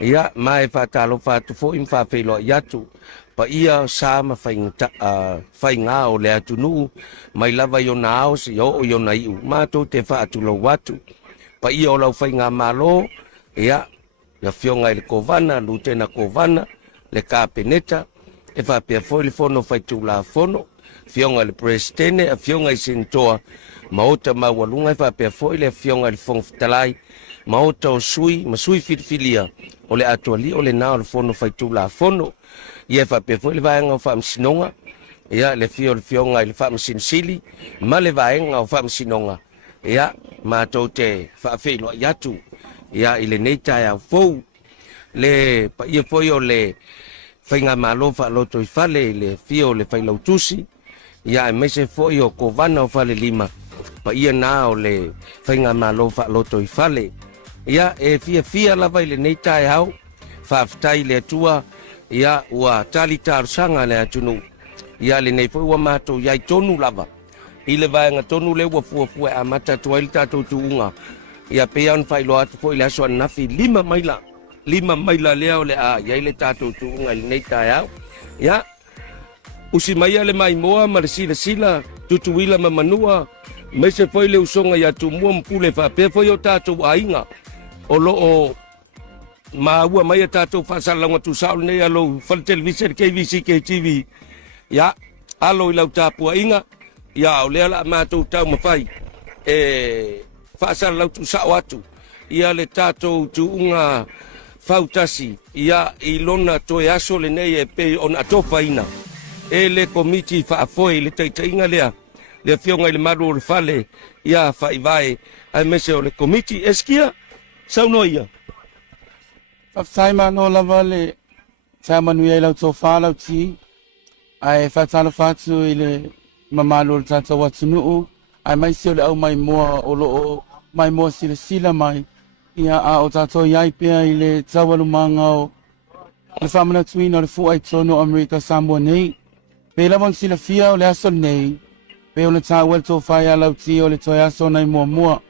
ia mai fatalo fatu fo im fa felo yatu pa ia sama fainga o le atunu mai lava yo nao si o yo nai u mato te fatu lo watu pa ia o lau fainga malo ia ya fionga le kovana lutena kovana le kapeneta e fa pe fo le fono faitu la fono fionga le prestene a fionga i sintoa maota mawalunga fa pe fo le fionga le fong talai maota o sui masui filfilia o le atuali o le nao le fono faitu la fono ia fa pe fo le vaenga o fa msinonga ia le fionga le fa msinsili ma le vaenga o fa msinonga ia mato te fa felo yatu ia ile neita ya fo le pa ia fo yo le fainga malo fa loto i fale le fio le Fautasi ia me se fo yo kovana o fale lima pa ia nao le fainga malo fa loto i fale ia e fia la vai le neita e hau fa ftai le tua ia ua tali sanga le atunu ia le nei fo ua mato ia tonu lava ile vai nga tonu le ua fua a mata tuail tatou tuunga ia pean failo atu fo ile aso nafi lima maila leo le a ia ile tatou tuunga le neita e hau ia usi mai le mai moa ma le sila tutuila ma manua me se foi le usonga ia tu mua mpule fa pe foi o tatou ainga o lo o ma ua mai tatou fa sala tu saul nei alo fal television KVC KTV ya alo i lau tapu ainga ya o le ala ma tu tau mafai fa sala tu sa watu ia le tatou tuunga Fautasi ia ilona to aso le nei e pe on atofaina le komiti fa foi le taitainga le fionga le maru le fale ia fa vai ai mese o le komiti eskia saunoia fa saima no lava le sama nu ia lau tofa lau ti ai fa talo fatu ile mamalu le tata watunu ai mai se le au mai moa o lo mai moa sila mai ia a o tato iai pia ile tawalu mangao le famana tuina le fu ai tono Amerika Samoa nei pe la von sila fia o le aso nei pe o le tawel to fai lau ti o le toi aso nai mua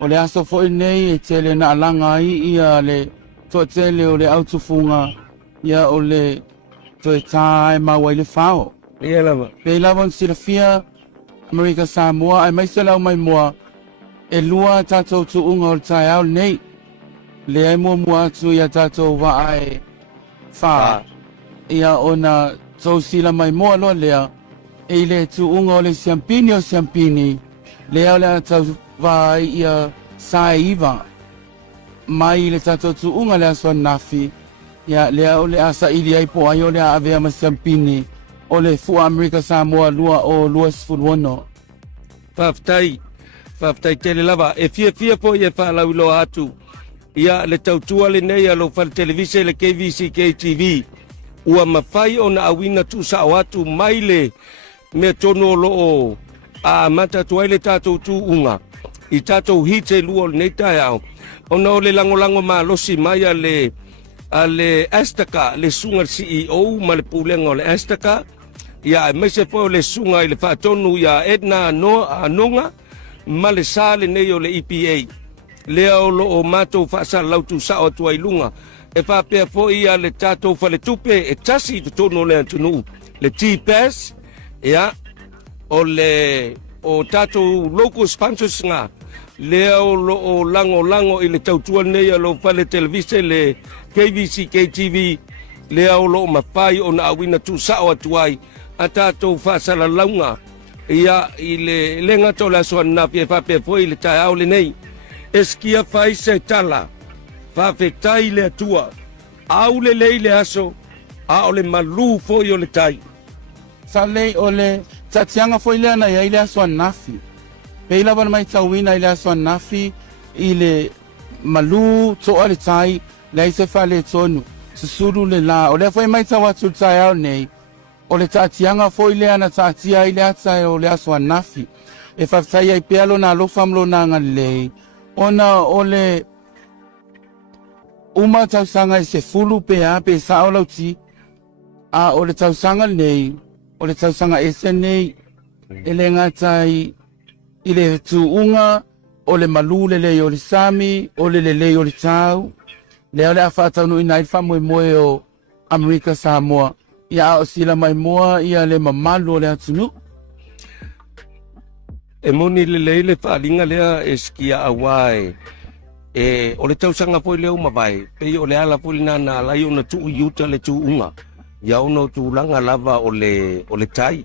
o le aso fo nei e tele na alanga ai ia le to tele o le autofunga ia o le toi tai mawai le fao ia lava pe la von sila fia Amerika Samoa ai mai se lau mai mua e lua tatou tuunga o le tai au nei le ai mua atu ia tatou wa ai fa ia ona so sila mai moa lo lea e le tuunga o le siampini lea o le tau vai ia saiva mai le tatou tuunga le aso nafi ia lea o le asa ili ai po ai o le avea ma siampini o le fua Amerika Samoa lua sifuluono Faftai tele lava e fia po ia fa lau lo atu ia le tautua le nei alo fal television le KVC KTV ua mafai ona awina tu sa watu maile me tono lo a mata tuaile tatou tuunga i tatou hite luo le neita yao ona o le lango ma losi mai ale Astaka le sunga CEO ma le pulenga o le Astaka ia me se po le sunga i le fatonu ia Edna Anonga ma le sale nei o le EPA lea o lo o matou fa lau tu sa o tuailunga e fa pe fo ia le tatou fa le tupe e tasi tu tono le antunu le T-Pass ia o tatou local sponsors nga lea o lo o lango i le tautua nei alo fa le television le KVC KTV lea o lo mafai o na awina tu sa o atuai a tatou fa sala launga ia i le lenga to la so na pe fa pe fo i le tai au le nei eskia fai se tala fa fetai le atua au le leile aso a o le malu fo i o le tai sa lei o le tatianga fo ile na ia ile aso nafi pe ila ban mai tawina ile aso nafi ile malu to ale tai le se fa le tonu susuru le la o le fo mai tawatu tai au nei o le tatianga fo ile ana tatia ile ata o le aso nafi e fa sai ai pelo na lo famlo na ngale ona ole uma tausanga i se fulu pe sa o lauti a ole tausanga nei ole tausanga ese nei ele ngatai ile tuunga ole malule le ole sami ole le ole tau leo le afatau no inai fa moe o Amerika Samoa ia o sila mai moa ia le mamalu o le atunu e moni le leile whaalinga lea e skia awai o le tausanga po leo mawai pe o le ala po lina na lai o na tuu yuta le tuu unga ia ono tu langa lava o le tai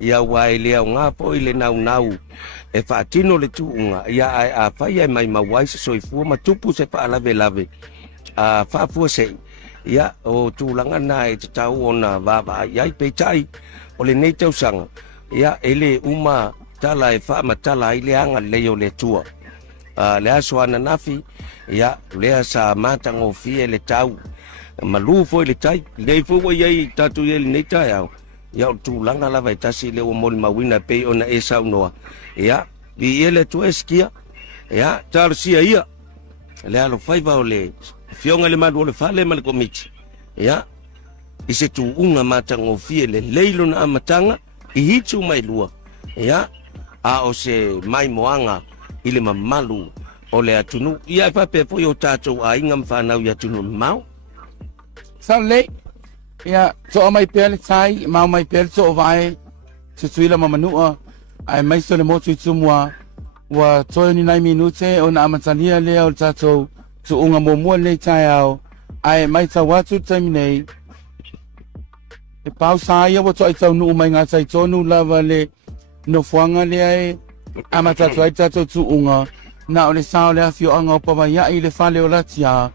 ia wai lea o ngā po i le nau e whaatino le tuu unga ia ai a whai ai mai mawai se soifua ma tupu se whaalave lave a whaafua sei ia o tu langa na e te tau o na wawa iai pe tai o le nei tausanga ia ele uma tala e wha matala i le anga leo le tua le aso ana nafi ia lea sa matango fie le tau malu foi le tai le fo iai tatu i le nei tai au ia o tu langa lava i tasi le o moli mawina pe ona e sau noa ia vi ele tu eskia ia tarsia ia le alo faiva o le fionga le madu o le fale ma le komiti ia i se tu unga matango fie le leilo na amatanga i hitu mai lua ia a o se mai moanga i le mamalu o le atunu ia pa pe po yo tatou a inga mfanau ya tunu mau sa le ia so mai pele tai mau mai pele so vai se tuila mamanua ai mai so le motu tumwa wa toi ni 9 minute o na amatania le o tatou tu unga mo le tai au ai mai sa watu terminate e pausa ia wa toi tau nu mai nga sai tonu lava le no fuanga le ai amata toi tatou tu unga na o le sao le afio anga o pava ia i le fale o latia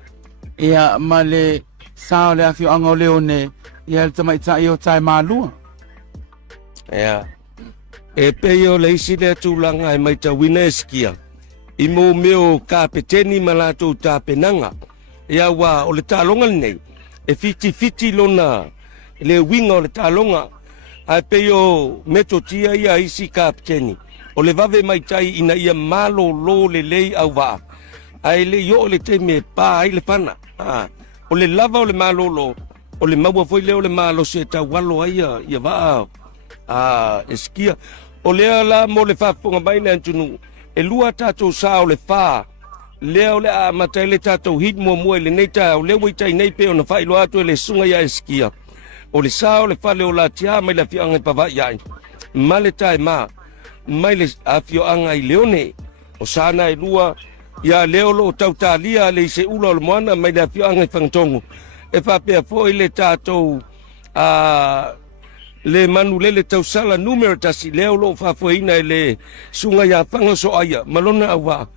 ia ma le sao le afio anga o leone ia le tamaita i o tai malua ia e peio le isi le tūlanga e mai ta wina eskia i mō meo ka peteni malato ta penanga ia wa o le talonga nei e fiti lona le winga o le talonga a peio metotia ia isi ka peteni o le vave mai tai ina ia malo lo le lei au va ai le yo le te me pa ai le pana o le lava o le malo lo o le maua foi le o le malo se ta walo ai ia va eskia o le ala mo le fa ponga mai na tunu e lua tato sa o le fa le o le a matai le tato hit mo le neta o le wai tai nei pe ona fai lo atu le sunga ia eskia o le sa o le fa le o la tia mai la fianga pa va ia male tai ma mai le afio anga i leone o sana e lua ia leo lo tautalia le se ula o le moana mai le afio anga i whangatongo e whapea fo i le tatou le manu le tausala numero tasi leo lo whafuaina i le sunga ia whanga so aia malona awa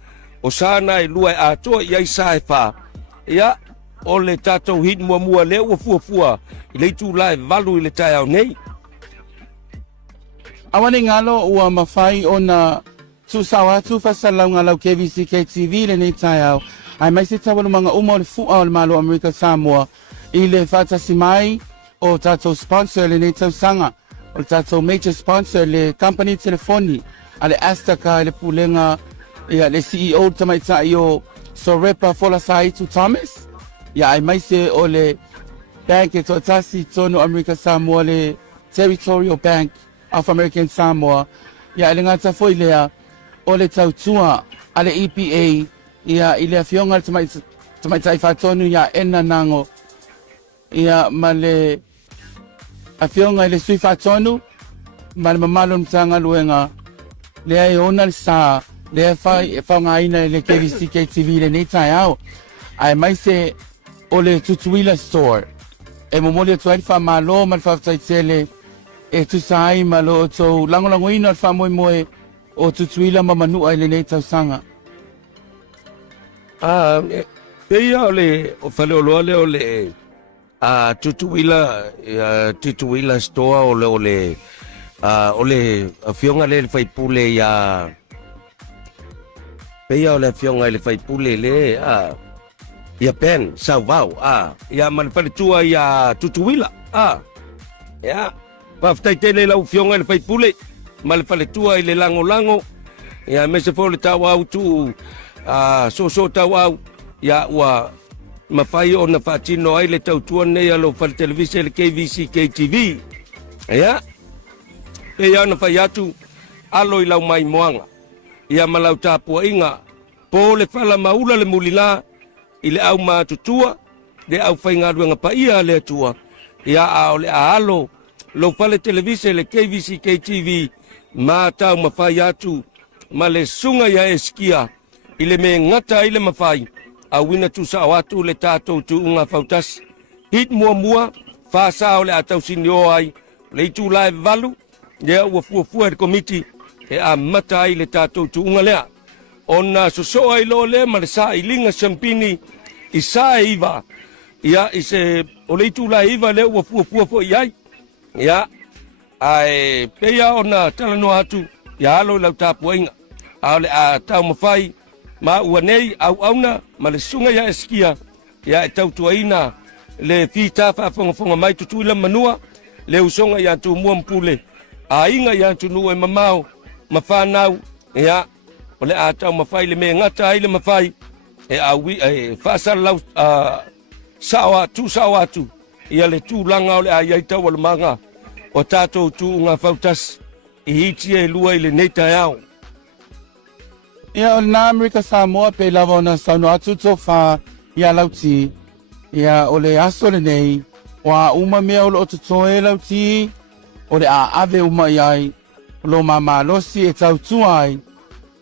o sana e lua e atoa i aisa e wha ia o le tatou hit mua leo o fuafua i le tu lai valu i le tai au nei awane ngalo ua mafai ona tu sawa tu fasalau ngalau KVCK TV le nei tai au ai mai se tawalu manga uma o le fua o le malo Amerika Samoa i le Fatasi mai o tatou sponsor le nei tausanga o tatou major sponsor le company telefoni ale Astaka le pulenga ia le CEO tamaita i o Sorepa Fautasi tu Thomas ia ai mai se o le bank e Fatutasi tono Amerika Samoa le Territorial Bank of American Samoa ia ele ngata foi lea o le tautua ale EPA ia ile afionga tamaita i fatonu ia ena nango ia male afionga ile sui fatonu male mamalo mtanga luenga lea e ona sa lea fai e whaunga ina le KVCK TV le netai au ai mai se o le tutuila store e momoli atu ai wha malo mal whaftaitele e tu sai malo to lango ina fa moe o tutuila mamanu ai le nei tausanga peia ole o fale ole ole tutuila store ole fionga le fai pule ya peia ole fionga le fai pule le ya pen sa vau ya man fale tua ya tutuila ya Paftai tele la ufionga le faipule ma le fale tua i le lango ia me se fo le tau au tu so tau au ia ua mawhai o na whaatino ai le tau tua nei alo fale televisi le KVCK TV ia e ia na whai atu alo i lau mai moanga ia malau tāpua inga po le whala maula le mulila ile au matutua le au whainga ruanga pa ia le atua ia ao le aalo lo fale televise le KVC KTV ma tau mawhai atu ma le sunga ia eskia ile me ngata ile mawhai a wina tu sa watu le tatou tu unga Fautasi hit mua whasao le atau sinio ai le itu lai valu le ua fuafua le komiti e a mata ai le tatou tu unga lea ona soso ai lo le ma le sa ilinga sampini i sa iwa ia i se o le itu lai iwa le ua fuafua iai ia ai peia ona talano atu ia alo lau tapuainga au le a tau mawhai ma ua nei au auna ma le sunga ia eskia ia e tau tuaina le fita whaafonga mai tutu ila manua le usonga ia tu mua mpule a inga ia tu nua e mamau ma whanau ia o le a tau mawhai le me ngata ai le mawhai e a whaasara lau sao atu ia le tūlanga o le a iai tau ala manga o tātou tu unga Fautasi i hiti e lua i le neita eau. Ia o na Amerika Samoa pe lava ona sauno atu tō wha ia lauti ia o le aso le nei o a uma mea o lo o tuto e lauti o le a ave uma iai o lo mamalosi e tau tuai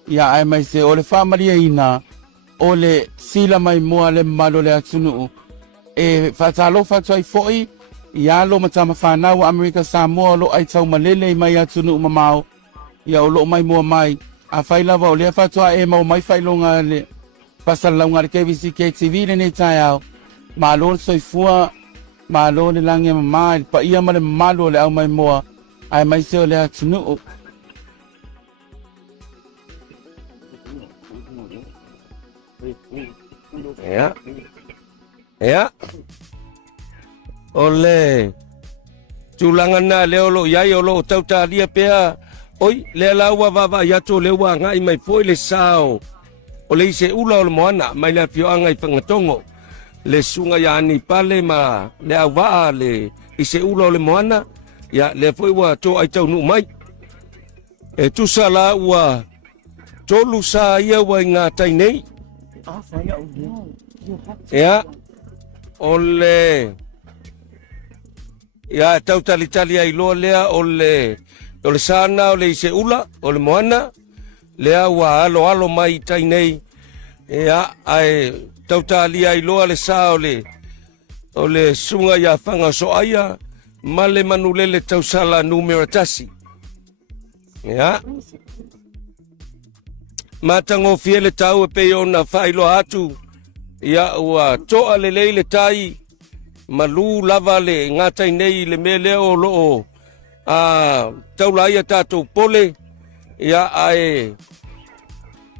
ia ai mai se o le wha maria ina o le sila mai mua le malo le atunu e whatalo whatua foi ia lo matama whanau Amerika Samoa lo ai tau malele i mai atunu mamao ia o lo mai mua mai a whai lava o lea whatua e mau mai whailonga le pasalaunga le KVC KTV le nei tai au ma lo soifua ma lo le lange mama pa ia ma le malo le au mai moa ai mai se o le atunu Ia ole tulanga na le olo iai olo tau talia pea oi le laua vava ia to le wa ngai mai foi le sao o le se ula o le moana mai le fio anga i pangatongo le sunga ya ni pale ma le awa le i se ula o le moana ya le foi wa to ai tau nu mai e tu sala wa tolu sa ia wa nga tai nei ya ole ya tau tali ai lo lea ole sana ole i se ula ole moana lea wa alo mai tai nei ya ai tau tali ai lo le sa ole sunga ya fanga so aya male manulele tau sala numero tasi ya matango fiele tau pe ona failo atu ya wa to ale le tai malu lava le ngata nei le mele o lo tau laia tatou pole ia ae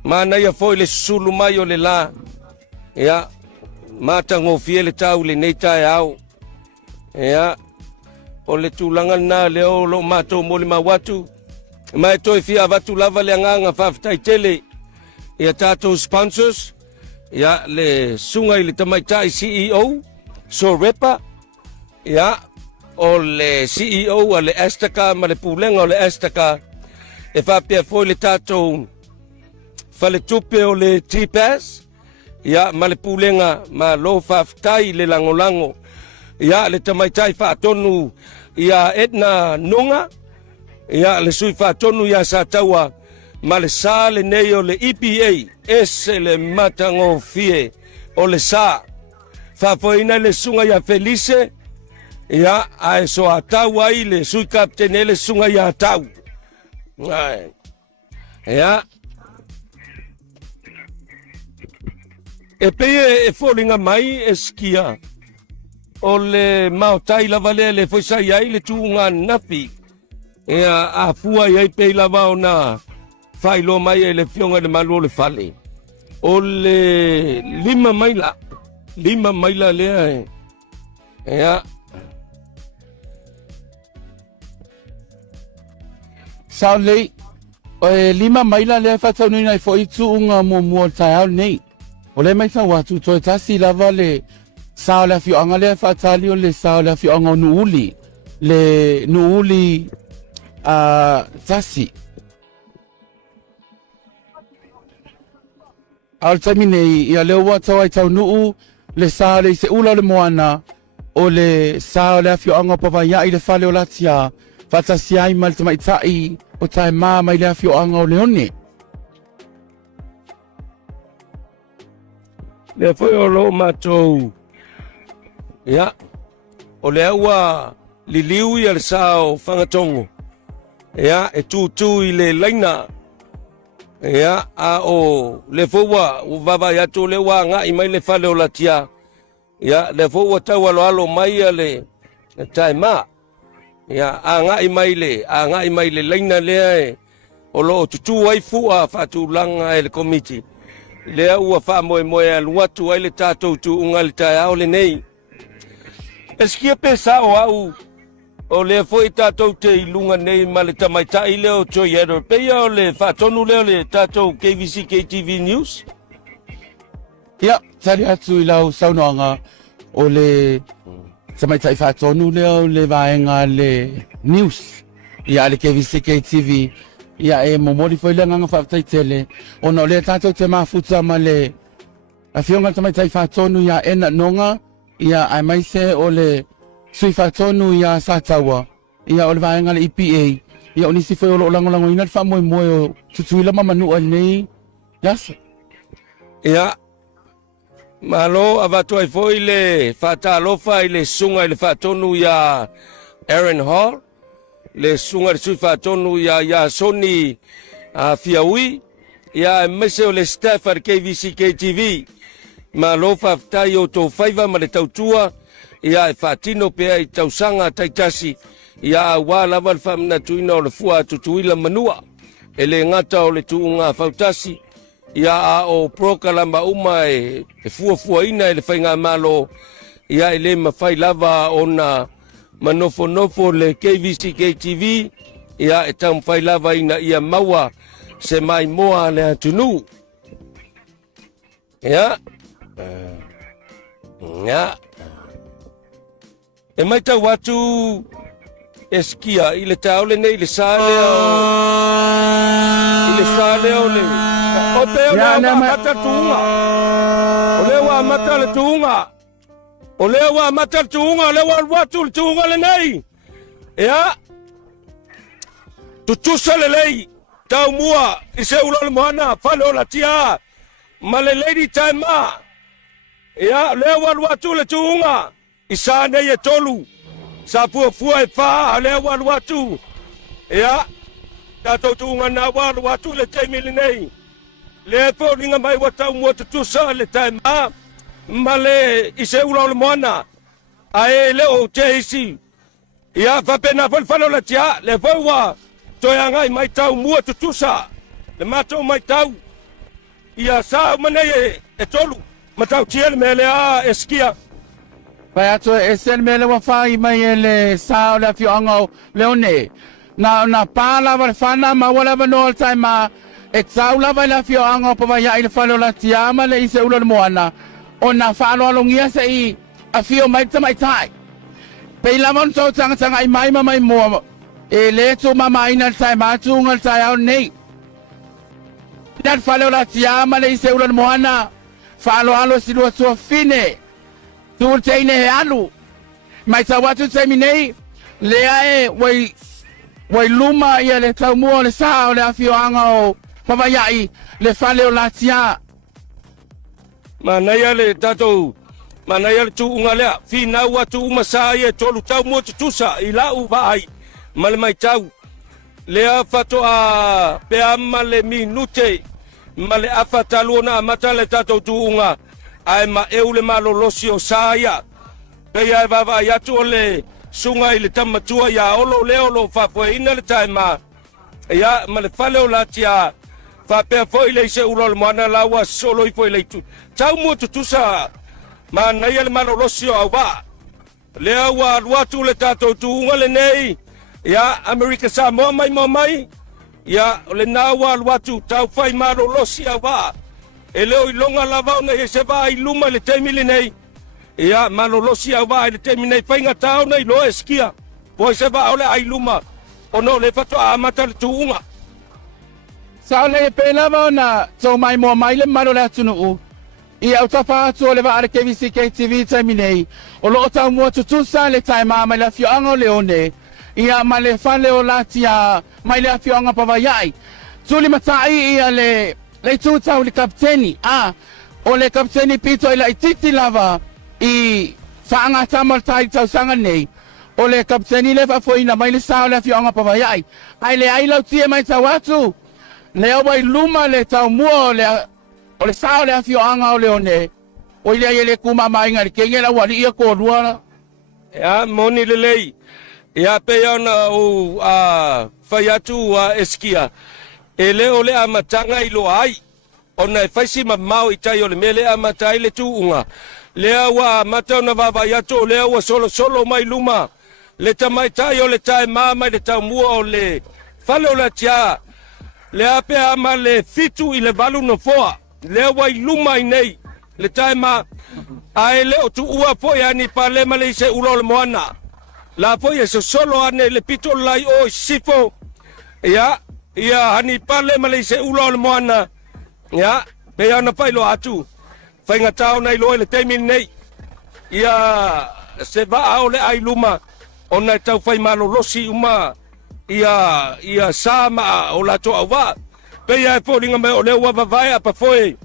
mana ia foi le sulu mai o le la ia matango fiele tau le nei tai au ia o le tulanga na le o lo mato mo le mawatu mai toi fia watu lava le nganga fafitai tele ia tatou sponsors ia le sunga i le tamaitai CEO so repa ia o le CEO a le Estaka ma le pulenga o le Estaka e whapea foi le tatou whale tupe o le T-Pass ia ma le pulenga ma lo whaftai le langolango ia le tamaitai whaatonu ia etna nunga ia le sui whaatonu ia sa taua ma le sa le nei o le EPA ese le matango fie o le sa whapoina le sunga ia Felice ia ai so atau ai le sui kapten ele sunga ia atau ai ia e pe e folinga mai eskia o le mautai lava le foi sai ai le tunga nafi ia a fua ia pe lava ona failo mai e le fionga le malu le fale o le lima maila le ia sao le o lima maila le fa nui nai foi tu unga mo tai nei o le mai sa wa tu to tasi lava le sao la fi anga le fa tali o le sao la fi anga nuuli le nuuli tasi Al tamine ia le wa tawai tau nuu le sa le se ula le moana o le sa le afio anga papa ia i le fale o latia Fatasi ai mal te maitai o tae mā mai le afio anga o leone. Le foi o lo matou. Ia. O le aua liliu i al sao whangatongo. Ia, e tū i le laina. Ia, a o le fōua, o vava ia tō le wā ngā i mai le whale o latia. Ia, le fōua tau alo mai a le tae mā. Ia, a ngā i mai le laina lea e. O lo o tutu ai fua whātu langa e le komiti. Lea ua wha moe aluatu ai le tātou tu unga le tae ao le nei. Eskia pesa o au o le foi tātou te ilunga nei ma le tamaitai leo toi ero. Peia o le whatonu leo le tātou KVC KTV News. Ia, tari atu i lau saunoanga o le tamaitai whatonu leo le vaenga le news. Ia le KVC KTV. Ia e momori foi le nganga whaatai tele. O no le tātou te mafuta ma le a fionga tamaitai whatonu ia ena nonga. Ia ai mai se o le sui whatonu ia sātaua. Ia o le vaenga le EPA. Ia o nisi foi o lo langolango ina le wha moe o tutuila mamanu al nei. Yasa. Ia. Malo avatu ai foi le whatalofa i le sunga i le whatonu ia Aaron Hall. Le sunga le sui whatonu ia Soni Fiaui. Ia mese o le staff ar KVC KTV. Ma lo whaftai o tō whaiva ma le tautua, ia e whatino pea i tausanga taitasi, ia a wā lava le whamina tuina o le fua tutuila manua, e le ngata o le tuunga Fautasi, ia a o prokalama uma e fua ina e le whainga malo, ia e le mawhai lava o na manofo le KVC KTV, ia e tau mwhai lava ina ia maua se mai moa le atunu. Ia. Nga. E mai tau atu eskia i le tau le nei le sale o i le sale o le o te o le mata tuunga o le wa mata le tuunga o le wa mata tuunga le wa watu le tuunga le nei ea tutusa le lei tau mua i se ulo le moana fale o la tia ma le lady time ma ia le watu le tuunga isa nei e tolu sa fua e fa le watu ia tatou tuunga na watu le taimili nei le fōringa mai watau mua tutusa le taima ma le ise ula le moana ae le o te isi ia whapena whalwhalo la tia le whaua toiangai mai tau mua tutusa le matou mai tau ia sa manei e tolu matau tiel mele a eskia. Pai atu e sen mele wa whai mai e le sao le afio angau leone. Na pāla wa le whana ma wala wa noa tai ma e tau lava le afio angau pa vai ai le whalo la tiama le ise ula le moana. O na whalo alongia se i afio mai tamai tai. Pei lava no tau tanga i mai mai mua. E le tu mama ina le tai matu unga le tai au nei. Nat whalo la tiama le ise ula le moana. Falo alo si lua tua fine. Tu te ine he alu. Mai sa watu te minei. Lea e wai luma ia le tau mua le sao le afio anga o pawaiai le fale o latia. Manaya le tatou. Manaya le tu unga lea. Fina watu umasa ia tolu tau mua tutusa. Ila uvai. Male mai tau. Lea fato a peama le minute. Ma le afa taluona amata le tatou tuunga ai ma eu le malolosi o saia peia e vava ia tu le sunga i le tamatua ia olo leo lo fafoeina le taima ia ma le fale o latia fa pe foi le se ulo le mana lawa solo i foi le tu tau mo tutusa ma na ia le malolosi o va le awa watu le tatou tuunga le nei ia America Samoa mai ia le nawa watu tau fai maro losi awa e leo i longa lava ona e se va i luma le taimili nei ia maro losi awa le taimili nei fai ngatau nei lo eskia po se va ole ai luma ono le fato amata le tuunga sao le pe lava na so mai mo mai le malo le tunu ia o tapa tu le va ke VCK TV terminei o lo ta mo tu sa le tai ma mai la fio anga leone ia ma le fa le o latia mai le fio anga pa vai tu le matai ia le tu tau le kapteni o le kapteni pito ila ititi lava I sa anga tamal tai tau sanga nei o le kapteni le fa foina mai le sa le fio anga pa vai ai le ai lau tia mai tau atu le o mai luma le tau mua o le sao le afio anga o leone o ile le kuma mai ngai ke ngela wali ia ko ruara ya moni lelei ya pe ona o fayatu eskia ele ole amatanga ilo ai ona faisi mamau itai ole mele amatai le tuunga le awa mata ona baba ya to le awa solo mai luma le tamai tai ole tai mama le tamua ole fale ola tia le ape ama le fitu ile valu no foa le wai luma nei le taima ai le o tu ua po ya ni pale male se ulo le moana la po ye solo ane le pito lai o sifo ya hani pale male se ulo le moana ya pe ya na pailo atu fa nga tau nai lo le temi nei ya se va au le ai luma ona tau fai malo losi uma ia sama o la to ava pe ia po linga me o le wa vai apa foi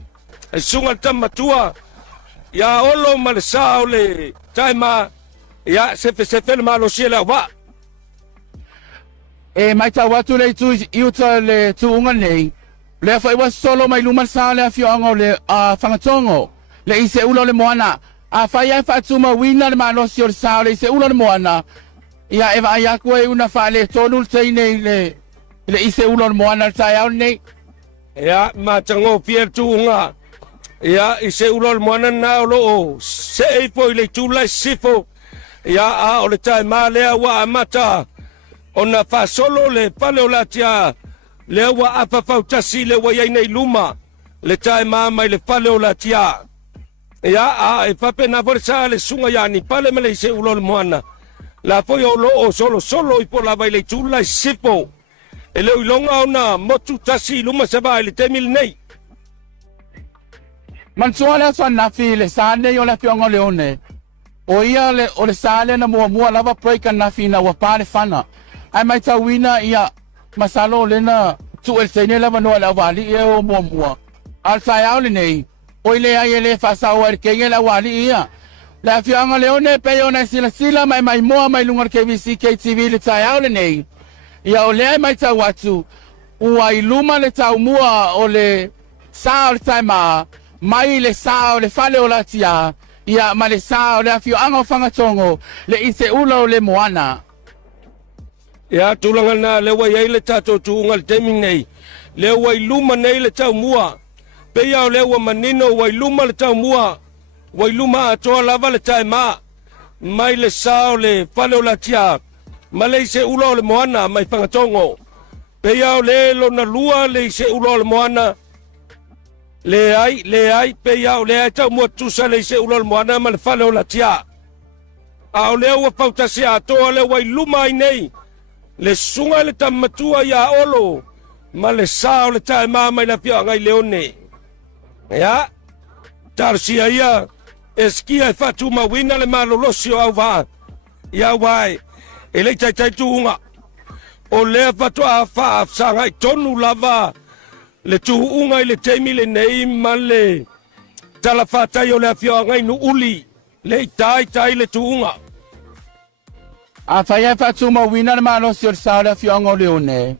sunga tamatua ya olo mal sa ole taima ya se fe malo siela wa mai tau atu le tu iuta le tu unga nei le fa iwa solo mai luma sa le afio anga le fangatongo le ise ulo le moana fa ia fa tuma wina le malo si o sa le ise ulo le moana ia eva ia ko una fale tonul teine le ise ulon moana tai nei ya ma tango pier tunga ya ise ulon moana na lo se po le tula sifo ya o le tai male wa mata ona fa solo le pale o latia le wa apa Fautasi le wa nei luma le tai mai le pale o latia ya e fa pena forza le sunga ya ni pale mele ise ulon moana la foi o lo solo I po la vai le tula sipo e le longa ona motu tasi luma se vai le temil nei man soala sa na file sa ne yo la fionga leone o ia le o le sale na mua lava break na fina wa pale fana ai mai tawina ia masalo le na tu el tene lava no la vali e o mua al sa ya le nei o ile ai le fa sa wa ke la wali ia la fianga leone pe ona sila mai moa mai lungar KVCK TV le tai le nei ia o le mai tau atu ua I luma le tau mua o le sao le taima mai le sao le fale o latia ia ma le sao le afio anga o fangatongo le ise ula o le moana ia tulanga na le wa ia le tato tuunga le teming nei le wa I luma nei le tau mua pe ia o le wa manino wa I luma le tau mua wai luma atoa lava le taima mai le sao le fale o latia ma le se ulo le moana mai fangatongo pe ia le lo na lua le se ulo le moana le ai pe ia le ai tau mua tusa le se ulo le moana ma le fale o latia a o le ua Fautasi atoa le wai luma ai nei le sunga le tamatua ia olo ma le sao le taima mai la pia ngai leone ya tarsia ia eskia fatu ma wina le malolosio au va ya wai ele tai tuunga o le fatu a fa sanga tonu lava le tuunga le temi le nei male tala fata yo le afio ngai nu uli le tai le tuunga a fa ia fatu ma wina le malosio sa le afio ngo leone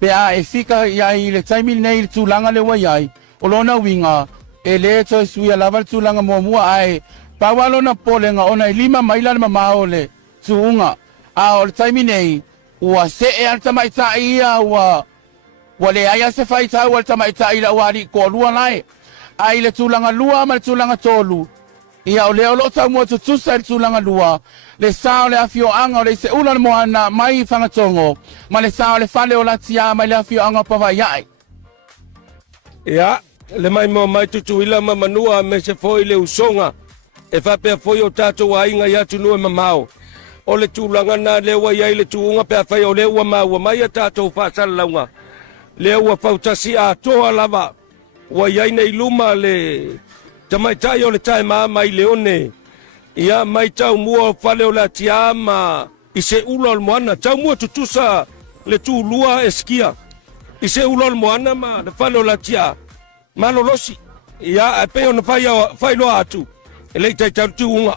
pe a e fika ia I le temi nei tu langa le wai o lona winga e le to suia lava tulanga mua ai pawalo na polenga ona I lima maila na mamao le tuunga a o le taimi nei ua se e alta maita ia ua le aia se faita ua alta maita ila ua li ko lua lai ai le tulanga lua ma le tulanga tolu ia o le o lo tau mua tutusa le tulanga lua le sao le afio anga o le se ula le moana mai fangatongo ma le sao le fale o latia mai le afio anga pawaiai ia le mai mo mai tutu ila manua me se foi le usonga e fa pe foi o tato wa inga ya tunu e mamao o le tulanga na le wa ia le tuunga pe fa o le wa mai tato fa salaunga le ua Fautasi atoa lava ua iai nei luma le tamaitai o le taema mai leone ia mai tau mua fale o le atia ma i se ula o le moana tau mua tutusa le tūlua eskia i se ula o le moana ma le fale o le atia ma lolosi ia e pe ona fai loa atu e lei tai tau tuunga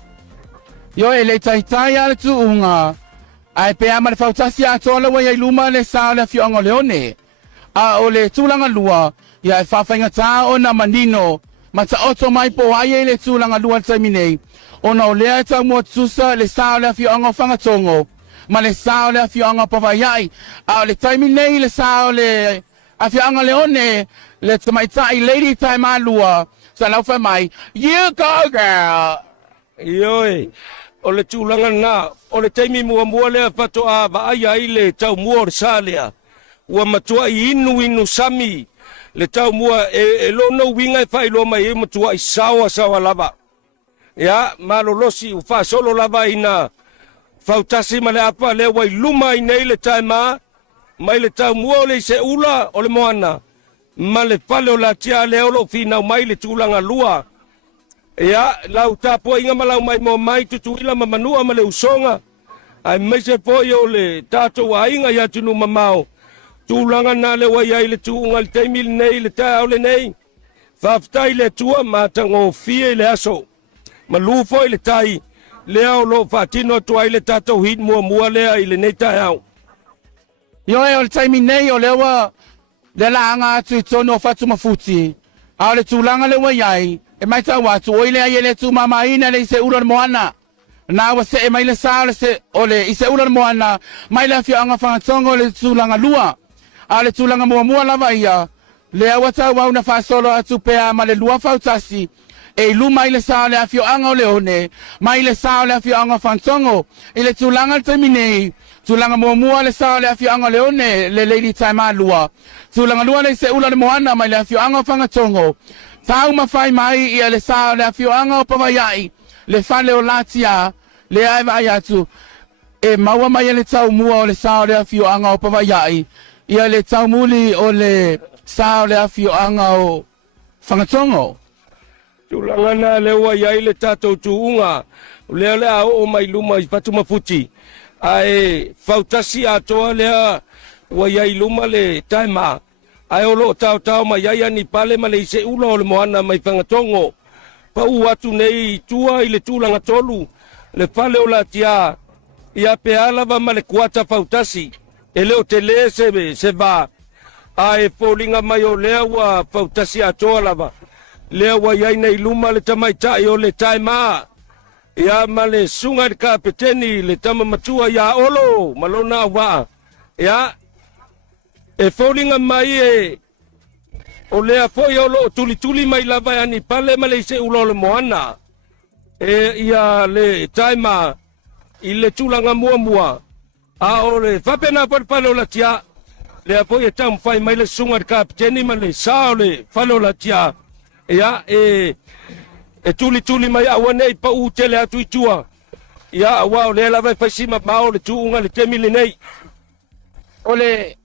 Yo e le tai ala tu unga. Ai pe ama le Fautasi atoa le wai luma le sa le fionga leone. A o le tulanga lua ia e whawhainga tā o na manino. Ma ta oto mai po ai le tulanga lua le taiminei. Ona o lea tau mua tusa le sa le fionga whangatongo. Ma le sa le fionga pawaiai. A le taiminei le sa le a fionga leone. Le tamaitai lady taima lua. Sa lau whai mai. You go girl. Ioi, o le tūlanga nā, o le teimi mua lea pato a vaai ai le tau mua o le sālea. Ua matua i inu sami, le tau mua e lono winga e whai loa mai e matua i sawa lava. Ia, malolosi u wha solo lava ina Fautasi ma le apa le wai luma i nei le taima, mai le tau mua o le se ula o le moana. Ma le pale o la tia le olo finau mai le tūlanga lua. Ia, lau tāpua inga malau mai mo mai tutuila ma manua ma le usonga. Ai meise poi o le tātou a inga ia tunu mamao. Tūlanga nā le wai ai le tūunga le teimili nei le tā au le nei. Whaftai le tua ma tango fie le aso. Ma lufo i le tai. Le au lo whatino tua i le tātou hit mua lea i le nei tai au. Yo e o le taimi nei o lewa le laanga atu i tono whatu mafuti. A le tūlanga le wai ai. E mai tau atu, o ile ai ele tu mama ina le se ura moana. Na wa se e mai le sa le se ole i se ura moana, mai le fio anga whangatongo le tūlanga lua. A le tūlanga mua lava ia. Le awa tau wau na wha solo atu pea ma le lua Fautasi. E lu mai le sa le fio anga o leone, mai le sa le fio anga whangatongo. I le tūlanga le terminei, tūlanga mua le sa le fio anga leone, le lady taima lua. Tūlanga lua le se ura moana, mai le fio anga whangatongo. Tau mawhai mai ia le sa le afioanga o pawaiai, le whale o latia, le aiva ai atu. E maua mai le tau mua o le sa le afioanga o pawaiai, ia le tau muli o le sa le afioanga o whangatongo. Tūlanga nā le ua iai le tātou tūunga, lea lea o mai luma i patu mafuti. Ai Fautasi atoa lea ua iai luma le taima. Ai olo tau mai ai ani pale ma le se ula o le moana mai whangatongo. Pa u atu nei tua i le tūlanga tolu. Le pale o la tia. Ia pe alava ma le kuata Fautasi. E leo te le se va. Ai polinga mai o lea wa Fautasi atoa lava. Lea wa iai nei luma le tamaitai o le taima. Ia ma le sunga le kapeteni le tamamatua ia olo. Malona wa. Ia. E fōlinga mai e o lea foi o lo tuli mai lava ani pale ma le se ulo le moana. E ia le taima i le tūlanga mua. A o le whapena pale o la tia. Lea foi e tam whai mai le sunga de kapiteni ma le sao le whale o la tia. Ia e tuli mai awane i pa u tele atu i tua. Ia awa o le lava e whaisima mao le tūunga le temili nei. Ole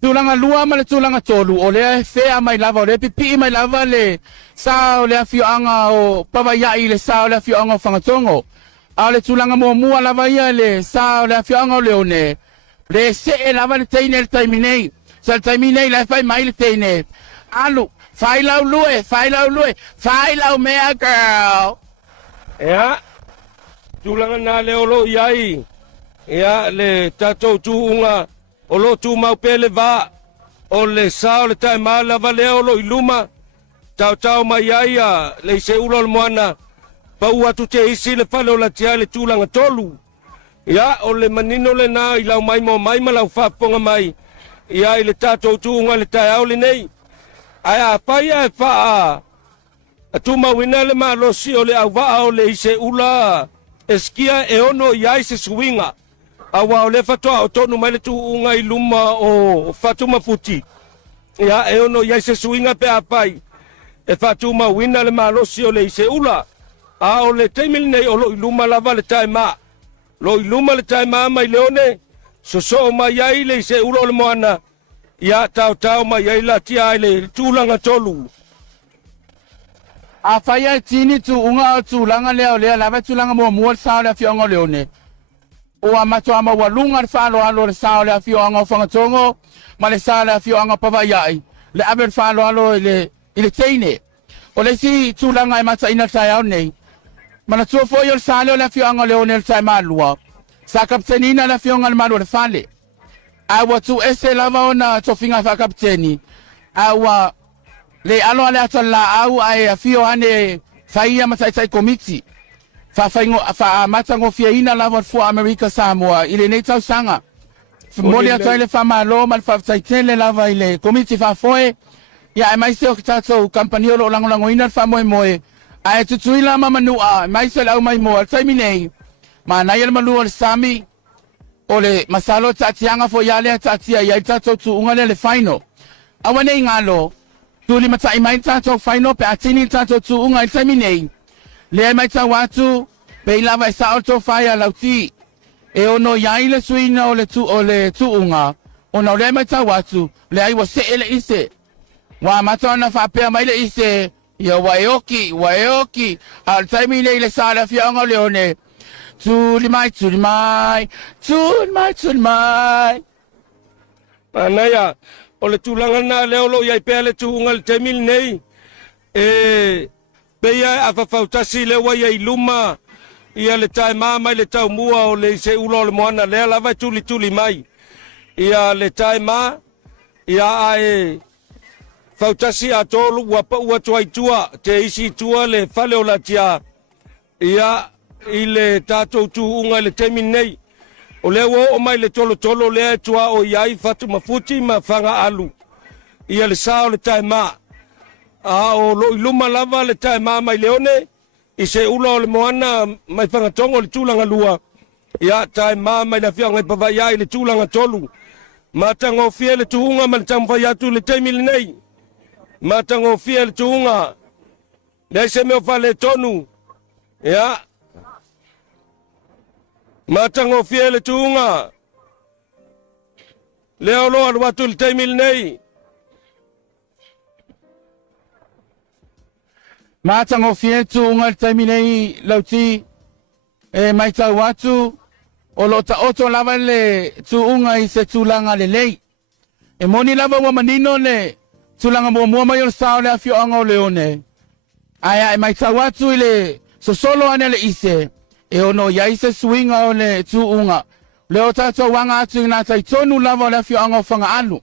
tūlanga lua ma le tūlanga tolu, o lea e whea mai lava, o lea pipi mai lava le sa o lea fioanga o pawaiai le sa o lea fioanga o whangatongo. A le tūlanga mua lava ia le sa o lea fioanga o leone. Le se e lava le teine le taiminei. Sa le taiminei le whai mai le teine. Alu, whai lau lue, whai lau mea girl. Ea, tūlanga nā le olo iai. Ea le tatou tūunga. O lo tu mau pele va o le sao le tai mala vale o lo iluma tau mai aia le se ulo moana pa ua tu te isi le fale o la tia le tūlanga tolu ia o le manino le nā i lau mai mo mai ma lau whaponga mai ia i le tātou tūunga le tai au le nei ai a pai ai wha a tu mawina le maa losi o le au vaa o le ise ula eskia e ono i ai se suinga awa o le fatoa o tonu mai le tūunga i luma o fatuma futi. Ia e ono iai se suinga pe apai. E fatuma wina le malosi o le ise ula. A o le teimili nei o lo i luma lava le taima. Lo i luma le taima mai leone. So mai iai le ise ula o le moana. ia tau mai ai la tia le tulanga tolu A faya tini tu unga tu langa leo lea lava tu langa mua sao le fionga leone. O amato ama walunga falo alo le sao le fionga fangatongo ma le sao le fionga pavayai. Le aber falo alo ile teine. O le si tu langa e mata ina tai au nei. Mana tu fo yo salo le fionga leone le tai malua. Sa kaptenina le fionga le malua le fale. Awa tu ese lava ona tofinga fa kapteni. Awa le alo ale atala au ai fio ane faia matai komiti fa matango fia ina lava for America Samoa ile nei tau sanga moli atale fa malo mal fa tele lava ile komiti fa foe ya mai se o tato company lo lango ina fa moe ai tutuila mama nu a mai se au mai mo tai minei ma na yel malu al sami ole masalo tatianga fo yale tatia ya tato tu ungale le final awane ngalo tuli matai mai tato final pe atini tato tu unga terminate le mai ta watu pe lava sa auto fire lauti e ono yaile suina ole tu unga ono le mai ta watu le ai wase ele ise wa matona fa pe mai le ise ya wayoki al terminate le sala fianga leone tuli mai anaya o le tulanga na leo lo ia pele tuunga le temil nei pe ia a Fautasi le wa ia luma ia le tai mama le tau mua o le se ulo le moana le lava tuli mai ia le tai ma ia ai Fautasi a tolu wa pa ua tuai tua te isi tua le fale o la tia ia ile tatou tuunga le temil nei o le o mai le tolo le tua o iai fatu mafuti ma fanga alu ia le sao le taima a o lo iluma lava le taima mai leone i se ula o le moana mai fanga tongo le tulanga lua ia taima mai la fianga pava iai le tulanga tolu matango fie le tuunga ma le tamfai atu le temili nei matango fie le tuunga le se meo fale tonu ia matango fie le tuunga leo lo al watu le temil nei matango fie tu unga le terminate lauti e mai ta watu o lo ta oto lava le tu unga i se tulanga le lei e moni lava wa manino le tulanga mo mai o sao le afio anga o leone aya e mai ta watu ile so solo ane le ise e ono ya ise swinga o le tu unga leo tato wanga atu na tai tonu lava le afio anga o fanga alu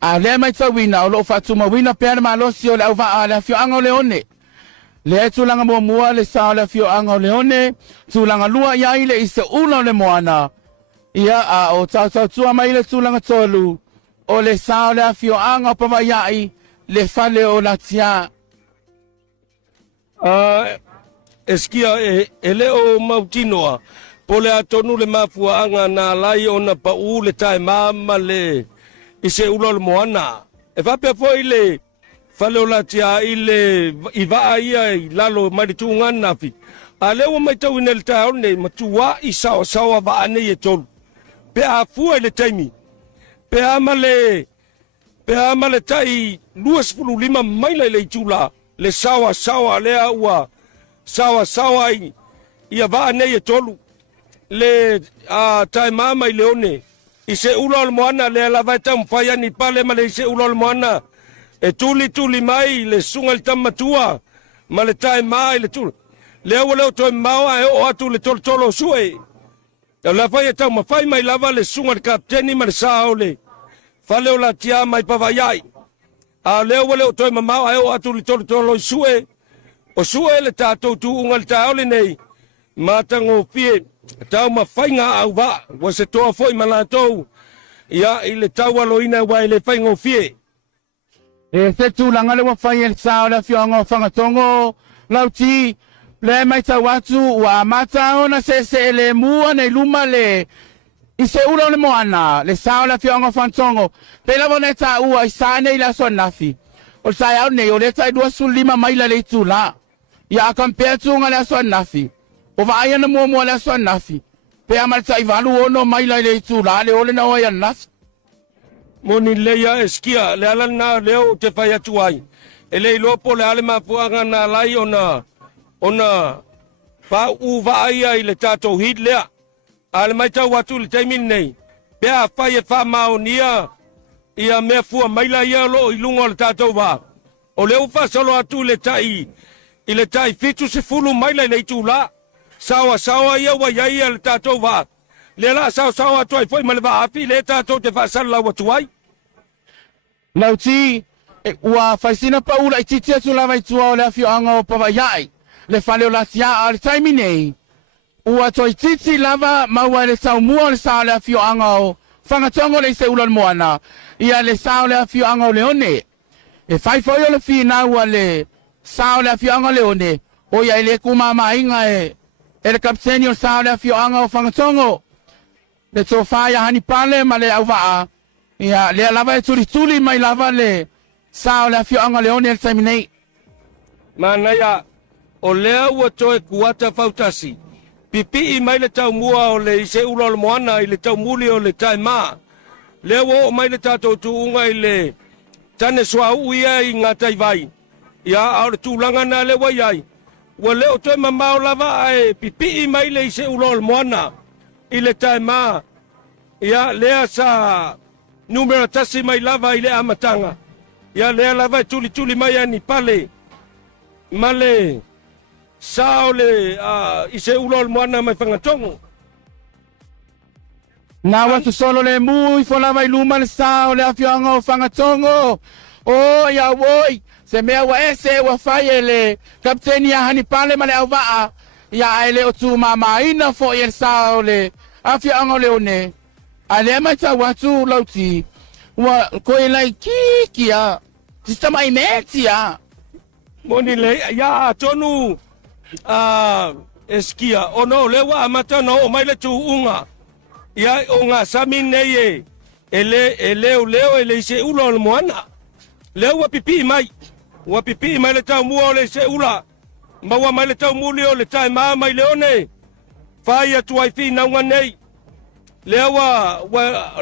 a le mai ta wina o lo fatuma wina pere ma lo si o le au va le afio anga o leone le tulanga mua le sao le afio anga o leone tulanga lua ya ile ise una le moana ia a o tato tua mai le tulanga tolu o le sao le afio anga o pava iai le fale o la tia eskia ele o mautinoa pole atonu le mafua anga na lai ona pa u le tai mama le ise ulo le moana e va pe foi le fale o la tia ile iva ia lalo mai tu ngana fi ale o mai tau nel tau ne matua i sao va ane e tolu pe a fu le taimi pe amale tai 25 mai le tula le sawa le aua sawa ia va nei e tolu le tai mama i leone i se ulo al moana le la vai tam fai ani pale ma le se ulo al moana e tuli mai le sunga il tamatua ma le tai mai le tuli le o to maua e o atu le tolo sue la fai tam ma fai mai lava le sunga il kapteni ma le saole fale o la tia mai pavaiai a le o to maua e o atu le tolo sue o sue le tatou tu ungal taole nei matango fie tau mawhainga au wa wa se toa foi malatou ia i le tau aloina wa i le whaingo fie e se tu langa le wawhai e sao le fionga o whangatongo lauti le mai tau atu wa mata ona se le mua nei luma le i se ura le moana le sao le fionga o whangatongo pe la wana ta ua i sane i la so nafi o sai au nei o le tai 2.5 maila le tu la ia kampea tu ngale so nafi o va ia na mo le so nafi pe amal sai valu ono mai le tu la le ole na o ia nas Moni leia eskia le ala na leo te fai atu ai. E le lopo le ale mapuanga na lai ona pa uva aia i le tatou hit lea. Ale mai tau watu le teimin nei. Pea fai e wha maonia ia mea fua maila ia lo i lunga le tatou wa. O leo fa solo atu le tai i le tai fitu se fulu maila i le itu la. Sawa ia wa ia le tatou wa. Le la sawa atu ai foi ma le wa api le tatou te fa sala watu ai. Lauti, ua faisina pa ula i titi atu lava i tua o le afio anga o pawa iai. Le fale o latia a le taimi nei. Ua toi titi lava maua le tau mua o le sao le afio anga o whangatongo le se ulan moana. Ia le sao le afio anga o le one. E whaifoi o le fina ua le sao le afio anga o le one. O ia le kumama inga e le kapteni o sao le afio anga o whangatongo. Le tō whaia hani pale ma le au waa. Ia le lava e tuli mai lava le sao le afio anga le one le taimi nei. Mana ia o lea ua toe kuata Fautasi. Pipi i mai le tau mua o le ise ula o le moana i le tau muli o le tai maa. Lea o mai le tatou tuunga i le tane swa uia i ngā tai vai. Ia au le tūlanga na le wai ai. Ua leo toe mamao lava ai pipi i mai le ise ula o le moana i le tai maa. Ia lea sa numero tasi mai lava i le amatanga. Ia lea lava i tuli mai ani pale. Male sao le i se ulol moana mai whangatongo. Nā watu solo le mui fo lava i luma le sao le afioanga o whangatongo. O ia woi, se mea wa ese wa whai e le kapteni a hani pale ma le au waa. Ia ele o tū mamaina fo i le sao le afioanga o le one. A le mai ta watu lauti. Wa koe lai kikia. Tista mai metia. Moni le ya tonu eskia ono le wa amata no o mai le tu unga. Ia unga sami nei ele se ula o le moana. Le wa pipi mai. Wa pipi mai le tau mua o le se ula. Ma wa mai le tau muli o le tai maa mai le one. Fai atu ai fi naunga nei. Le wa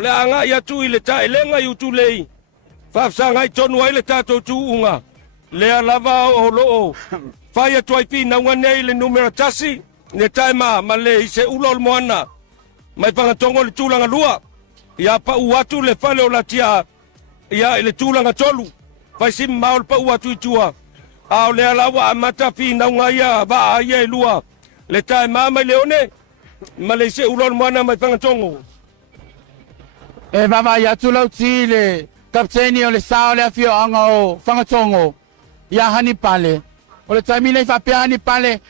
le anga ia tu i le tai lenga i utu lei. Fafsanga i tonu ai le tatou tu unga. Le lava o loo. Fai atu ai fi naunga nei le numero tasi. Le tai maa ma le i se ula o le moana. Mai whangatongo le tūlanga lua. Ia pa uatu le fale o latia. Ia le tūlanga tolu. Fai sim maol pa uatu i tua. Ao le alawa amata fi naunga ia va ia i lua. Le tai maa mai le one. Ma le se ula o le moana mai whangatongo. E mama ia tu lauti le kapteni o le sao le afio anga o whangatongo. Ia hani pale. O le taimi nei whapea hani pale.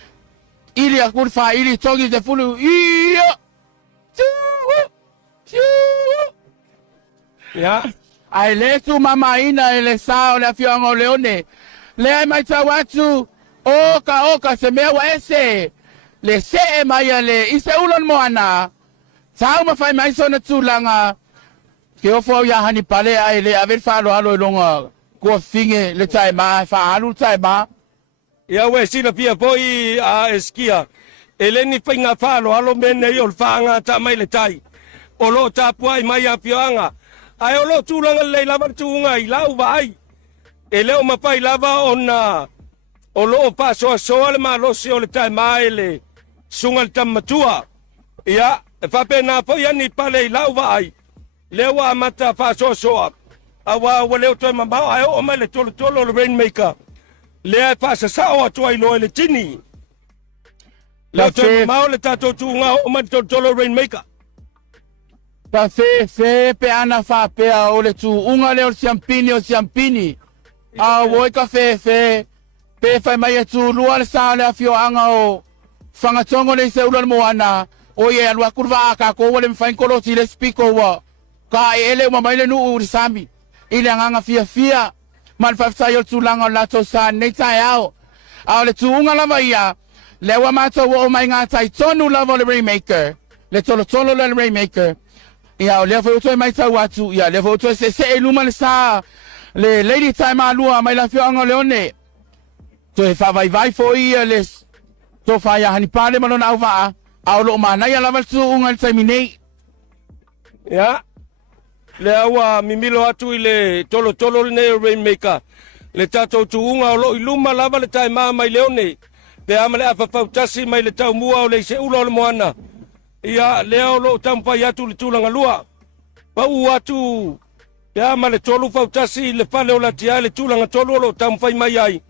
Ili a kurwha ili togi te fulu. Ia! Ya. Ai le tu mama ina e le sao le afio anga o le one. Le ai mai tau atu. Oka se mea wa ese. Le se e mai a le ise ulon moana. Tau mawhai mai sona tūlanga. Ke ofo ia hani pale ai le aver whaalo alo i longa. Kua finge le tai maa. Whaalu tai maa. Ia we sila pia poi a eskia. Eleni whainga whaalo alo mene i o le whaanga ta mai le tai. O lo tapua i mai a pioanga. Ai o lo tūlanga le lava tūnga i lau vai. E leo mapai lava ona. O lo paso soa le maa losi o le tai maa ele. Sunga le tamatua. Ia, whape nā poi ani pale i lau vai. Leo a mata paso soa. Awa wa leo toi mamau ai o mai le tolo le rainmaker. Lea e pasa sao atua i loa le tini. Leo toi mamau le tato tūnga o mai tolo rainmaker. Pa fe pe ana whapea o le tu unga leo o siampini. A woi ka fe. Pe fai mai atu lua le sao le afio anga o whangatongo le se ulan moana. O ye alua kurwa aka ko wale mwhain ti le spiko wa. Ka ele uma mai le nuu uri sami. Ile anganga fia. Man whaftai o tūlanga o lato sa nei tai au. A le tu unga lava ia. Lewa mato o mai ngā tai tonu lava le rainmaker. Le tolo le rainmaker. Ia o lea fai utoi mai tau atu. Ia lea fai utoi se e luma le sa. Le lady tai maa lua mai la fio anga leone. To e whawai fo ia le. To whaia hani pāle malona au waa. Au lo manai a lava tu unga le taimi nei. Ia. le awa mimilo atu ile tolo ne rainmaker le tatou tuunga o lo iluma lava le tai mai leone pe amale afa Fautasi mai le tau mua o le se ulo le moana ia leo lo tampa ya tu le tulanga lua pa u atu pe amale tolu Fautasi le fale o la tia le tulanga tolu lo tampa mai ai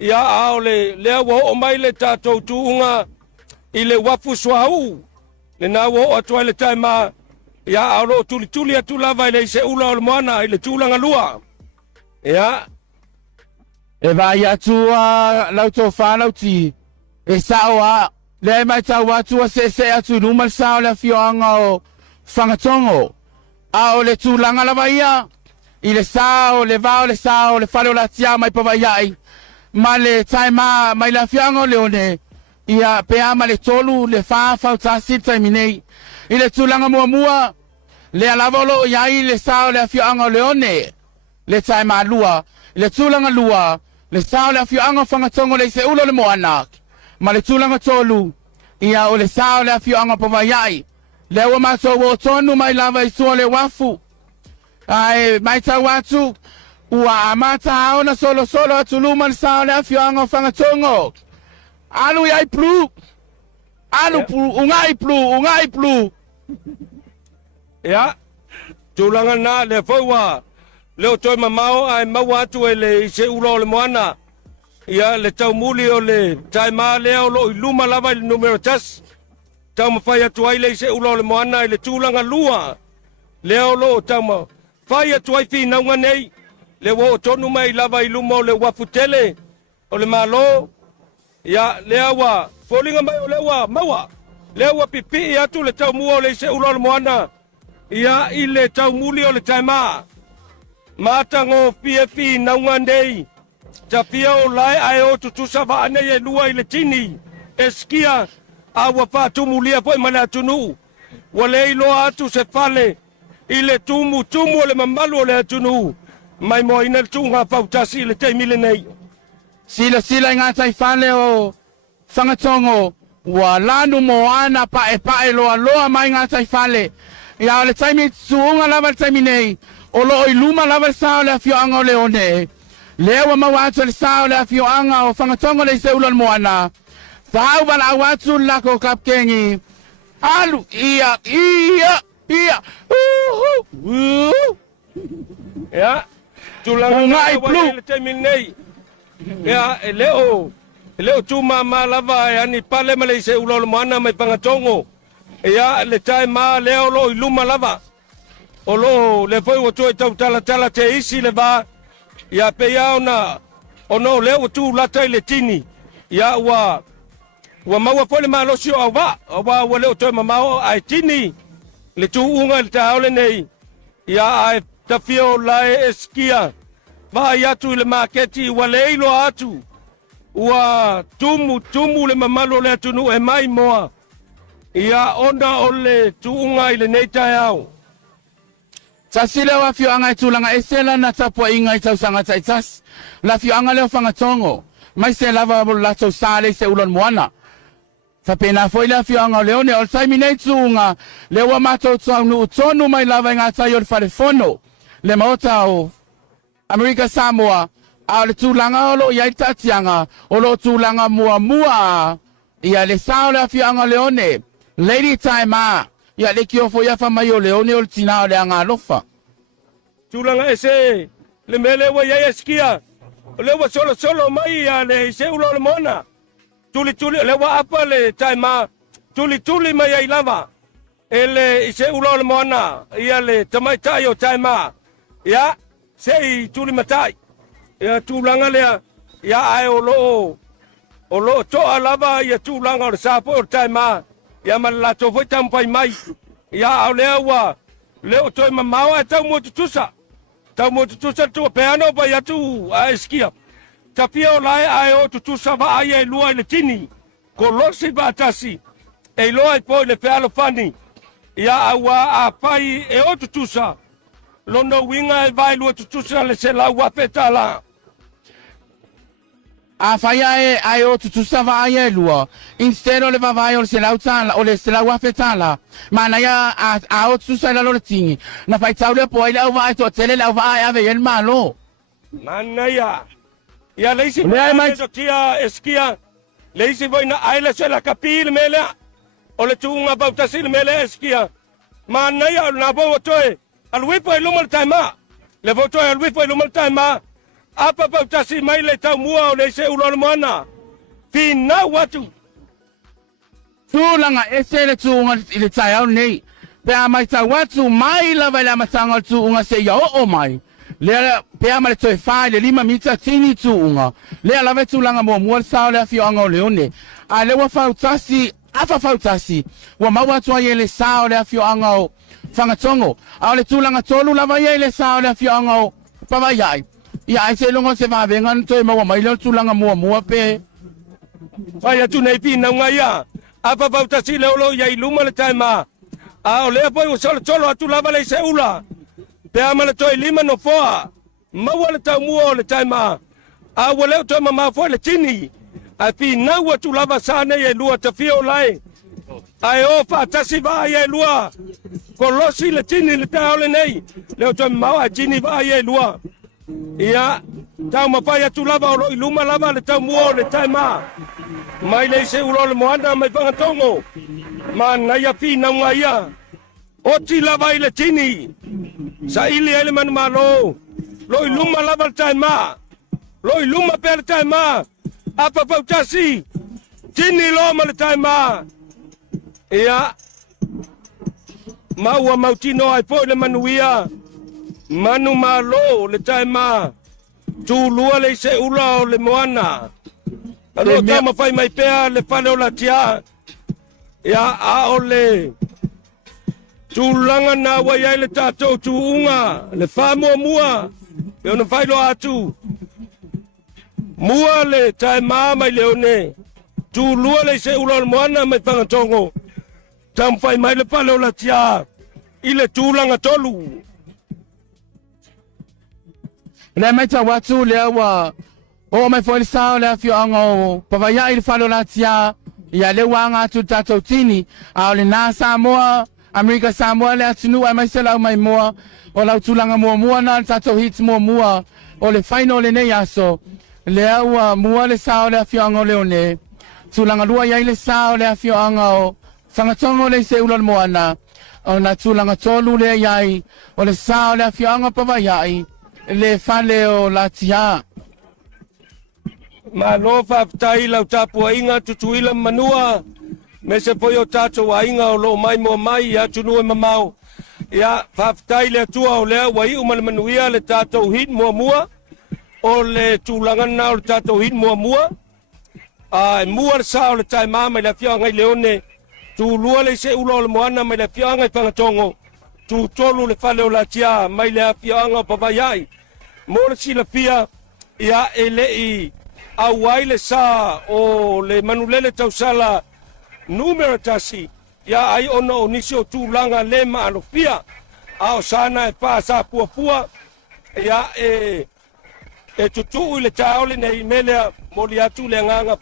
ia ao le leo o mai le tatou tuunga ile wafu swau le na wo atu le tai ma ia ao lo tuli atu lava le se ulo le moana ile tulanga lua ia e vai atu lau tō whānau ti e sao le mai tau atu se atu numa sao le fioanga o whangatongo o le tūlanga lava ia i le sao le vao le sao le whare o la tia mai pawai ai ma le taima mai la fioanga o leone ia pea ma le tolu le Fautasi taiminei i le tūlanga mua le alavolo iai le sao le fioanga o leone le taima lua le tūlanga lua le sao le afioanga whangatongo le se ulo le moana ma le tūlanga tolu ia o le sao le afioanga pawaiai le ua mātou o tonu mai lava i sua le wafu ai mai tau atu ua amata aona solo atu luma le sao le afioanga whangatongo alu iai plu alu plu ungai plu ia tūlanga na le fauwa leo toi mamao ai mau atu e le se ulo le moana ia le tau muli o le taima leo lo iluma lava le numero tas tau mawhai atu ai le se ulo le moana i le tūlanga lua leo lo tau mawhai atu ai whinaunga nei le wo tonu mai lava iluma o le wafutele o le malo ia lea wa folinga mai o lewa maua lea pipi atu le tau mua o le se ulo le moana ia i le tau muli o le taima matango PFI naunga nei tapia o lai ai o tutusa va ane e lua i le tini eskia awa fatumulia po mana tunu wale ilo atu se fale i le tumu le mamalu o le atunu mai mo ina tunga Fautasi le te mile nei sila ngā tai fale o whangatongo wa lanu moana pae loa mai ngā tai fale ia o le taimi suunga lava le taimi nei o lo i luma lava le sao le afioanga o leone lewa mawatu le sao le afioanga o whangatongo le se ulo le moana tau wala awatu lako kapkengi alu ia ia tulanga ngai plu le te mile nei ia leo tuma ma lava e ani pale ma le se ulo le moana mai whangatongo ia le tai ma leo lo i luma lava o lo le foi o toi tau tala te isi le va ia pe ia ono le o tu la tai le tini ia wa maua foi le malo sio wa le o toi mamao ai tini le tu unga le tau le nei ia ai tafio lai eskia va ia tu le marketi wa le ilo atu wa tumu le mamalo le tunu e mai moa ia onda o le tu unga ile nei tai au tasile wa fioanga tulanga esela na tapua inga i tausanga taitas la fioanga leo whangatongo mai se lava la tau sale se ulon moana sa pena foi la fioanga leo ne o taimi nei tunga le wa mato tonu mai lava ngā tai o le wharefono le maota o Amerika Samoa a le tūlanga o lo iai tatianga o lo tūlanga mua ia le sao le fioanga leo ne Lady Taima ia le kio fo ia fa mai o leone o tina o le anga lofa tulanga ese le mele wa ia eskia le wa solo mai ia le se ulo le mona tuli le wa apa le taima tuli mai ai lava ele se ulo le mona ia le tamai tai o taima ia sei tuli matai ia tulanga le ia ai o lo to alava ia tulanga o sapo o taima ia mala to foi tampai mai ia au leo toi mamao e tau mo tutusa tu peano pa ia tu a eskia tapia o lai ai o tutusa va ai e lua le tini kolosi Fatutasi e loa i po le pealo fani ia awa a pai e o tutusa lono winga e vai lua tutusa le se la ua petala a faya ai o tu sava ai lua instead o le vai o se lautala o le se la wafetala mana ya a o tu sa la lo tingi na fai tau le po ile o vai to tele la vai ave el malo mana ya leisi mai to tia eskia leisi voi na ai la se la kapil mele o le tunga Fautasi mele eskia mana ya na bo toe al wipo e lumal taima le voto al wipo e lumal taima apa Fautasi mai le tau mua o le se ulo mana fina watu tulanga ese le tunga ile tai nei pe mai ta watu mai la vai la matanga tunga se yo o mai le pe ama le toi fai le 5 mita tini tunga le la vai tulanga mo mo sa le fio anga le one a le wa Fautasi afa Fautasi wa ma watu ai le sa le fio anga fanga tongo a le tulanga tolu la vai le sa le fio anga pa vai ai ia se longo se va vengan toi ma mai le tulanga mo pe vai tu nei pina ngaia apa Fautasi le olo ia iluma le taima a o le po so solo tu lava le seula pe ama le toi 5 no foa ma wala ta muo le taima a wala to mama fo le tini a pina wa tu lava sane e lua ta fio lai ai o Fautasi va e lua kolosi le tini le ta ole nei le to ma a tini va e lua ia tau mapaya tu lava o iluma lava le tau muo le taima mai le se ulo le moana mai pangatongo mana ia fina ngaia o ti lava ile tini sa ili ele man malo lo iluma lava le taima lo iluma pe le taima apa Fautasi tini lo ma le taima ia maua mautino ai po le manuia manu malo le taima tu lua le se ula o le moana alo tama fai mai pea le fale o la tia ya a o le tu langa na wa ya le tato tu unga le fa mua pe ona fai lo atu mua le taima mai le one tu lua le se ula o le moana mai pangatongo tam fai mai le fale o la tia ile tu langa tolu le mai ta watu le wa o mai foi sa le fio anga pa vai ai falo la tia ya le wanga tu tato tini a le na Samoa America Samoa le tunu ai mai sela mai moa o la tulanga mo na tato hits mo o le final le nei aso le wa mo le sa le fio anga le one tulanga lua ya le sa le fio anga o sanga tongo le se ulan mo ana o na tulanga tolu le yai o le sa le fio anga pa vai ai le fale o la tia ma lo Fautasi lau tapua inga tutuila manua me se foi o tato wa inga o lo mai mo mai ya tunu mamau ya Fautasi le tua o le wai umal manuia le tato hit mua o le tulanga na o tato hit mua a mua sa o le tai mama le fia ngai leone tu lua le se ulo le moana mai le fia ngai pangatongo tu tolu le fale o la tia mai le fia nga papayai mo le sila fia ya ele i awai le sa o le manulele tausala numero tasi ya ai ono onisi o tulanga le ma alofia ao sana e pa sa pua ya e tutu le taole nei mele moli atu le nganga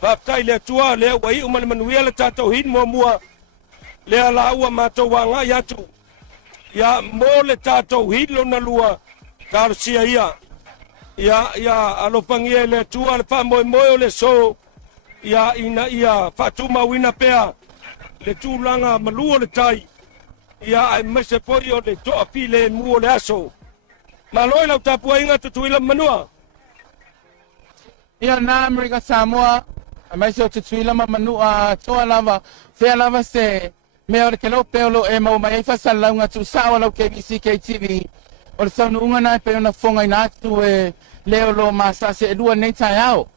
Fautasi le tua le wai umal manuia le tato hin mua le ala ua mato wanga yatu ya mo le tato hin lo na lua tarsia ya alopangia le tua le pa moe le so ya ina ia fatuma wina pea le tulanga malua le tai ya ai mese poio le to apile mu le aso maloi la tapua inga tutuila manua ia na America Samoa mai se tutuila manua to lava fe lava se me or ke lo pelo e mo mai fa salanga tu sa lo ke BCK o sanu unga na pe na fonga ina tu e leo lo masa se dua nei tai ao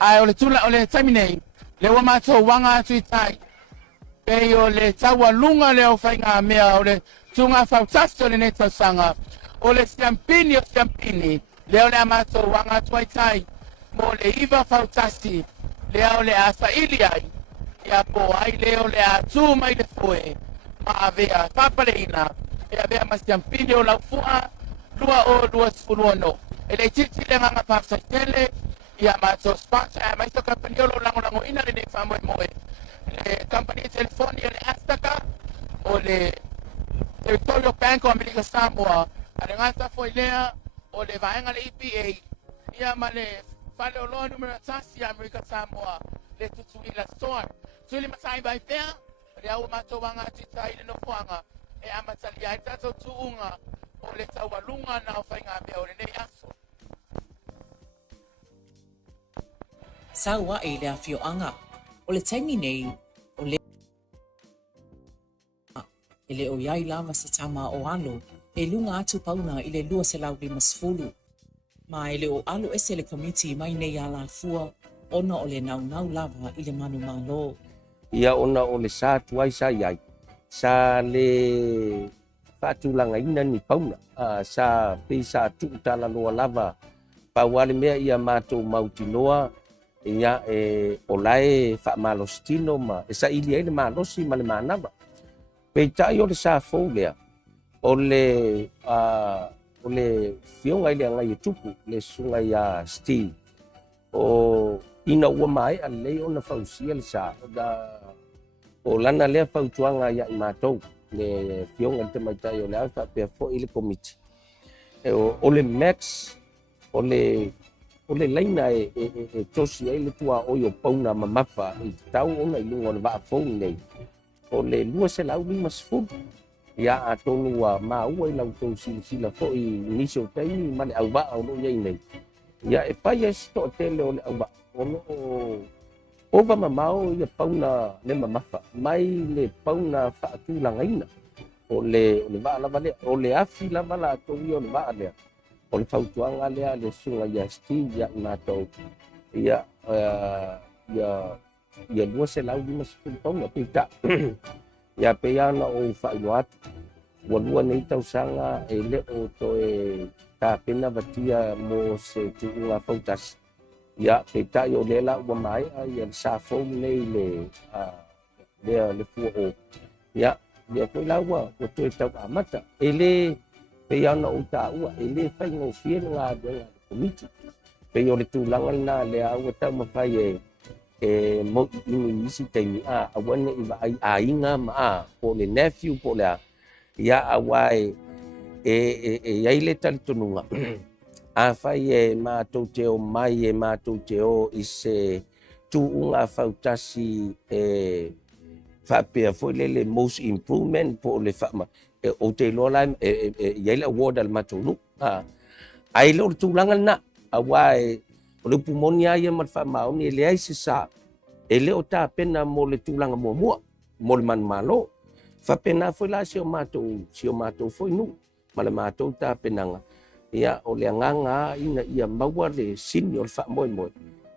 ai o le tula o le tamine le wa mato wanga tu tai pe o le tawa lunga le o fainga mea o le tunga Fautasi le nei sanga o le stampini le o le mato wanga tu tai mo le iva Fautasi le o le asa ili ai ya po ai le o le atu mai le foe ma avea papaleina e avea ma stampini o la fua lua o lua sfuluano e le titi le nganga Fautasi ia matou sponsor e mai so company o lango ina le fa mo le company telefoni le Astaka o le Territorial Bank of America Samoa ale ngata foi lea o le vaenga le EPA ia ma le fale o loa numero tasi America Samoa le tutu i la store tuli masai bai pea le au matou wanga titai le no fuanga e amatali ai tatou tuunga o le taualunga na o whainga mea o le nei aso. Saua e le afioanga o le taimi nei o le ele o iai lava sa tama o alo e lunga atu pauna i le lua se lau lima sefulu. Ma ele o alo ese le komiti mai nei ala fua ona o le nau lava i le manu malo. Ia ona o le sa tuai sa iai. Sa le fatulanga ina ni pauna. Sa pe sa tuutala loa lava. Pauale mea ia matou mautinoa. Ia o lae whaamalostino ma. E sa ili ele malosi ma le manava. Peitai o le sa fou lea. O le fionga ile ngai tupu le sunga ya Steve o ina ua mai a le ona fausia le sa da o lana le fautuanga ya matou le fionga te mai tai o le alfa pe fo ile committee o le max o le laina e tosi ai le tua o yo pauna mamafa i tau ona i lunga le va fo nei o le lua se lau lima sfu ia atonu wa maua i lau tau sila fo i nisio taimi ma le au va o no iai nei ia e pai e sto tele o le au va o no o va mamao ia pauna le mamafa mai le pauna faatulanga ina o le va lava le o le afi lava la tau i o le va lea o le fautuanga lea le sunga ia Steve ia natou ia lua se lau lima sfu pauna pita ia pe ana o whainoat ua lua nei tausanga e le o to e tāpena watia mo se tuunga Fautasi ia pe tai o lela ua mai ia sa fou nei le fua o ia le koe laua o to e tau amata e le pe ana o ta ua e le whaingo fia ngā denga komiti pe o le tūlanga na le au tau mawhai mo ini isi taimi awane i vai ainga ma po le nephew po le ia awai ai le tali tonunga a fai ma to teo mai ma to teo i se tu unga Fautasi fa pe foi le most improvement po le fama o te lola ia le award al matonu ai lo tulanga na awai o le pumonia ia ma fa maoni le ai se sa e le o ta pena mo le tulanga mo le man malo fa pena foi la sio mato foi nu ma le mato ta penanga ia o le nganga ina ia maua le senior fa mo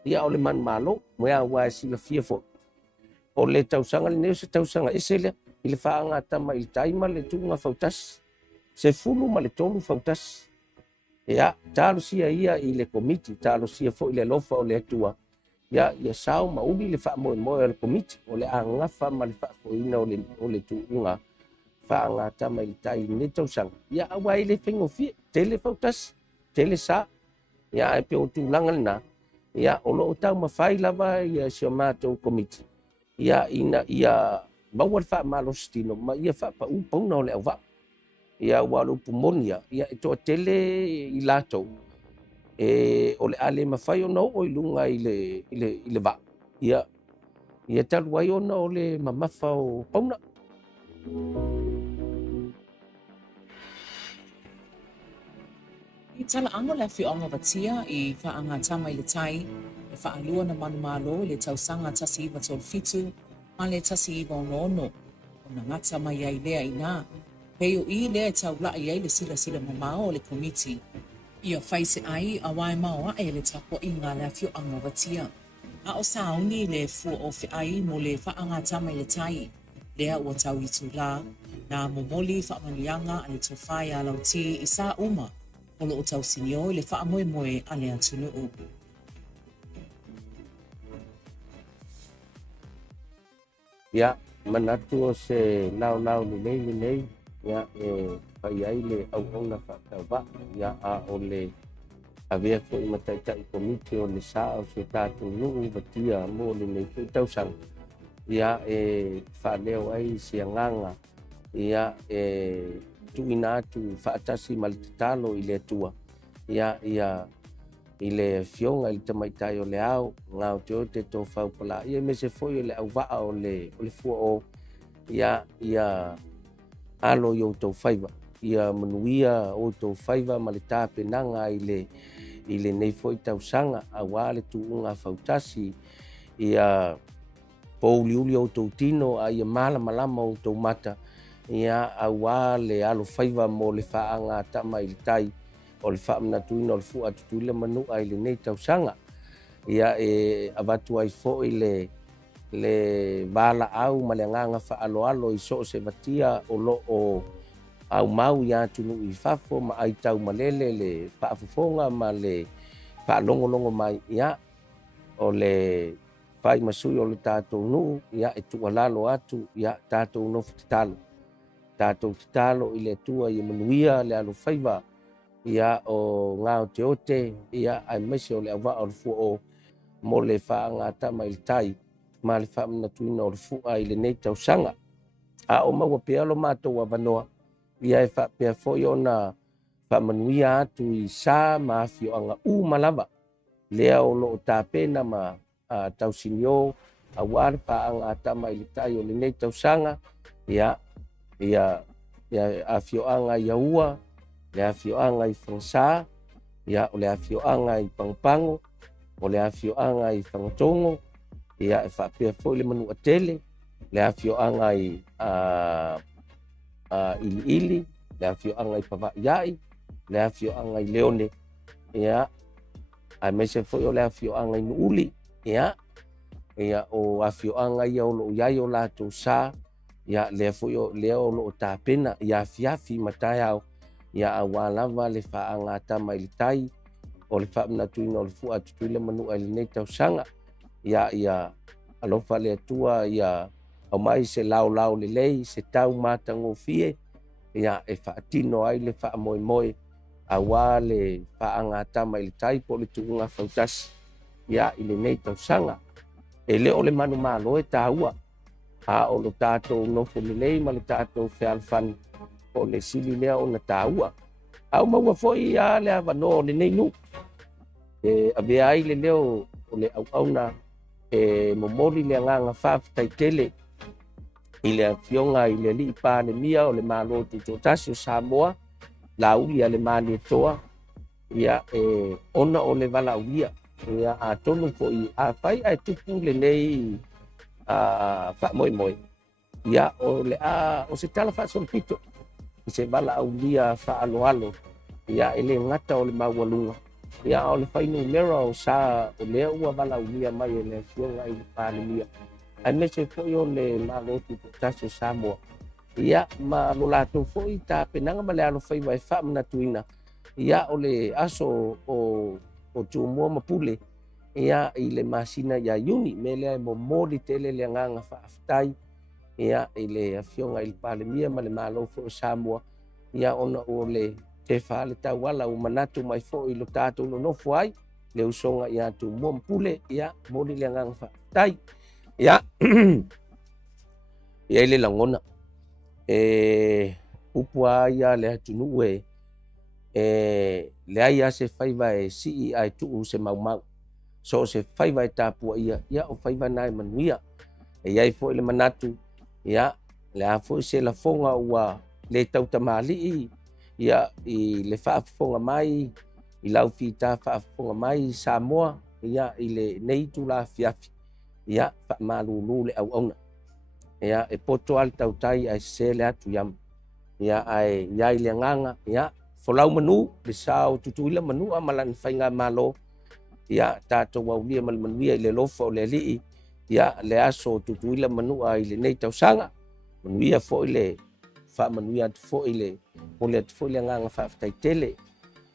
ia o le man malo mo ia wa si la fia fo o le tausanga le ne se tausanga esele i le fa nga tama i taima le tunga Fautasi se fulu ma le tolu Fautasi ia talo sia ia i le komiti talo sia fo i le lofa o le atua ia sao ma uli le fa mo le komiti o le angafa ma le fa fo ina o le tuunga fa nga tama i tai ne tausanga ia awa i le fengo fi tele Fautasi tele sa ia e pe o tulanga na ia o lo tau mafai lava ia sia matou komiti ia ina ia bawal fa malostino ma ia fa pa upona o le ava ia walu pumonia ia to tele i lato o le ale mafai ona o ilunga i le va ia talu ai ona o le mamafa o pauna I tala anga le afioanga watia i whaanga tama i le tai e whaalua na manu malo le tausanga tasi iwa tol fitu ma le tasi iwa ono o na ngata mai ai lea ina peo i lea tau la i ai le sila mamao o le komiti ia whaise ai a wai maoa e le tapo i ngā le afioanga watia a o sauni le fua o whi ai mo le whaanga tama i le tai lea ua tau i tu la na momoli whaamanianga a le tofai a lauti i sa uma o lo o tau sinio i le wha moe a le atunu u. ia manatu o se lau ni nei ia pai ai le au ona whakauwa ia a o le avea fo'i mataitai komite o le sa o se tatou nu'u vatia mo lenei fo'i tausaga ia fa'aleo ai siagaga ia tu'uina atu fa'atasi ma le tatalo i le atua ia i le fioga i le tamaitai o le ao gao te o te tofau pala ia me se fo'i o le auva'a o le fua'o ia alo i outou faiva ia manuia outou faiva ma le tapenaga i le nei fo'i tausaga auā le tu'uga fautasi ia pouliuli outou tino a ia malamalama outou mata ia auā le alo faiva mo le fa'aaga ta'ma i le tai o le fa'amanatuina o le fu'a tutui le manu'a i lenei tausaga ia avatu ai fo'i le vala'au ma le agaga fa'aloalo i so o se vatia o lo'o aumau iā tunu'u i fafo ma ai taumalele le fa'afofoga ma le fa'alogologo mai ia o le pai masui o le tatou nu'u ia tu'alalo atu ia tatou nofo tatalo i le atua ia manuia le alo faiva ia o ngao te ote ia ai maise o le auva'a o le fua'o mo le fa'aga ma i le tai ma le fa'amanatuina o le fu'a i lenei tausaga a o maua pea lo matou avanoa ia fa'apea fo'i ona fa'amanuia atu i sa ma afio'aga malava lea o lo'o tapena ma tausinio auā le fa'aga ta'ma i le tai o lenei tausaga ia afio'aga i aua le afio'aga i fagasā ia o le afio'aga i pagopago o le afio'aga i fagatogo ia fa'apea fo'i le manu'a tele le afio'aga i ili'ili le afio'aga i pava'ia'i le afio'aga i leone ia ae maise fo'i o le afio'aga i nu'uli ia o afio'aga ia o lo'o iai o latou sā ia lea fo'i lea o lo'o tapena ia afiafi matae ao ia auā lava le fa'aga tama i le tai o le fa'amanatuina o le fu'a tutui le manu'a i lenei tausaga ia alofa le atua ia aumai se laolao lelei se tau matagofie ia fa'atino ai le fa'amoemoe auā le fa'aga tama i le tai po le tu'uga fautasi ia i lenei tausaga lē o le manumālo tāua a o lo tatou nofo lelei ma le tatou fealofani o le sili lea ona tāua au maua fo'i a le avanoa o lenei nu avea ai le leo o le auauna momoli le agaga fa'afetaitele i le afioga i le ali'i palemia o le mālo tutotasi o Samoa lauli a le manietoa ia ona o le valaulia ia atonu fo'i afai ae tupu lenei fa'amoemoe ia o se tala fa'asolopito i se valaulia fa'aloalo ia le gata o le maualuga ia o le fainumera o sa o lea ua valaulia mai e le afioga i le palemia ae mese fo'i o le malo tutotasi o Samoa ia ma lo latou fo'i tapenaga ma le alo faiva e fa'amanatuina ia o le aso o tuamua mapule ia i le masina ia iuni me lea e momoli tele le agaga fa'afetai ia i le afioga i le palemia ma le malo fo'i o Samoa ia ona o le tefa le tauala ua manatu mai fo'i lo tatou nonofo ai le usoga iā tuamua mapule ia moli le agaga fa'afetai ia ia i le lagona upu ia le atunu'u leai a se faiva e si'i ae tu'u se maumau so o se faiva e tapua'ia ia o faiva na e manuia iai fo'i le manatu ia le a fo'i se lafoga ua le tautamali'i ia i le fa'afofoga mai i lau fita fa'afofoga mai i Samoa ia i le nei tulafiafi ia fa'amalūlū le auauna ia e poto a le tautai ae sesele atu iama ia ae iai le agaga ia folau manu le sa o tutuila manu'a ma lani faiga malo ia tatou aulia ma le manuia i le lofa o le ali'i ia le aso o tutuila manu'a i lenei tausaga manuia fo'i le fa'amanuia atu fo'i le ole atu fo'i le agaga fa'afetaitele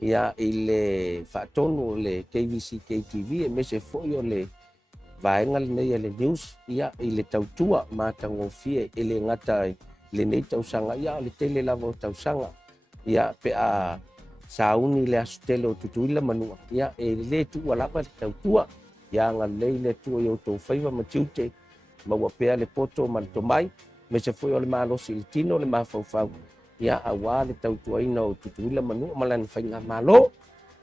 ia i le fa'atonu o le KVC KTV e mese fo'i o le vaega lenei a le news ia i le tautua matagofie e le gata lenei tausaga ia o le tele lava o tausaga ia pe a sauni le asutele o tutuila manua ia e le tu alapa le tautua ia ngalei le tu o to faiva matiute ma ua pea le poto ma le tomai me se foi o le malosi le tino le mafaufau ia aua le tautuaina o tutuila manua ma lana faiga malo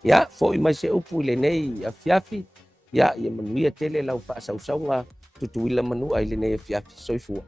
ia fo'i mai se upu i lenei afiafi ia ia manuia tele lau fa'asausauga tutuila manua i lenei afiafi soifua.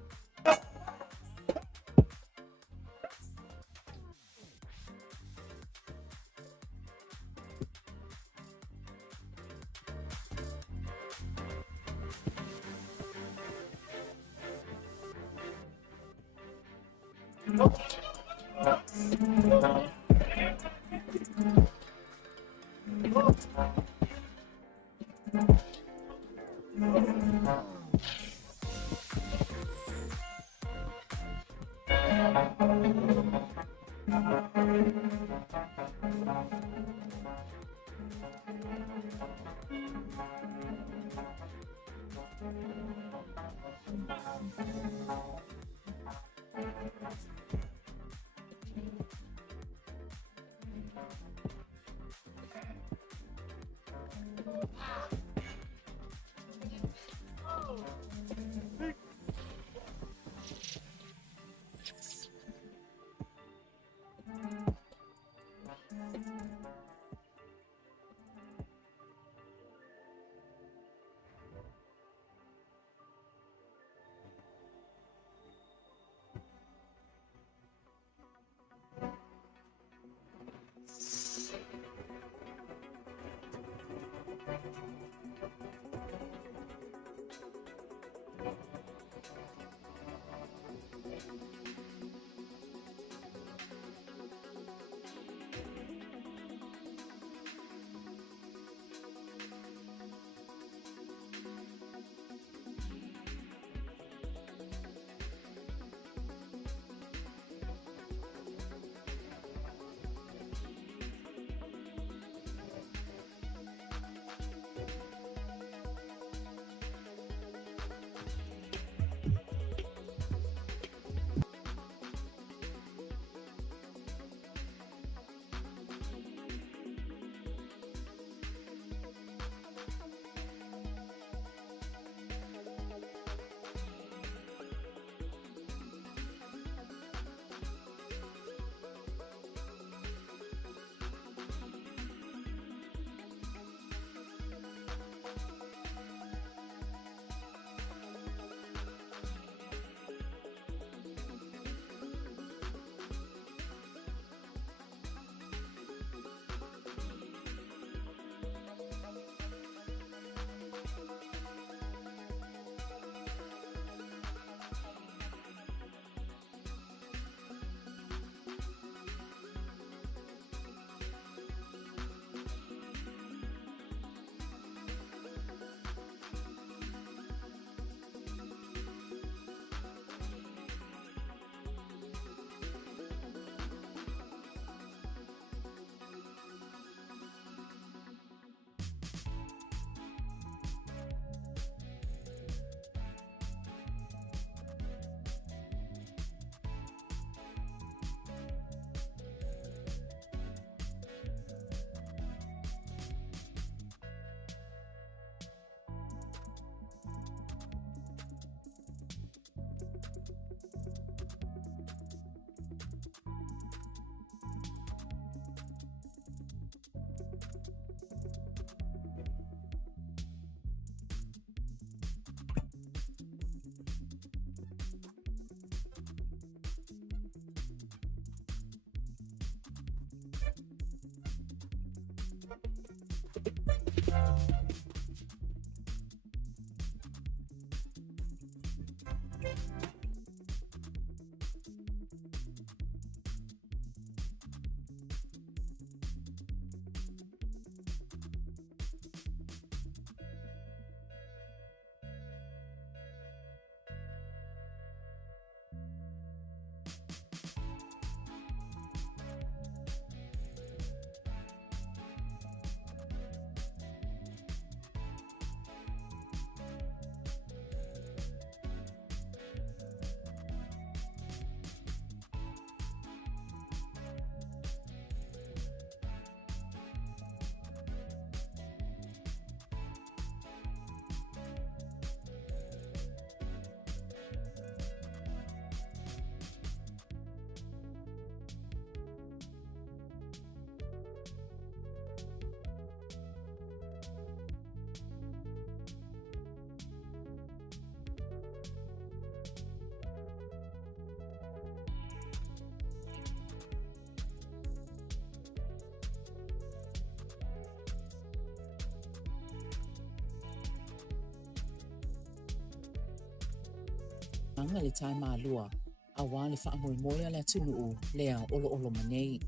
anga le tae mālua, a wā le whaamoemoe le atunuu lea olo manei.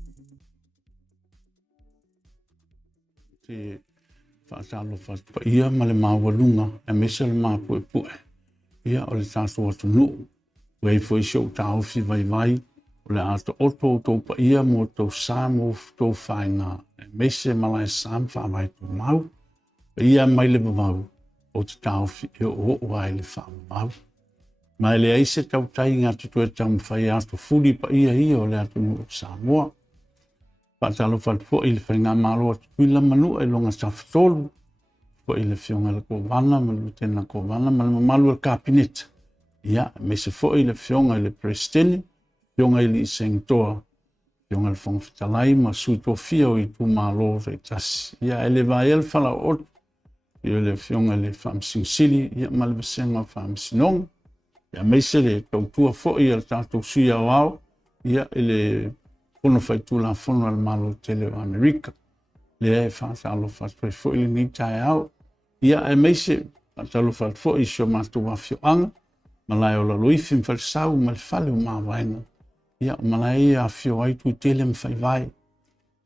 Te whaasalo whaaspa ia ma le mawalunga e mesa le mapue pue. Ia o le tātou atunuu. Wei foi show tāwhi vai o le ato oto tō pa ia mo tō sāmo tō whainga. E mese malai sām whawai tō mau. Ia mai le vavau o te tāwhi e o wai le whamau. Mai le aise tau tai ngā tutu e tau mwhai ato furi pa ia o le atunuu Samoa. Patalo fo il whainga malo atu pila manu e longa tawhitolu. Fo il fionga le kovana, malu tena kovana, malu al kabineta. Ia, me se fo il fionga le presidente, fionga il isengtoa, fionga le whangwhitalai, ma sui tō fia o i tū malo re tasi. Ia, ele vai el whala ot, ia le fionga le whamsingsiri, ia malvasenga whamsinong. Ia, me se le tautua fo i al tātou sui au au, ia ele pono fai tū la fono al malo tele o Amerika. Le e whaatalo whaatoi fo ili ni tae au. Ia e meise, whaatalo whaatfo i sio mātu wafio anga. Malai o la loifi mwhalsau ma le whale o māwaina. Ia malai e a fio aitu tele mwhai vai.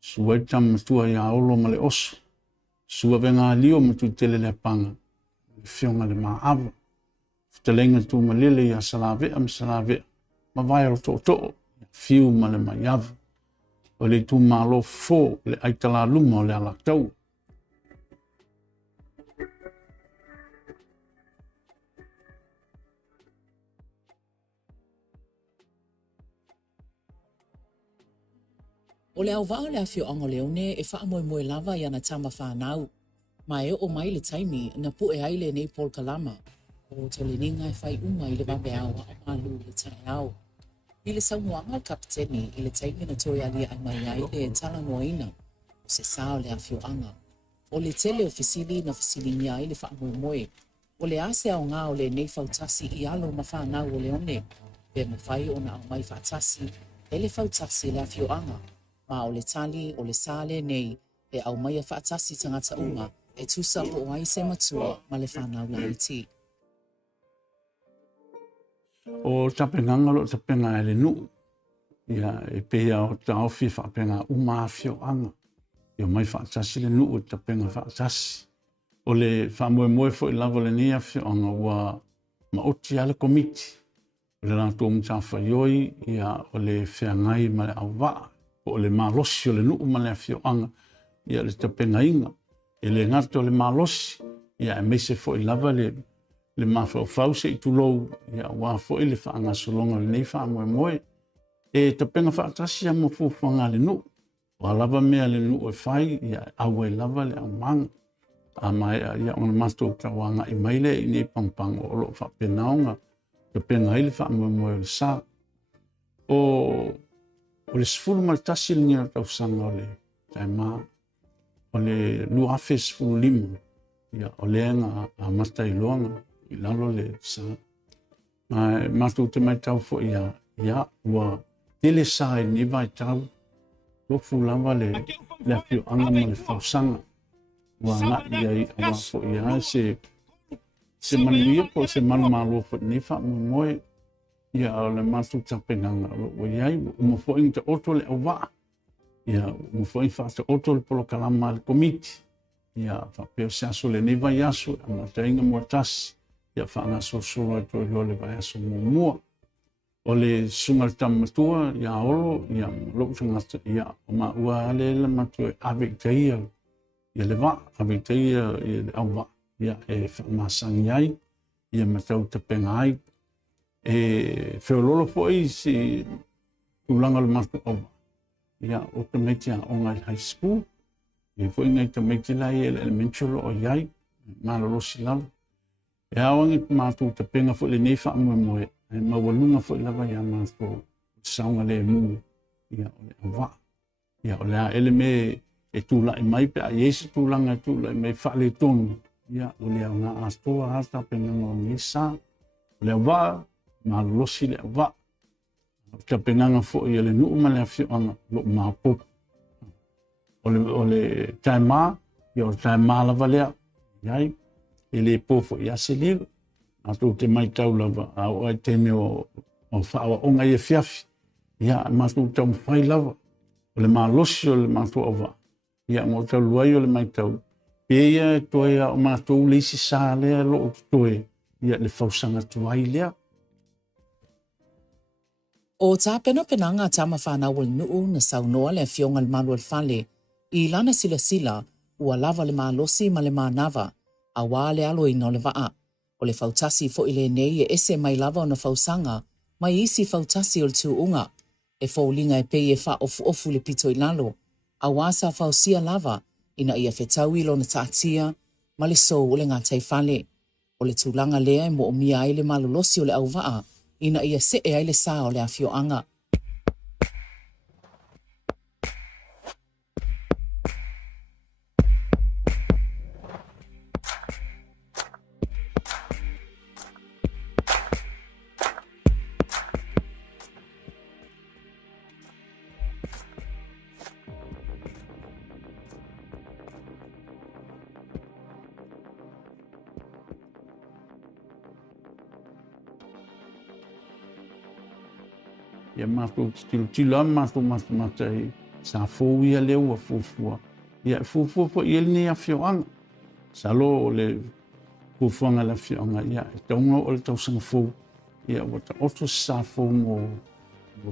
Sua i tam matua i a olo ma le oso. Sua venga lio matu tele le panga. Le fionga le maawa. Ftalenga tu ma lele i a salawea ma salawea. Ma vai o to. Fiu ma le maiava. O le tu malo fo le aitala luma o le alaktau. O le au wao le awhio ango leone e whaamoemoe lava i ana tama whanau. Ma e o mai le taimi na pu e aile nei Paul Kalama. O to le ninga e whai unga i le wawe au a malu le tae au. I le saunuanga kapiteni i le taimi na toi alia ai mai ai le tala noaina o se sao le awhio anga. O le tele o fisili na fisili ni ai le whaamoemoe. O le ase au ngā o le nei Fautasi i alo ma whanau o leone. Pe mawhai o na au mai Fautasi e le Fautasi le awhio anga. Ma o le tali o le sale nei e au mai a Fautasi tangata unga e tusa o ai se matua ma le whanau la iti. O tapenganga lo tapenga ele nu. Ia e pea o taofi whapenga umawhio anga. Ia mai Fautasi le nu o tapenga Fautasi. O le whamoe fo i lava le nia whio anga ua maoti ala komiti. O le rātou mtawhaioi ia o le whiangai ma le awa. O le malosi o le nu ma le whio anga. Ia le tapenga inga. E le ngata o le malosi. Ia e meise fo i lava le mawhau se i tulou. Ia wā fo i le whaanga solonga le nei whamoe. E tapenga Fautasi a mafuwhanga le nu. Wa lava mea le nu e whai. Ia awe lava le amanga. A mai ia ona matou tawanga i maile i nei pampang o lo whapenaonga. Te penga i le whamoe le sa. O le sifuru maltasi le ngira tausanga o le taima. O le luafe sifuru lima. Ia o leanga a mata i loanga i lalo le sa. Matou te mai tau fo ia ua tele sa i niva i tau. Tofu lava le apio anga ma le fausanga. Wa nga ia wa fo ia se manuia po se manu malo fo ni fa moe ia le masu tapenganga o ia mo fo in te oto le wa ia mo fo in fa te oto le polo kalama le komiti ia fa pe se so le ni va yasu ma tenga mo tas ia fa na so to le va yasu mo o le sungal tamatua ia olo ia lo sunga ia ma ua le matu avec teia ia le va avec teia ia awa ia e whamasangi ai, ia matau te penga ai, e whiololo foi si ulanga le matu awa. Ia o te meitia o ngai high school, e foi ngai te meitila i elementary o iai, malolosi lalo. E awangi matu te penga foi le nei whaamoe e mawalunga foi lava ia matu saunga le mu, ia o le awa. Ia o le a ele me e tūla i mai pe a iesi tūlanga e tūla i mai whaale tonu. Ia o le nga astoa hasta penga no misa le va ma losi le va ta penga fo ia le nu ma le fi ona lo ma po o le taima ia o taima la valea iai ele po fo ia se li Atu te mai tau lava, a o ai te meo o whaawa o ngai e fiafi. Ia, mātou tau mwhai lava. O le mālosi o le mātou awa. Ia, ngō tau luai o le mai tau. Pēia e toi a o mātou leisi sā lea lo o toi. Ia, le whausanga tuai lea. O tā pena penanga tama whanau le nuu na saunoa le fionga le malu al fale. I lana sila sila, ua lava le mālosi ma le mānawa. A wā le alo ino le waa. O le fautasi fo ile nei e ese mai lava o na fausanga, mai isi fautasi o le tuunga. E faulinga e pei e wha ofu le pito i lalo. A wasa fausia lava, ina ia whetau ilo na taatia, ma le so o le ngātai fale. O le tūlanga lea e mo o mia ai le malolosi o le au waa, ina ia se e ai le sā o le afioanga. Ia mātou tilo am mātou matai sa fōu ia leo a fōfua. Ia fōfua po ia ni a whioanga. Sa lo le fōfuanga la whioanga. Ia e taunga o le tausanga fōu. Ia wata oto sa fōu mo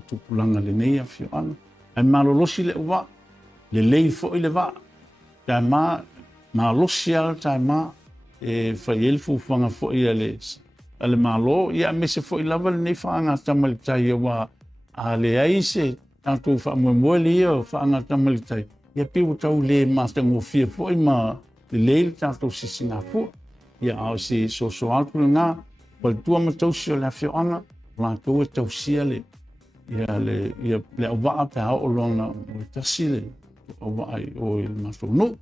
tupulanga le nei a whioanga. Ai malolosi le uwa. Le lei fo i le wa. Tai malosi ala tai e whai ele fōfuanga fo ia le ale malo. Ia mese fo i lava le nei whaanga tamalitai ia wa. A le aise, tātou whaamoe li o whaangata malitai. Ia piu tau le mātango fia fwoi ma le leile tātou si Singapore. Ia au si so altu ngā, wale tua matausi o le awhioanga, lātou e tausia le. Ia le awaa te hao o lona o tasi le, awaa o il mātou no.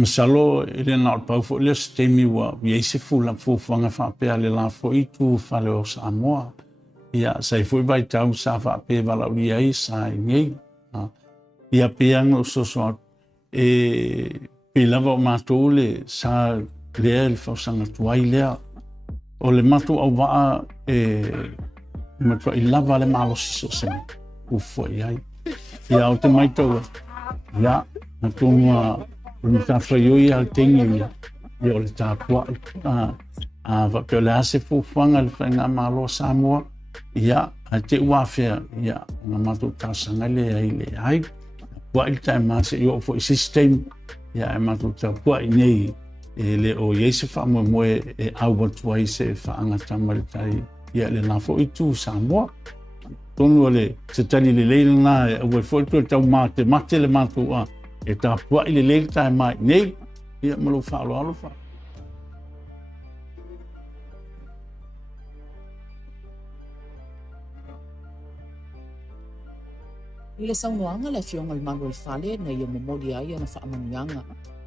Masalo ele na pau fo le stemi wa ye se fula fo fanga fa pe ale la fo I tu fa le o Samoa ia sai foi vai tau sa fa pe vala uri ai sa ngai ia pe ang o so pe lava ma tole sa le el fa sanga tuai le o le matu au va ma to I lava le malo so se u fo ia ia o te mai tau ia na tonga Ni ta whaioi al tengi ia o le tāpua va pe o le ase fufuanga le whainga malo Samoa ia a te uawhea ia ngā mātou tāsanga le ai le ai pua I tai māse I o fo I system ia e mātou tāpua I nei le o iese whaamoe moe au watu ai se whaanga tamaritai ia le nā fo I tū Samoa tonu le se tali le leila ngā e au e fo I tū tau mate le mātou e tā pua I le leile tae mai nei, ia malo whaalo alofa. I le saunoanga le fionga le manu le fale na ia momoli ai ana whaamanuanga.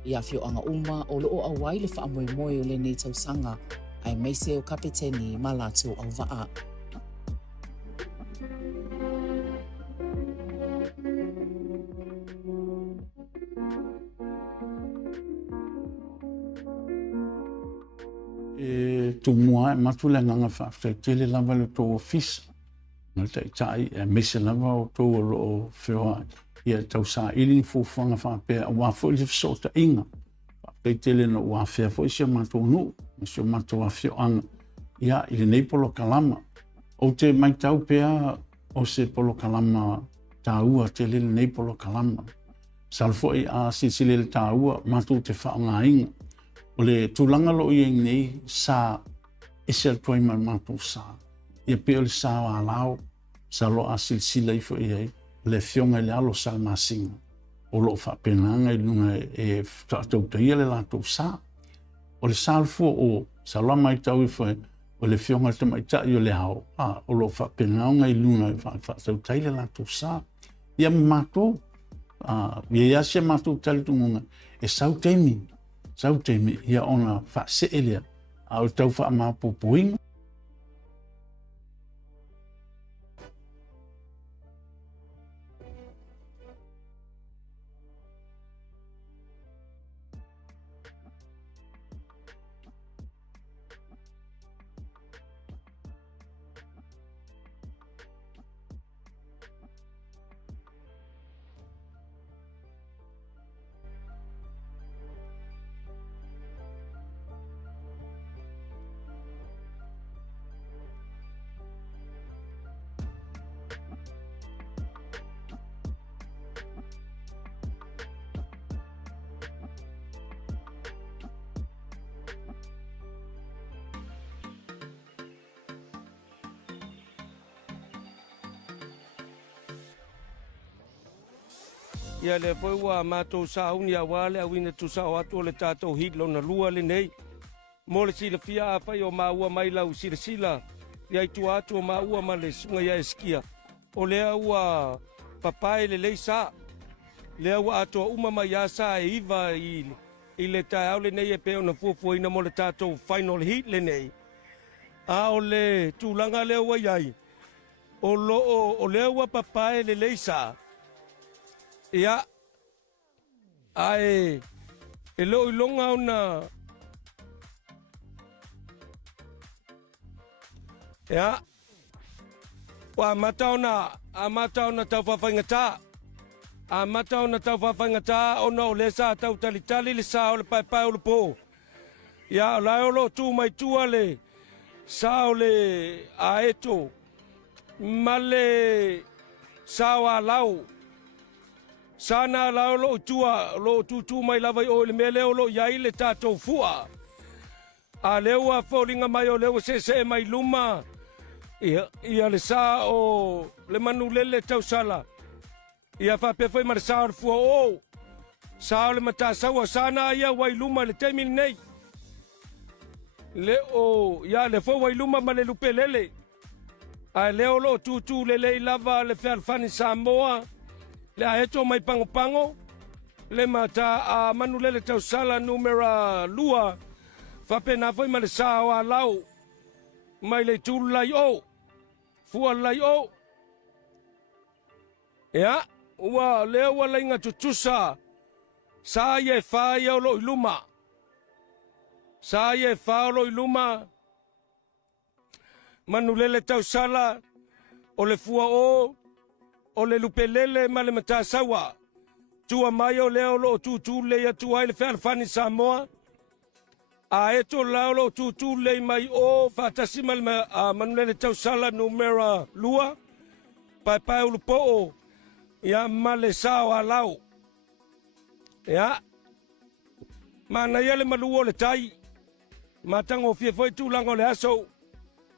Ia fioanga uma o loo awai le whaamoemoe o le nei tausanga ai meise o kapeteni ma lātou au waa. tumua matu le nganga fa tele lava le to office na te tai mese lava o to lo feo ia tau sa ili fu fanga fa pe wa fo le so ta inga pe tele no wa fe fo se matu no se matu wa feo anga ia ile nei polo kalama o te mai tau pe o se polo kalama taua tele nei polo kalama salfo a sisile le taua matu te fa nga inga o le tulanga lo i nei sa isel toima matu sa ia pe o le sa wa lao sa lo a silsila i fo i le fionga le alo sa masinga o lo fa penanga i lunga e tau taia le lato sa o le salfo o sa lo mai tau i fo o le fionga te mai tai o le hao o lo fa penanga i lunga e fa tau taia le lato sa ia matu ia se matu tali tungunga e sau temi ia ona fa se elia au tau fa ma pupuing ia le foi wa matou sauni a wale a wina tu sa atu le tatou hitlo na lua le nei mo le sila fia fa yo ma ua mai lau sila ia tu atu ma ua ma le sunga ia eskia o le ua papai le leisa le ua atu uma ma ia sa e iva i le tai au le nei e peo na fuafua ina mo le tatou final hit le nei a o le tūlanga le ua iai o le ua papai le leisa ia ai e lo ilonga ona ia wa mataona tau fafaingata a mataona tau fafaingata ona o le sa tau talitali le sa o le pai o le po ia la o lo tu mai tua le sa o le aeto male sa wa lau sana la lo tua lo tu mai lava o le mele o lo yai le tatou fua a leua folinga mai o leua se mai luma ia le sa o le manulele tau sala ia fa pe foi mar sa o fua o sa le mata sa sana ia wai luma le temi nei le o ia le fo wai luma ma le lupelele a leo lo tu le lava le falfani Samoa le aeto mai pango le mata a manulele tau sala numera lua fa pena foi ma le sa o lau mai le tu lai o fua lai o ia ua le ua lainga tutusa sa ye fa ia lo iluma sa ye fa lo iluma manulele tau sala o le fua o le lupelele ma le matasaua tua mai o leo lo tutu le ia tua le falfani Samoa a eto lao lo tutu le mai o Fatasi ma le manulele tau sala numera lua pai ulupo ia ma le sao alau ia mana ia le malua le tai matango fie foi tu lango le aso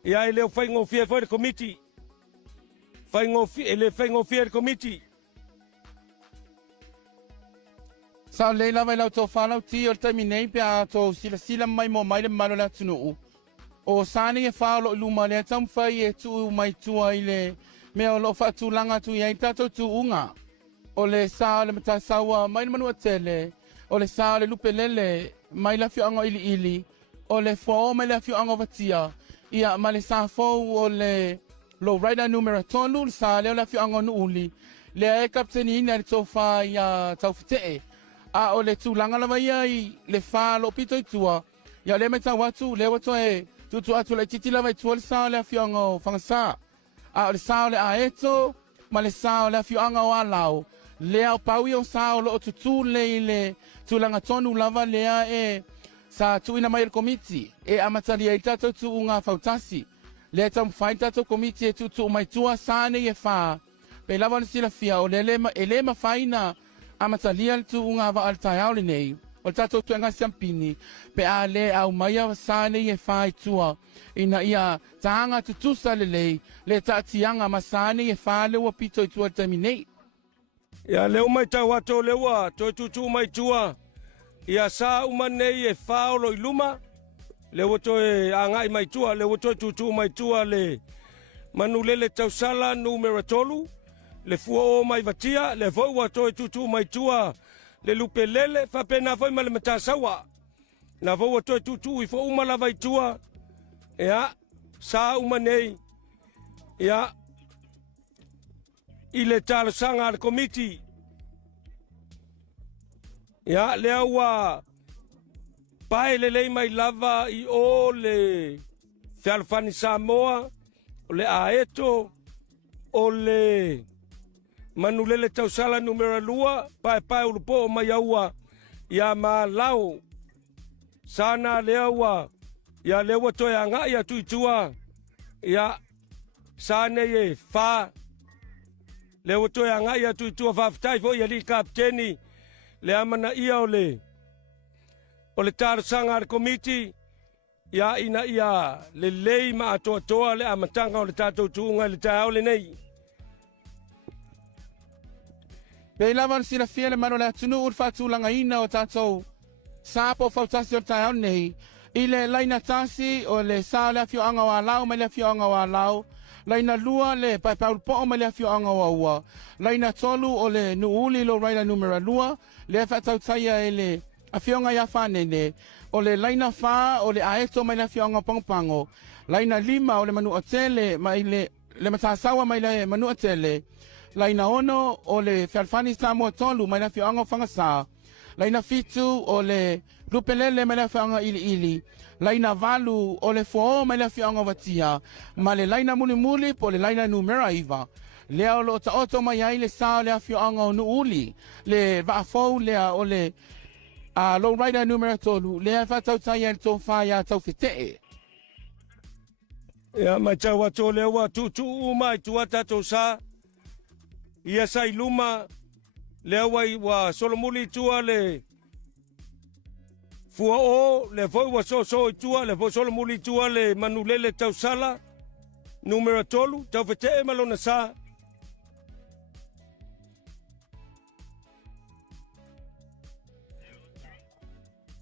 ia ele fai ngo fie foi le committee fai ngo fie le committee sa leila vai lau tō whanau ti o le taimi nei pe a tō sila mai mo mai le malo le atunu o sani e whaolo i luma le atam whai e tu mai tua i le mea o lo whatu langa tu iai tato tu unga o le sa le mata sawa mai le manua tele o le sa le lupe lele mai la fianga ili o le fo mai la fianga vatia ia ma le sa fo o le lo rider numero tonu sa le la fianga nuuli le e kapteni ina le tofa ia taufite a o le tu langa la vai le fa lo pito tua ia le meta watu le watu e tutu atu le titi lava i tuol sao le afionga o whangasa. A o le sao le aeto, ma le sao le afionga o alau. Lea o paui o sao lo o tutu le ile tulanga tonu lava lea e sa tuina mai le komiti. E amatalia i tato tu unga fautasi. Lea tam whai tato komiti e tutu mai tua sane e wha. Pe lava le sila fia o le elema whaina amatalia le tu unga wa altai au le nei. O tato tuenga siampini, pe a le au maia sane e whai tua, ina ia tahanga tutusa le lei, le taatianga ma sane e wha le wapito i tua taminei. Ia leo mai tau ato lewa, toi tutu mai tua, ia sa umanei e wha olo i luma, lewa toi angai mai tua, lewa toi tutu mai tua le manulele tausala numero tolu, le fua o mai vatia, le voua toi tutu mai tua, le lupe lele fa pena foi male mata sawa na vo to tu i fo uma la vai tua ya sa uma nei ya ile tal sanga al committee ya le wa pai le mai lava i o le falfani Samoa o le aeto o le manulele tausala numero lua, pai ulupo mai aua, ia ma lau, sana leaua, ia lewa toi anga ia tuitua, ia sane ye fa, lewa toi anga ia tuitua faaftai fo ia li kapteni, le amana ia o le tarasanga al komiti, ia ina ia le lei ma atoa le amatanga o le tatou tuunga le tau le nei. Pe lava sila fia le mano le atunu ur fatulanga ina o tatou sapo fautasi o tai au nei. I le laina tasi o le sa le afio anga wa lau mai le afio anga wa lau. Laina lua le pai paul po mai le afio anga wa ua. Laina tolu o le nuuli lo raila numera lua. Le fatau taia e le afio anga ya whanene. O le laina fa o le aeto mai le afio anga pangpango. Laina lima o le manu atele mai le matasawa mai le manu atele. Laina ono o le falfani Samoa tolu mai na fianga whangasa. Laina fitu o le lupelele mai na fianga ili. Laina valu o le fo mai na fianga watia. Ma le laina muli po le laina numera iwa. Lea o lo ta oto mai ai le sa le fianga o nuuli. Le vaafou lea o le low rider numera tolu. Lea fatau taia le tofaya tau fitee. Ia mai tau ato lewa tutu mai tuata to sa. Ia sai luma le wai wa solomuli tua le fua o le foi wa so tua le foi solomuli tua le manulele tausala numero tolu tau fete malona sa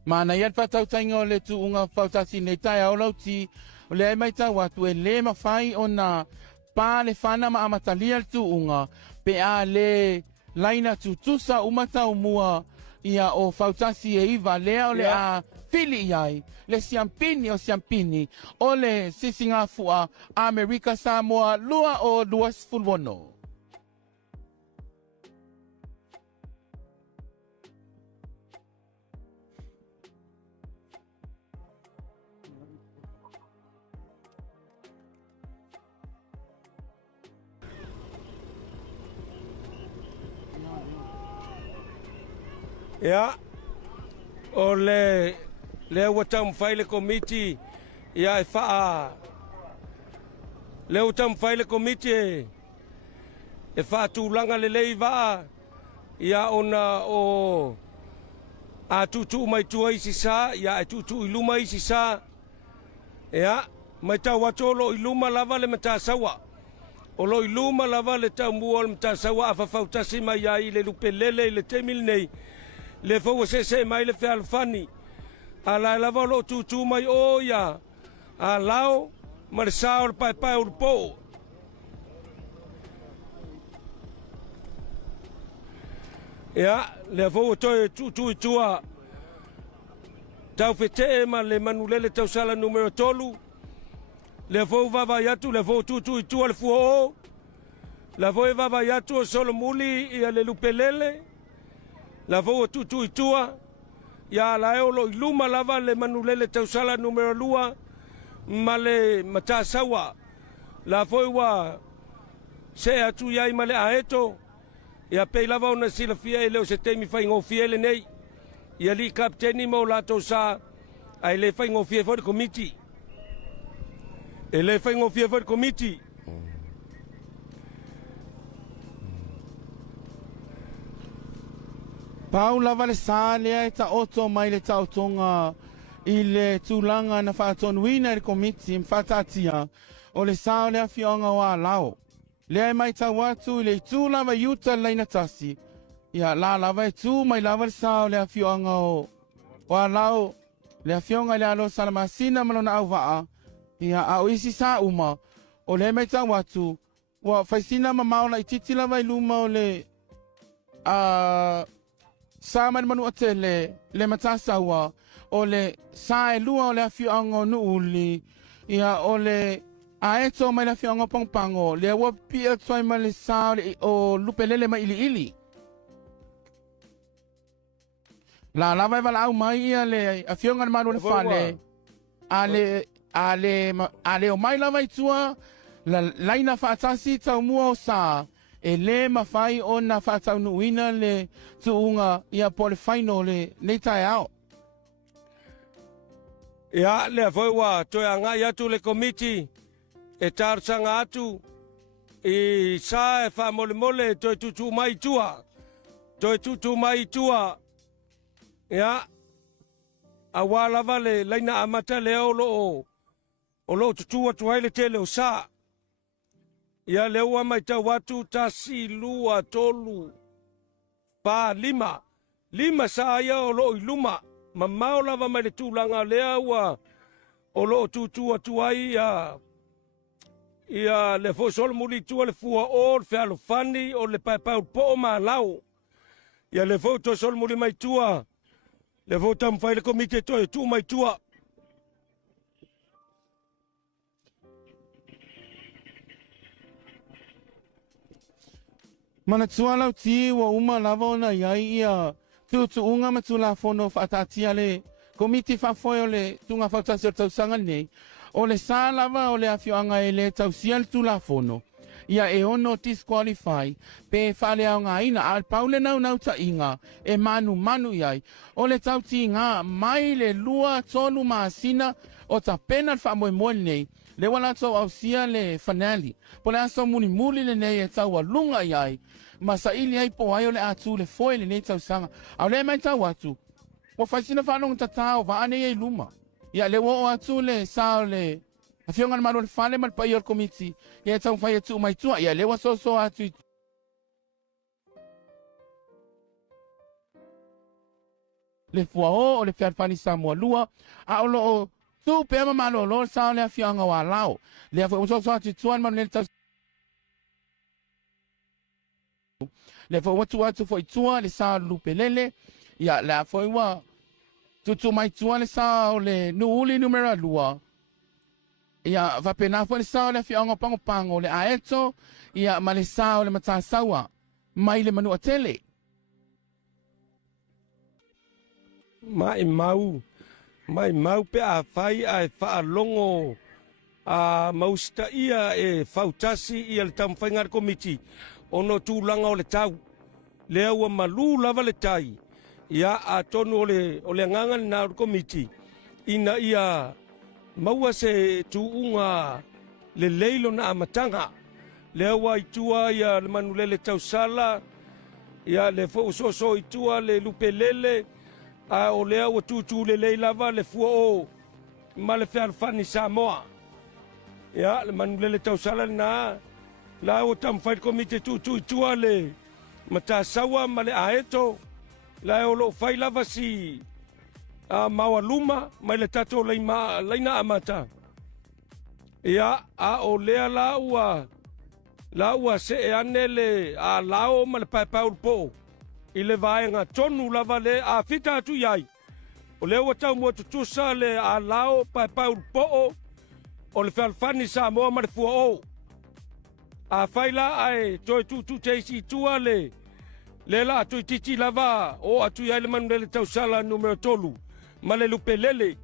Mana ia patau tainga le tu unga Fautasi nei tai au lauti le mai tau atu e le mawhai o na pa le whana ma amatalia le tu unga pe a le laina tutusa umata umua ia o Fautasi e iwa lea o le a fili iai le siampini o le sisinga fua Amerika Samoa lua o luas fulwono. Ya, o le watam faile komiti ya fa le watam faile komiti e fa tu langa le leiva ya ona o a tutu mai tu isi sa ya tutu iluma isi sa ya mai ta watolo iluma lava le mata sawa o lo iluma lava le tambu o mata sawa fa Fautasi mai ya ile lupelele le temil nei le fo se mai le falfani ala la volo tu mai o ya alao marsao pai urpo ya le fo tu tua tau fete ma le manulele tau sala numero tolu le fo vava yatu le fo tu tua le fo la vo vava yatu solo muli ia le lupelele la vo tu tua ya la eolo iluma lava le manulele tausala numero lua male matasawa la foi wa se atu yai male aeto ia pe lava ona silafia e leo se temi faigofia le nei ia li kapteni mo latou sa ai le faigofia foi le komiti e le faigofia foi le komiti Pau lava le sa lea e ta oto mai le tautonga i le tūlanga na whaatonuina i le komiti mwhatatia o le sa o le awhionga wa lao. Lea e mai tau atu i le tū lava yuta leina tasi. Ia la lava e tū mai lava le sa o le awhionga o wa lao. Le awhionga le alo salamasina malona au waa. Ia au isi sa uma o le mai tau atu wa whaisina mamaona i titi lava i luma o le sa manu atele le matasawa o le sa e lua o le awhionga nu uli. Ia o le aeto mai la fionga pongpango le wa pia tsoi mai le sa o lupelele mai ili. La vai vala au mai ia le a fionga mai le fale. Ale o mai la vai tua la laina Fatasi tau mua o sa e le mafai o na fatau nuina le tuunga ia po le final le tai ao. Ia le foi wa toi anga ia tu le komiti e tarsanga atu i sa e fa mole mole toi tutu mai tua ia awala vale laina amata le o lo tutu atu hai le tele o sa ia le ua mai tau atu tasi lua tolu pa lima sa ia o lo iluma mamao lava mai le tūlanga lea ua o lo tutu atu ai ia le fosol muli tua le fua o le fealo fani o le paipau po ma lau ia le foto sol muli mai tua le foto mfai le komite to tu mai tua Mana tua lau ti wa uma lava ona iai ia tu unga matula fono Fatatia le komiti fafoio le tunga Fautasi o tausanga nei o le sa lava o le awhioanga e le tausia le tula fono. Ia e ono disqualify pe fale au ngā ina al paule nau ta inga e manu iai o le tauti ngā mai le lua tonu maasina o ta pena wha moe nei le wala tau au sia le fanali po le aso muli le nei e tau lunga iai ma sa ili ai po ai o le atu le foi le nei tau sanga au le mai tau atu o whaisina whanong tatao wa ane ei luma ia le wo atu le sao le a fionga na le fale mal pa yor komiti ia tau whai atu mai tua ia le wa so atu le fua o le fiarfani Samoa lua a o lo tu pe ma malo lo sao le a fionga wa lao le a fua so atu tuan man le tau le fua watu atu foi tua le sao lupelele ia le a foi wa tutu mai tua le sao le nuuli numera lua ia va pena foi le sao le fionga pango le aeto ia ma le sao le matasawa mai le manu atele mai mau pe a fai a fa longo a mausta ia e Fautasi ia le tamwhainga komiti ono tūlanga o le tau le ua malu lava le tai ia a tonu o le nganga na komiti ina ia maua se tuunga le leilo na amatanga le ua itua ia le manulele tausala ia le fo itua le lupelele a o lea ua tutu le lava le fua o ma le fealfani Samoa ia le manulele tausala na la o tamwhai komite tutu itua le matasawa ma le aeto la o lo fai lava si maua luma mai le tato laina amata ia a o lea la ua se e ane le a lao ma le paipau po i le vaenga tonu lava le a fita atu iai o le ua tau mua tutusa le a lao paipau po o le fealfani Samoa ma le fua o a faila ai toi tutu teisi tua le la atu titi lava o atu iai le manulele tausala numero tolu ma le lupelele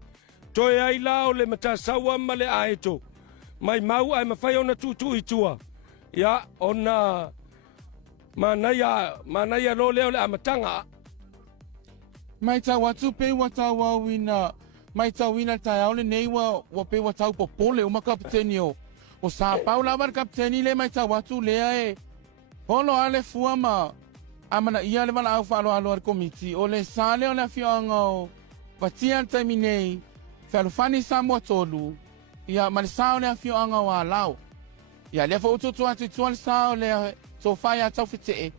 toe ai la o le matasaua ma le aeto mai mau ai mawhai ona tutu i tua ia ona manaya lo leo le amatanga mai tau atu pe wa tau wina mai tau wina tai au le nei wa pe wa tau popole o makapteni o sa paula var kapteni le mai tau atu le e holo ale fuama amana ia le vala au falo alo al komiti o le sale o le fianga o vatia terminei falo fani Samoa tolu ia ma le sao le fianga wa lao ia le fo tu atu sao le so faya tau fite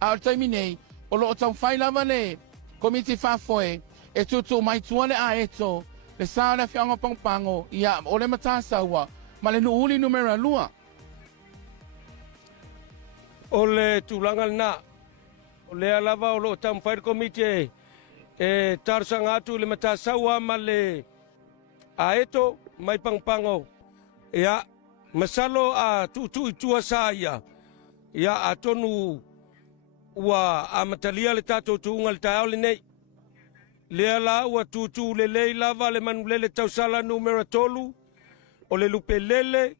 a terminei o lo tau fai lava le komiti fa foi e tutu mai tuale a eto le sao le fianga pangpango ia o le matasaua ma le nuuli numera lua o le tulanga na o le alava o lo tam fai komiti e tarsanga atu le matasaua ma le aeto mai pangpango ia masalo a tutu itua sa ia atonu ua amatalia le tatou tuunga le taao le nei lea la ua tutu le lei lava le manulele tausala numera tolu o le lupe lele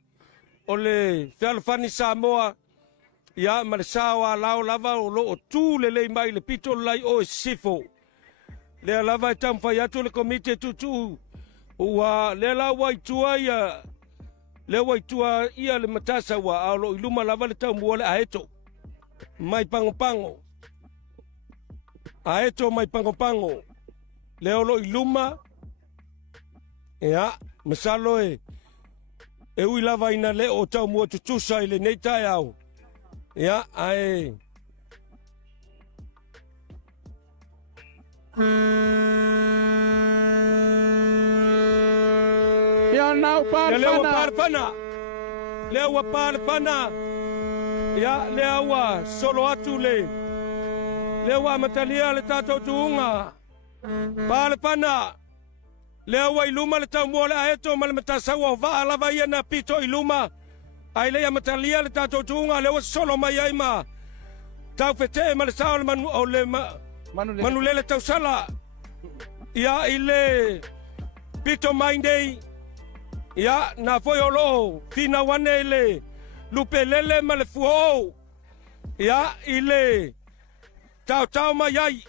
o le fealofani Samoa ia ma le sao a lao lava o lo o tu le lei mai le pito lai o e sifo lea lava e tamfai atu le komite tutu ua lea la ua itua ia le ua itua ia le matasa ua a lo iluma lava le tau mua le aeto mai pango aeto mai pango le olo iluma ia masalo e ui lava ina le o tau mua tutusa i le nei tae au ia ae ia nau parfana le ua parfana ia le aua solo atu le ua matalia le tatou tuunga pale pana le aua iluma le tau mua le aeto ma le matasaua o vaa lava ia na pito iluma ai le matalia le tatou tuunga le ua solo mai ai ma tau fete ma le sao le manulele tau sala ia i le pito mai nei ia na foi o loo fina wane le lupe lele ma le fuo ia i le tau mai ai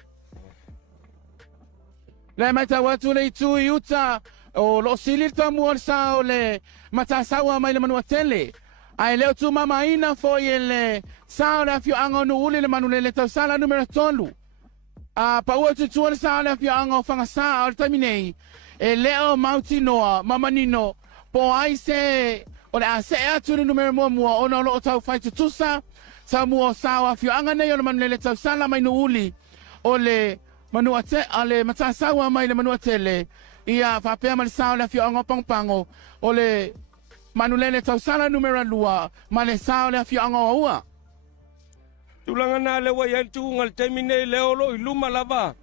le mai tau atu le itu i uta o lo silir tamu sa o le matasaua mai le manua tele ai leo tu mama ina foi ele sao le fio anga no uli le manulele tau sala numero tolu a pa ua tu le sao le fio anga fanga sa o terminei e leo mauti noa mama nino po ai se o le ase atu le numero mua o no lo tau fai tutusa sa mua sao fio anga nei o le manulele tau sala mai no uli o le manua te ale matasaua mai le manua tele ia whapea ma le sao le fio anga pangpango o le manulele tau sala numero lua ma le sao le fio anga ua tulanga na le wa yel tu ngal termine le olo iluma lava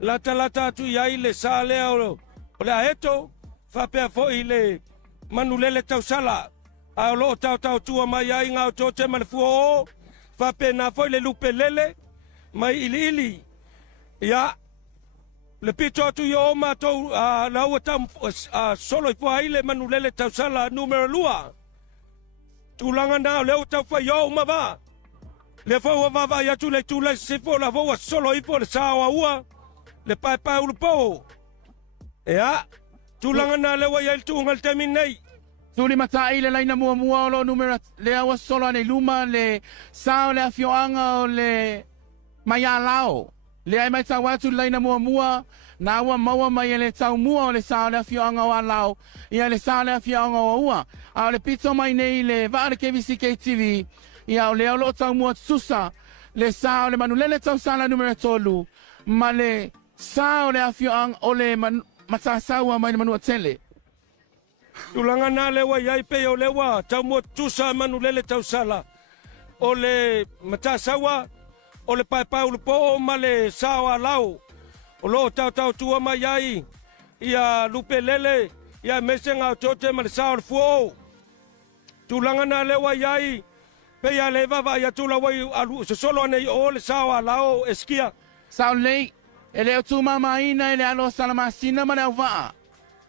lata tu yai le sale o le aeto whapea fo i le manulele tau sala a lo tau tua mai ai ngā o te manifuo whape nā foi le lupe lele mai ili ia le pito atu i o mātou na ua tam solo i fua le manulele tau sala numero lua tūlanga nā leo tau whai o mawa le fau wawa i atu le tūlai sifo la fau solo i fua le sawa ua le pai ulupo ia tūlanga nā leo i el tūngal terminei Tuli matai le laina mua o lo numero le awa solo ane luma le sao le afioanga o le maya lao. Le ai mai tau atu laina mua na awa maua mai le tau mua o le sao le afioanga o lao. Ia le sao le afioanga o ua. A le pito mai nei le vaare KVCK TV. Ia o le alo tau mua susa le sao le manulele tau sala numero tolu. Ma le sao le afioanga o le matasaua mai le manua tele. Tulanga na lewa yai pe o lewa tau mo tusa manulele tau sala o le matasawa o le pai ulupo ma le sawa lau o lo tau tua mai yai ia lupe lele ia mesenga tote ma le sawa fuo tulanga na lewa yai pe ia le vava ia tula wai alu so solo nei o le sawa lao eskia Sao lei, ele o tu mama ina ele alo salamasina mana wa.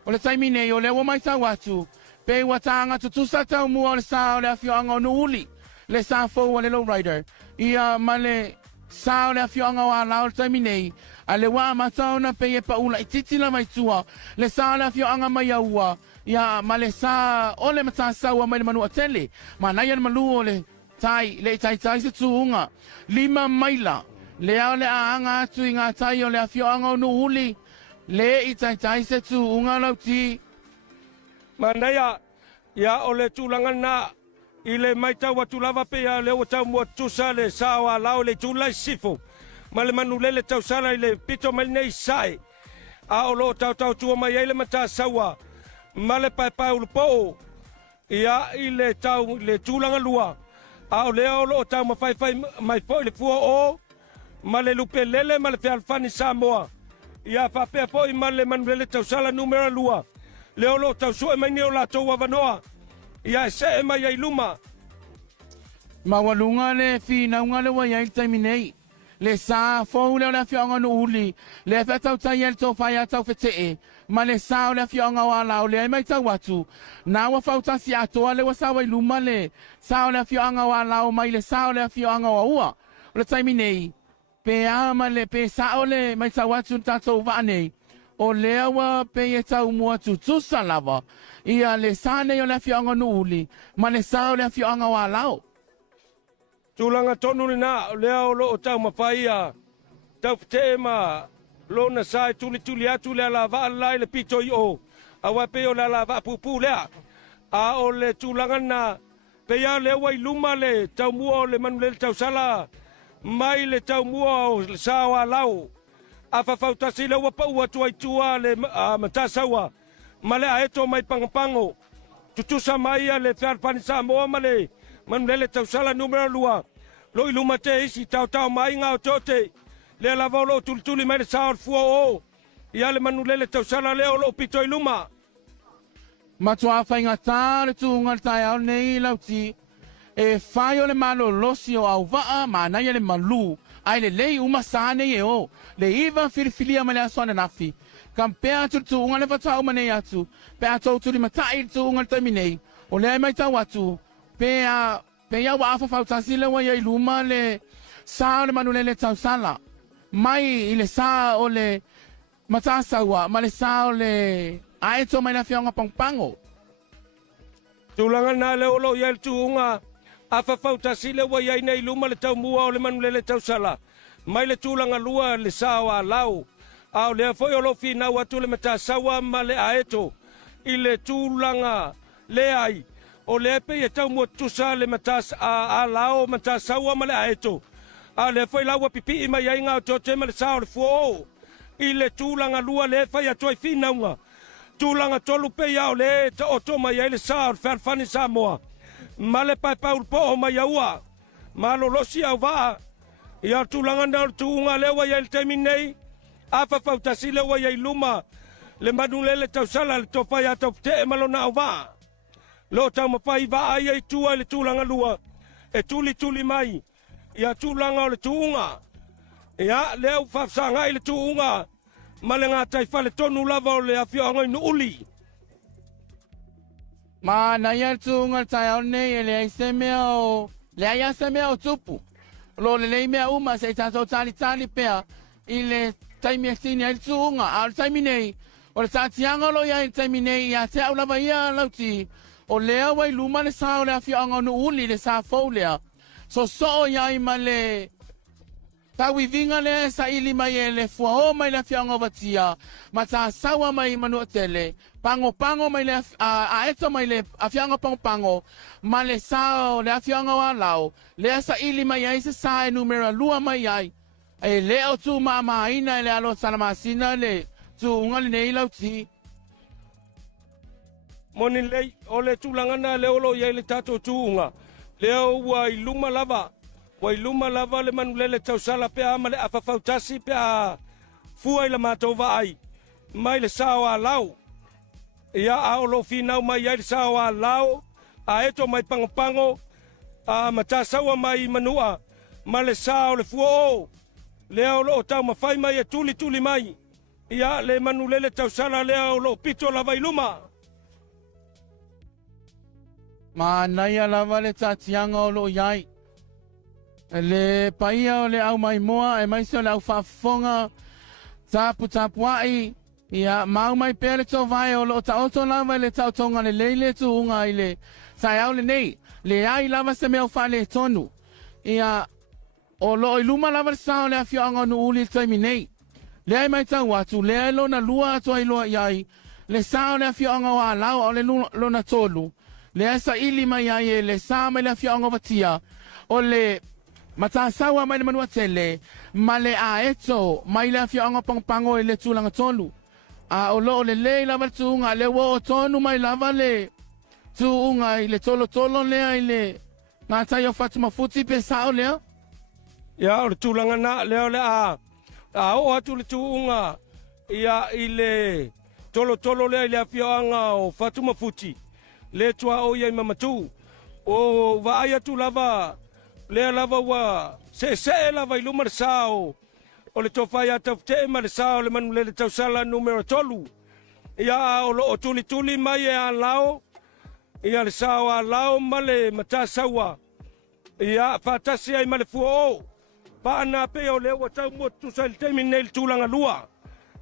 O le taimi nei o le o mai sa watu. Pe watanga tutusa tau mua o le sao le afioanga o nuuli. Le sa fo o le low rider. Ia male sao le afioanga wa lao le taimi nei. A le wa mataona pe e paula i titi la mai tua. Le sao le afioanga mai aua. Ia male sa o le mata saua mai le manu atele. Ma nai le malu o le tai se tuunga. 5 maila. Le au le aanga atu i ngā tai o le afioanga o nuuli. Le i tai se tuunga lau ti. manaya ya ole tulanga na ile maita watu lava pe ya le wata mo tusa le sawa lao le tulai sifu male manulele tau sala ile pito malnei sai a olo tau tu mai ile mata sawa male pa ulpo ya ile tau le tulanga lua a ole olo tau mafai mai foi le fuo o male lupe lele male fe alfani Samoa ya fa pe foi male manulele tau sala numero lua le olo tau so mai ne ola tau wanoa ia se mai ai luma Mawalunga le fina unga le wai taimi nei. Le sa fo le la fionga no uli. Le fa tau tai el to fai tau fete. Ma le sa le fionga wa la le mai tau watu. Na wa Fautasi ato le wa sa wai luma le. Sa le fionga wa la mai le sa le fionga wa ua. Le taimi nei. Pe ama le pe sa le mai tau watu ta to va nei. O lewa pe e tau mua tu salava. Ia le sa ne o le fionga no uli. Ma le sa le fionga wa lao. tulanga tonu ni na lea o lo tau mafaia tau te ma lo na sai tuli atu le la va lai le pito yo awa pe o la va pupu le a o le tulanga na pe ya le wai luma le tau mua le manu le tau sala mai le tau mua o sawa lau a fa Fautasi le wa pa ua tuai tua le matasawa male a eto mai pango tutusa mai le fer pani Samoa male manulele tau sala numero lua lo iluma te isi tau mai ngā o tote le la volo tultuli mai le saor fuo o ia le manulele tau sala leo lo pito iluma Matua fai ngā tāre tūnga le tai au nei lauti e whai o le malo losi o au waa ma nai le malu ai le lei uma sāne e o le iwa whirifilia ma le aswana nafi kam pēa tūnga le watau ma nei atu pēa tau turi matai tūnga le taimi nei o le ai mai tau atu pēa wa afa Fautasi le wa i luma le sa le manulele tau sala mai i le sa o le matasaua ma le sa o le aeto mai na fionga pangpango tulanga na le olo ia le tuunga afa Fautasi le wa i nei luma le tau mua o le manulele tau sala mai le tulanga lua le sawa lau au le foi o lo fina wa tu le matasaua ma le aeto i le tulanga le ai o le pe e tau mo tusa le matas a lao matasa wa male aeto a le foi lawa pipi mai ai nga to te male sa o le fo i le tulanga lua le fai a toi fina nga tulanga tolu pe ya o le to to mai ai le sa o fani Samoa male pa paul po mai ua malo losi au va ia tulanga na tunga le wa ia le terminei a fa Fautasi le wa ia luma le manulele tau sala le to fai a to te malo na va lo tau mawhai wa ai ai tua le tūlanga lua. E tuli mai. Ia tūlanga o le tūunga. Ia leo whafsanga i le tūunga. Ma le ngā tai whale tonu lava o le awhioanga i no uli. Ma na ia tūunga tai au nei e le aise mea o le aise mea o tupu. Lo le lei mea uma se tato tali pea i le taimi a sini ai tūunga. A le taimi nei o le tātianga lo ia i taimi nei ia te au lava ia lauti. O lea wai luma le sao le awhioanga no uli le sa fau lea. So iai ma le tawi vinga le sa ili mai e le fuao mai le awhioanga watia. Ma ta sawa mai manua tele. Pango mai le aeto mai le awhioanga pango. Ma le sao le awhioanga wa lao. Lea sa ili mai ai se sa e numera lua mai ai. E lea o tu maamaina e le alo salamasina le tu unga le nei lauti. Moni lei o le tulangana le olo ia le tato tuunga. Leo wai luma lava. Wai luma lava le manulele tau sala pe ama le afa Fautasi pe a fua i la matova ai. Mai le sawa lau. Ia a olo finau mai ai le sawa lau. A eto mai pango. matasaua mai manua ma le sa o le fuo lea o loo tau mawhai mai e tuli mai ia le manulele tausala lea o loo pito lava iluma. Ma naia lava le tatianga o loo iai. Le paia o le au mai moa e mai se o le au whafonga tapu ai. Ia mau mai pere tō vai o loo ta oto lava le tau tonga le leile tu unga i le sai au le nei. Le ai lava se mea whale tonu. Ia o loo i luma lava le sao le afio anga nu uli taimi nei. Le ai mai tau atu, le ai lona lua atu ai loa iai. Le sao le afio anga wa lau o le lona tolu. Le ai sa ili mai ai e le sao mai le afio anga watia. O le matasaua mai le manua tele. Ma le a eto mai le afio anga pangpango e le tulanga tolu. A o loo le lei lava le tuunga, le wo o tonu mai lava le tuunga i le tolo lea i le ngātai o Fatuma futi pe sao lea. Ia o le tūlanga na leo le a o atu le tuunga ia i le tolo lea i le awhianga o Fatuma futi. Le tua o iai mamatu. O vaai atu lava, lea lava wa se lava i luma le sao. O le tofai atau te ma le sao le manule le tausala numero tolu. Ia o lo tuli mai e a lao. Ia le sao a lao ma le matasaua. Ia Fautasi ai ma le fuo. Pa ana pe o le watau mo tu sa le temi nei le tūlanga lua.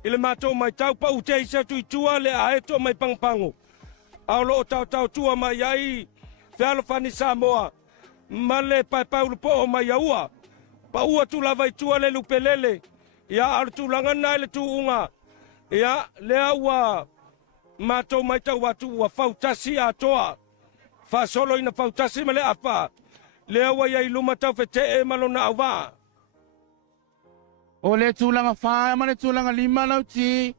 I le mātou mai tau pa ute i sa tuitua le aeto mai pangpango. Au lo tau tua mai ai Fealo fani Samoa. Ma le paipau lupo o mai aua. Pa ua tu lava i tua le lupelele. Ia alu tūlanga nai le tuunga. Ia lea ua mātou mai tau watu ua Fautasi atoa. Fa solo ina Fautasi ma le apa. Lea ua iai luma tau fete e malona awa. O le tūlanga whae ma le tūlanga lima lauti.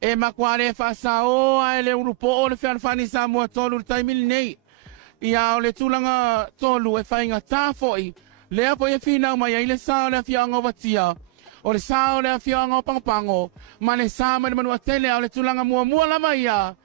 E makware whasao ai le urupo o le Fealo fani Samoa tolu le taimili nei. Ia o le tūlanga tolu e whainga tāfoi. Lea po e whina mai ai le sao le awhianga o watia. O le sao le awhianga o pangopango. Ma le sao mai le manua tele o le tūlanga mua lama ia.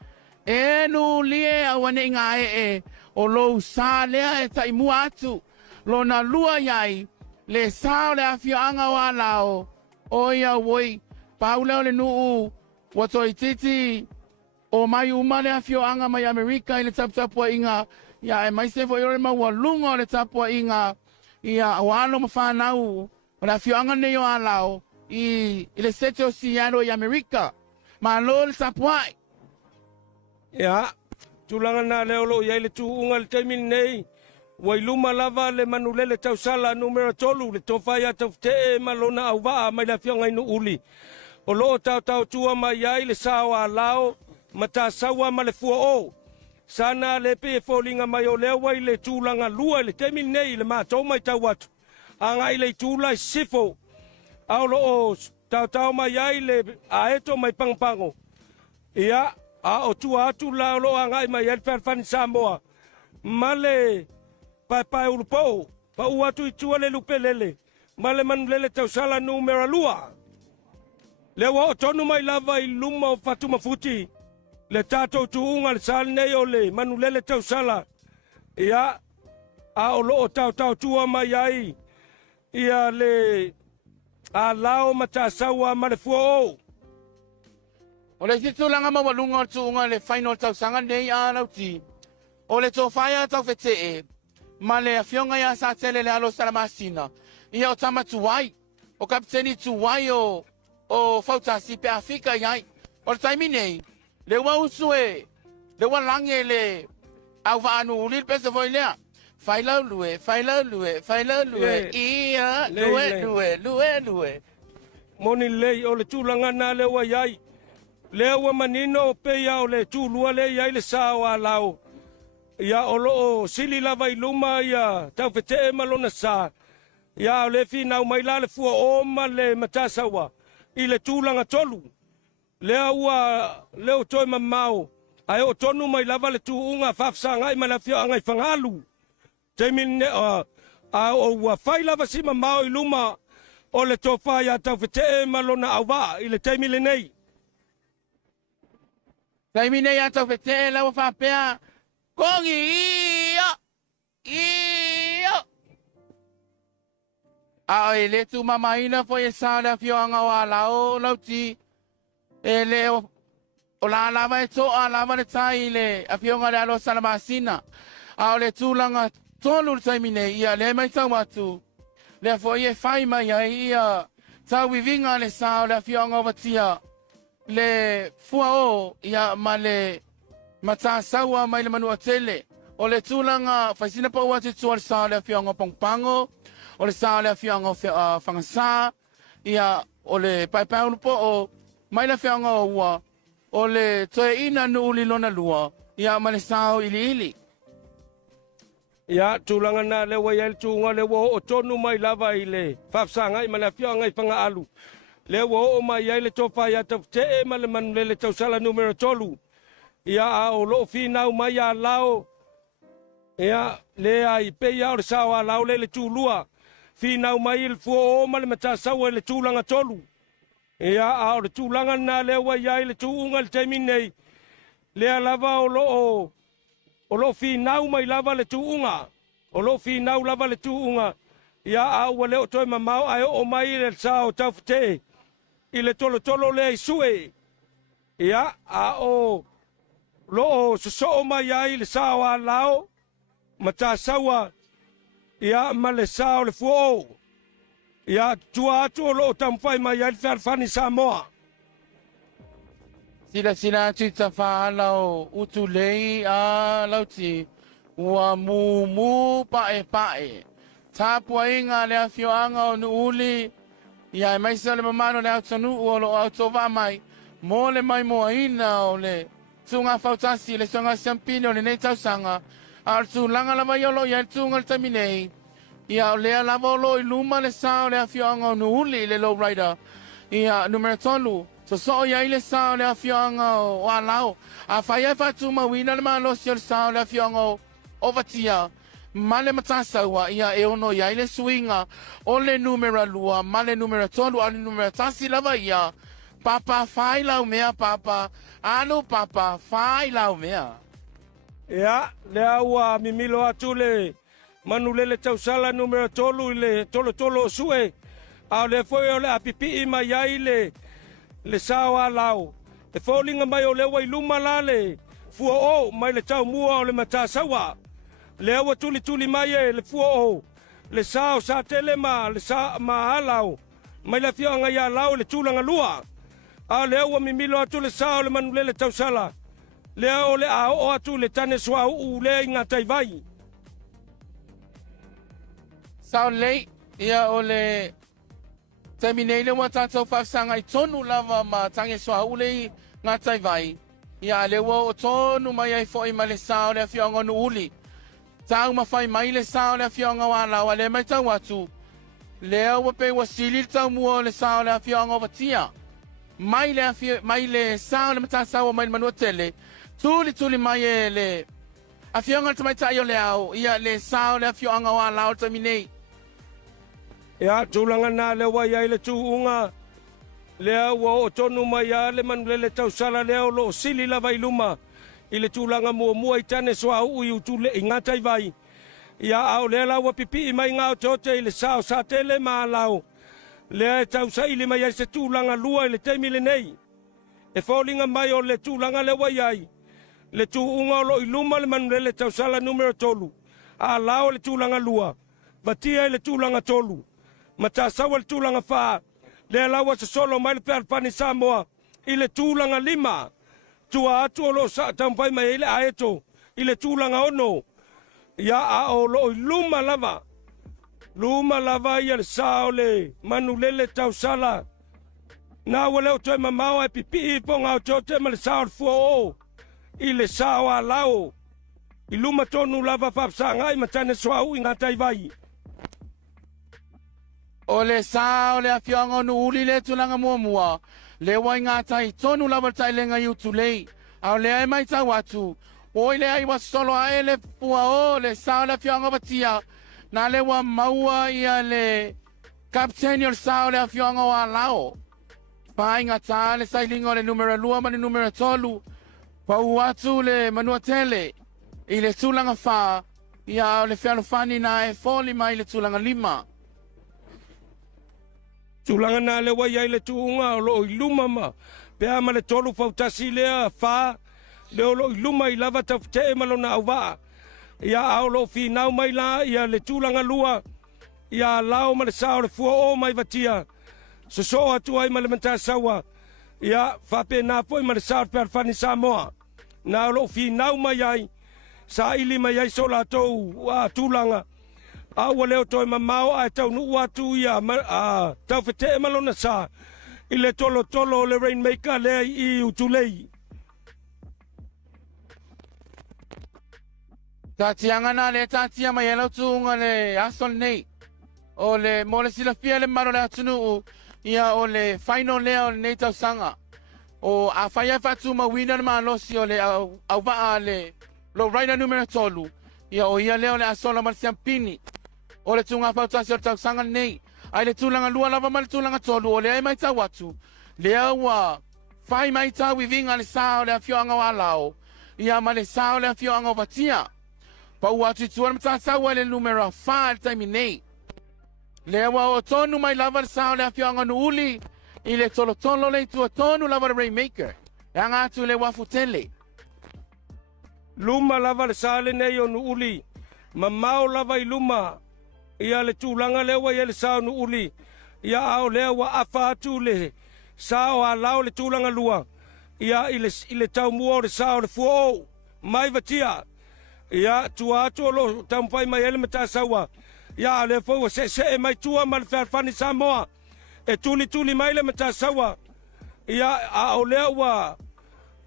E nu lie au ane inga e. O lou sa lea e tai mua atu. Lo na lua iai. Le sao le awhianga o alao. O ia woi. Paule o le nuu. Watoi titi. O mai uma le awhianga mai Amerika i le tapua inga. Ia e mai sefo i ore maua lunga o le tapua inga. Ia o alo mawhanau. O le awhianga nei o alao. I le sete o Seattle i Amerika. Ma lo le tapuai. Ia, tūlanga nā leo lo iai le tūunga le taimini nei. Wai luma lava le manulele tausala numero tolu. Le tofai atau te malona au waa mai la fionga inu uli. O lo tau tua mai iai le sawa lao. Mata sawa ma le fua o. Sana le pe folinga mai o leo wai le tūlanga lua le taimini nei le mātou mai tau watu. Anga i le tūla i sifo. Au lo o tau mai iai le aeto mai pangpango. Ia, a o tua atu la lo anga i mai el Fealo Samoa. Male pai urupo. Pa uatu i tua le lupelele. Male manulele tausala numero lua. Le wa o tonu mai lava i luma o Fatuma futi. Le tatou tuunga le sal nei o le manulele tausala. Ia, a o lo o tau tua mai ai. Ia le a lao matasaua ma le fuo. O le titulanga mawalunga o tuunga le final tausanga nei a lauti. O le tofaya tau fete e. Ma le afionga ia sa tele le alo salamasina. Ia o tama tuwai. O kapiteni tuwai o Fautasi pe Afrika iai. O le taimi nei. Le wausu e. Le walange le. Au vaanu ulil pesa foi lea. Failau lue. Ia, lue. Moni lei o le tūlanga nā lewa iai. Lewa manino pe ia o le tūlua le iai le sawa lao. Ia o loo sili lava i luma ia tau fete e malona sa. Ia o le finau mai la le fua oma le matasawa. I le tūlanga tolu. Lea ua leo toi mamau. Ai o tonu mai lava le tūunga whafsanga i malafia angai whangalu. Teimine a o ua whai lava si mamau i luma o le tofa ia tau fete e malona awa i le teimile nei. Taimine ia tau fete e lau whapea. Kongi ia A le tu mamaina fo e sa le fio anga wa lao lauti. E le o la lava e to a lava le tai le a fio nga le alo salamasina. A o le tūlanga tolu le taimine ia le mai tau atu. Le fo e whai mai ia tau wivinga le sa o le fio anga watia. Le fua o ia ma le mata sawa mai le manua tele. O le tūlanga whaisina pa ua te tua le sa o le fio anga pongpango. O le sa o le fio anga whangasa. Ia o le paipaunu po o mai le fio anga ua. O le toe ina nu uli lona lua. Ia ma le sa o ili ili. Ia tūlanga nā le wai el tūnga le wo o tonu mai lava i le whapsanga i mana fio ngai panga alu. Le wo o mai ai le topa ia tau te e ma le manu le tau sala numero tolu. Ia a o lo finau mai a lao. Ia le a i pe ia o le sawa lao le tūlua. Finau mai il fuo o ma le matasau e le tūlanga tolu. Ia a o le tūlanga nā le wai ai le tūunga le teiminei. Le a lava o lo o lo finau mai lava le tuunga. O lo finau lava le tuunga. Ia a ua leo toi mamau ai o mai le sao tau fute. I le tolo tolo le isue. Ia a o lo o suso mai ai le sao a lao. Mata sawa. Ia ma le sao le fuo. Ia tua atu o lo tamfai mai ai le farfani Samoa. Sila tita whaala o utu lei a lauti ua mu pae. Tāpua inga lea fioanga o nuuli ia e maisa le mamano le autanu o lo autova mai mo le mai moa ina o le tunga Fautasi le songa siampine o le nei tausanga a tu langa lava iolo ia tunga le taminei ia o lea lava o lo iluma le sao lea fioanga o nuuli le lowrider ia numero tolu. So ia ile sao le afionga o alao. A whaia whatu mawina le maa losi o le sao le afionga o vatia. Ma le matasa ua ia e ono ia ile suinga o le numera lua, ma le numera tolu, a le numera tasi lava ia. Papa whai lau mea papa, anu papa whai lau mea. Ia, le aua mimilo atu le manulele tausala numera tolu le tolo o sue. A le foi o le apipi ima iai le sawa lao. E fōlinga mai o le wai luma la le fua o mai le tau mua o le matasawa. Le awa tuli mai e le fua o. Le sao sa tele ma le sa ma halau. Mai la fionga ia lao le tūlanga lua. A le awa mimilo atu le sao le manulele tausala. Le o le a o atu le tane swa u le inga taivai. Sao lei ia o le terminei le wa tātou whafsanga I tonu lava ma tange soa ulei ngā tai vai. Ia le wa o tonu mai ai fo I ma le sao le fionga nu uli. Tau ma fai mai le sao le fionga wa lawa le mai tau atu. Le wa pe wa sili tau mua le sao le fionga wa tia. Mai le sao le mata sao mai manua tele. Tuli mai e le. A fionga tamai tai o le au. Ia le sao le fionga wa lawa terminei. Ia tūlanga nā le wai ai le tūunga. Lea ua o tonu mai a le manulele tausala lea o lo sili lava I luma. I le tūlanga mua I tane soa ui utule I ngatai vai. Ia au lea lau pipi I mai ngā o tote I le sao sa tele maa lau. Lea e tausa ili mai ai se tūlanga lua I le teimile nei. E fōlinga mai o le tūlanga le wai ai. Le tūunga o lo I luma le manulele tausala numero tolu. A lau le tūlanga lua. Vatia I le tūlanga tolu. Mata sawa le tūlanga wha, le alawa sa solo mai le Fatutasi Samoa, I le tūlanga lima, tua atu o lo sa tampai mai I le aeto, I le tūlanga ono, ia a o lo I luma lava ia le sao le manulele tausala, na wale o toi mamau e pipi I ponga o tote ma le sao le fua o, I le sao a lao, I luma tonu lava whapsanga I matane swau I ngatai vai. O le sao le afionga nu uli le tulanga mua. Le wai ngā tai tonu lava tai lenga I utu lei. Au le ai mai tau atu. O le ai wa solo ai le pua o le sao le afionga watia. Na le wa maua ia le kapteni o le sao le afionga wa lao. Pai ngā tā le sailinga o le numera lua ma le numera tolu. Pa atu le manua tele. I le tulanga wha. Ia o le whialofani na e foli mai le tulanga lima. tulanga na le wai ai le tuunga o lo iluma ma pea ma le tolu fautasi lea fa le o lo iluma I lava tafute malo na auwa ia au lo finau mai la ia le tulanga lua ia lao ma le sao le fua o mai vatia so atu ai ma le manta sawa ia fape na foi ma le sao pe fani Samoa na lo finau mai ai sa ili mai ai so la tou a tulanga au leo toi mamao ai tau nu atu ia tau fete malo na sa ile tolo le rainmaker le I utulei Tatianga na le tatia mai elo tunga le asol nei. O le mole sila fia le maro le atunu ia o le final le o nei tau sanga. O a faya fatu ma wina ma losi o le au va le lo raina numero tolu. Ia o ia leo le asola mal siampini. O le tunga Fautasi o tau sanga nei. Ai le tulanga lua lava ma le tulanga tolu o le ai mai tau atu. Le awa fai mai tau wivinga le sao le afioanga wa lao. Ia ma le sao le afioanga o vatia. Pa ua tuituana matasa ua le numero fa le taimi nei. Le awa o tonu mai lava le sao le afioanga no uli. I le tolo le tua tonu lava le rainmaker. E anga atu le wafu tele. luma lava le sale nei o nu uli mamao lava I luma ia le tulanga le wa ia le sao nu uli ia ao le wa afa atu le sao a lao le tulanga lua ia ile tau mua le sao le fuo mai vatia ia tua atu lo tampai mai ele mata sawa ia le fo se mai tua mal fani Samoa e tuli mai le mata sawa ia a o le wa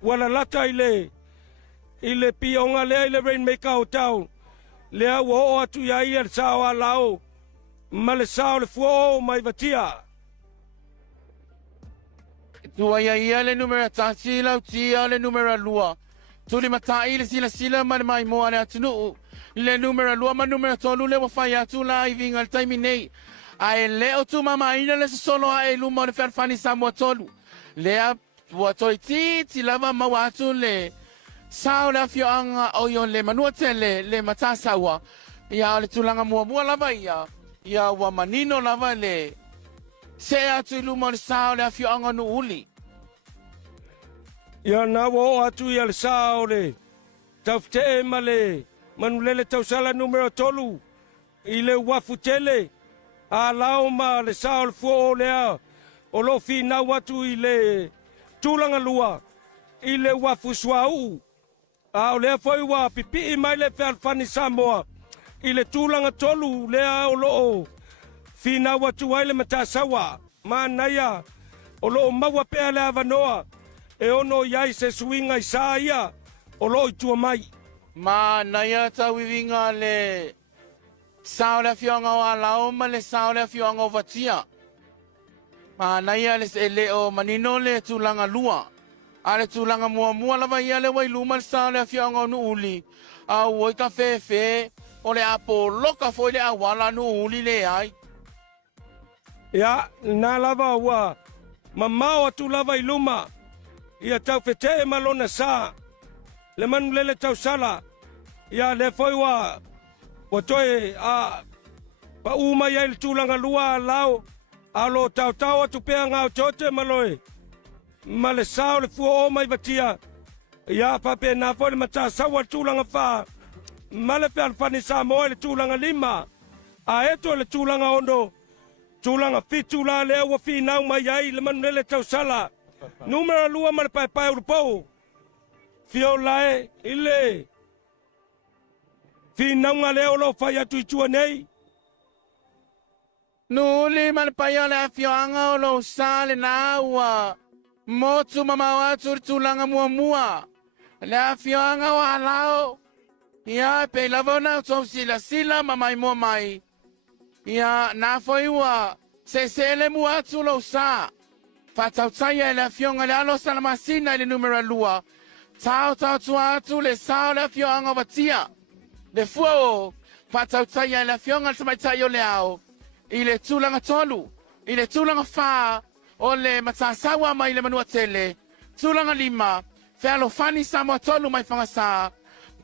wala lata ile pionga le ile rainmaker o tau le wo atu ia ia sao a lao mal sao le fuo mai vatia Tua ia le numero tasi lau tia le numero lua. Tuli matai le sila mai moa le atunu. Le numero lua ma numero tolu le wafai atu la I vinga le taimi nei. Ai le o tu mama ina le solo a e luma le ferfani Samoa tolu. Le a tua toi ti lava mawa atu le sao le afioanga o yon le manua tele le matasawa. Ia le tulanga mua lava ia. Ia wa manino lava le se atu luma le sao le afioanga no uli. ia na wo atu ia le sao le tafte male manulele tausala numero tolu I le wafu tele a lao ma le sao le fuo lea o lo fina watu I le tulanga lua I le wafu swau a o lea foi wa pipi mai le fani Samoa I le tulanga tolu lea o lo fina watu ai le matasawa ma naya o lo mawa pea le avanoa e ono iai se swinga I sa ia o lo I tua mai. Ma naya ta wivinga le sao le fionga o alao ma le sao le fionga o vatia. Ma naya le o manino le tulanga lua. A le tulanga mua lava ia le wailuma le sao le fionga o nu uli. A uoi ka fe o le apo loka foi le awala nu uli le ai. Ia na lava ua mamao atu lava I luma. Ia tau fete malona sa le manu lele tau sala ia le foi wa toe a pa uma ia le tulanga lua lao alo tau atu pea ngau tote maloe ma le sao le fuo o mai vatia ia pa pe na foi le mata sawa tulanga fa ma le pe alfani Samoa le tulanga lima a eto le tulanga ondo tulanga fitula le wa finau mai ai le manu lele tau sala numero lua ma le pai urupou fio lae ile finaunga leo lo fai atu I tua nei Nuli man paya le afioanga o lo sale na ua motu mama watu tulanga mua le afioanga o alao ia pe lavona so sila mama mo mai ia na foi ua se le muatu lo sa Fatutasi le afioanga le alo salamasina le numero lua tau tuatu le sao le afioanga vatia le fuo Fatutasi le afioanga le maitayo le ao I le tulanga tolu I le tulanga fa o le matasawa mai le manua tele tulanga lima felo fani Samoa tolu mai fangasa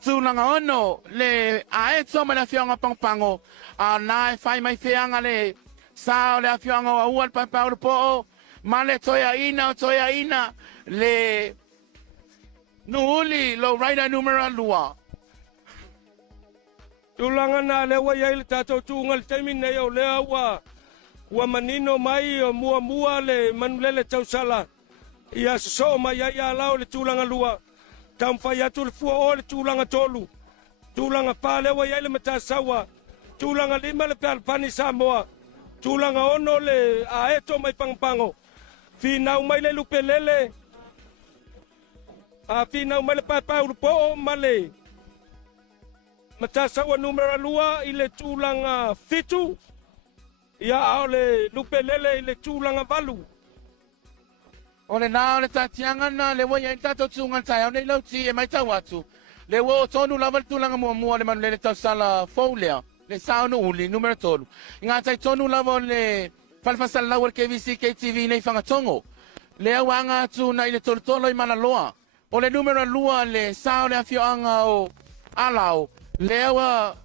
tulanga ono le aeto mai le afioanga pangpango a nai fai mai feanga le sao le afioanga wa ua pa pa po ma le toia ina le nuuli lo raida numero lua tulanga na le wa yai le tatou tungal taimi nei o le wa manino mai o mua le manulele tausala ia so mai ia lao le tulanga lua tam fai atu le fua o le tulanga tolu tulanga pale wa yai le matasawa tulanga lima le palpani Samoa tulanga ono le aeto mai pangpango finau mai le lupelele finau mai le papau po male matasawa numero lua i le tulanga fitu ia ole lupelele i le tulanga valu ole na le tatianga na le wa yai tatou tungal tai au nei lauti e mai tau atu le wo tonu lava tulanga mua le manulele tausala foulea le saunu uli numero tolu nga tai tonu lava le falfasala lawa KVC KTV nei fangatongo le awanga tu na ile toltolo i manaloa o le numero lua le sao le afioanga o alao le awa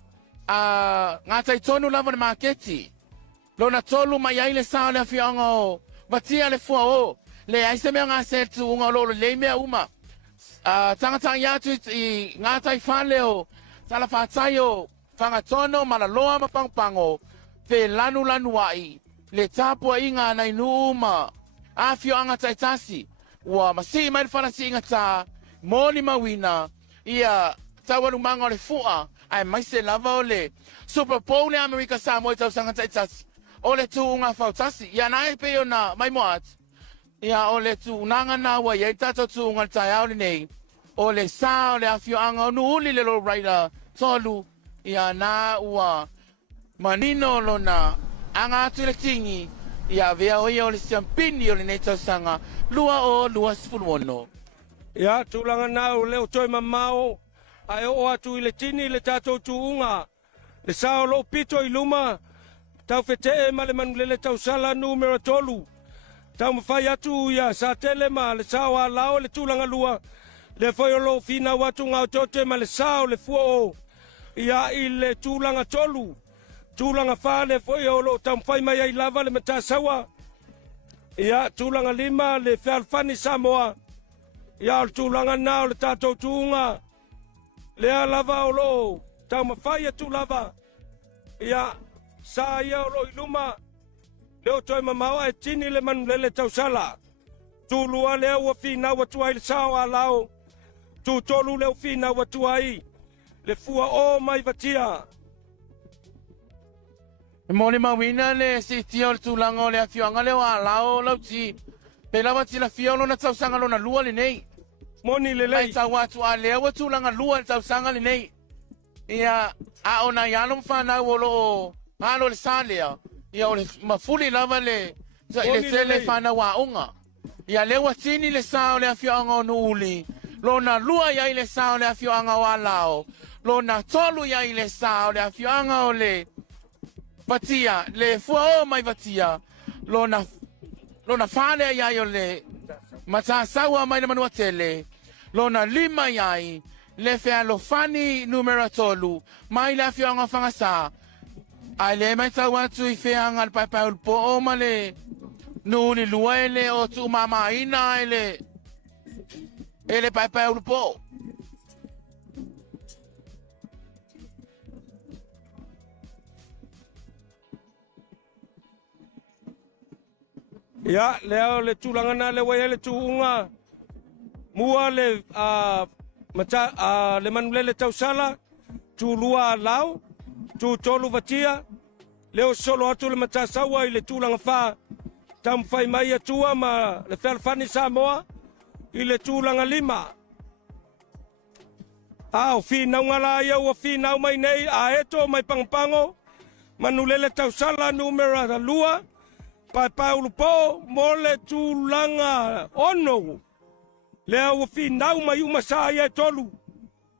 nga tai tonu lava le maketi lona tolu mai ai le sao le afioanga o batia le fua o le aise mea nga se tu unga lolo le mea uma tangata yatu i nga tai fale o sala fatai o fangatono malaloa mapangpango te lanu ai le tapua inga na inuma afio anga taitasi wa masi mai fanasi inga ta moni mawina ia tawaru manga le fua ai mai se lava o le Super Bowl le America Samoa tau sanga taitasi o le tu unga Fautasi ia na e peo na mai moat ia o le tu unanga na wa ia tato tu unga tai au nei o le sao le afio anga nu uli le lo rider tolu ia na ua manino lona anga atu le tingi ia vea o ia o le siampini o le nei tausanga lua sifuluono ia tulanga na o leo toi mamao ai o atu i le tini le tatou tuunga le sao lo pito i luma tau fete ma le manulele tausala numero tolu tau mawhai atu ia sa tele ma le sao a lao le tulanga lua le foi o lo fina watu ngau tote ma le sao le fua o ia i le tulanga tolu tulanga fa le foi o lo tau mawhai mai ai lava le matasawa ia tulanga lima le falfani Samoa ia o tulanga nao le tatou tuunga le a lava o lo tau mawhai atu lava ia sa ia o lo iluma leo toi mamawa e tini le manulele tausala tulua leo wa fina watu ai le sao a lao tu tolu leo fina watu ai le fua o mai vatia moni mawina le sitio le tulanga o le afioanga le wa lao lauti pe lava tila fiolo na tausanga lona lua le nei moni le ai lei tau atu a lea wa tulanga lua le tausanga le nei ia a ona yalo mfana wolo halo le salea ia o le mafuli lava le ile tele fana wa unga ia le watini le sao le afioanga o nuuli lona lua ia ile sao le afioanga wa lao lona tolu ia ile sao le afioanga o le vatia le fua o mai vatia lona fale ia o le matasawa mai le manua tele lona lima ia le fea lo fani numero tolu mai le afioanga fangasa ai le mai tau atu i wheanga le paipai ulpo o ma le nuni lua ele o tu mama ina ele paipai ulpo. ia leo le tulanga na le waya le tuunga mua le le manulele tausala tu lua lao tu tolu vatia leo solo atu le matasawa i le tulanga fa tam fai mai atua ma le falfani Samoa i le tulanga lima au fina ngala ia ua fina mai nei a eto mai pangpango manulele tausala numero lua pai ulupo mo le tulanga ono lea ua fina mai umasa ia tolu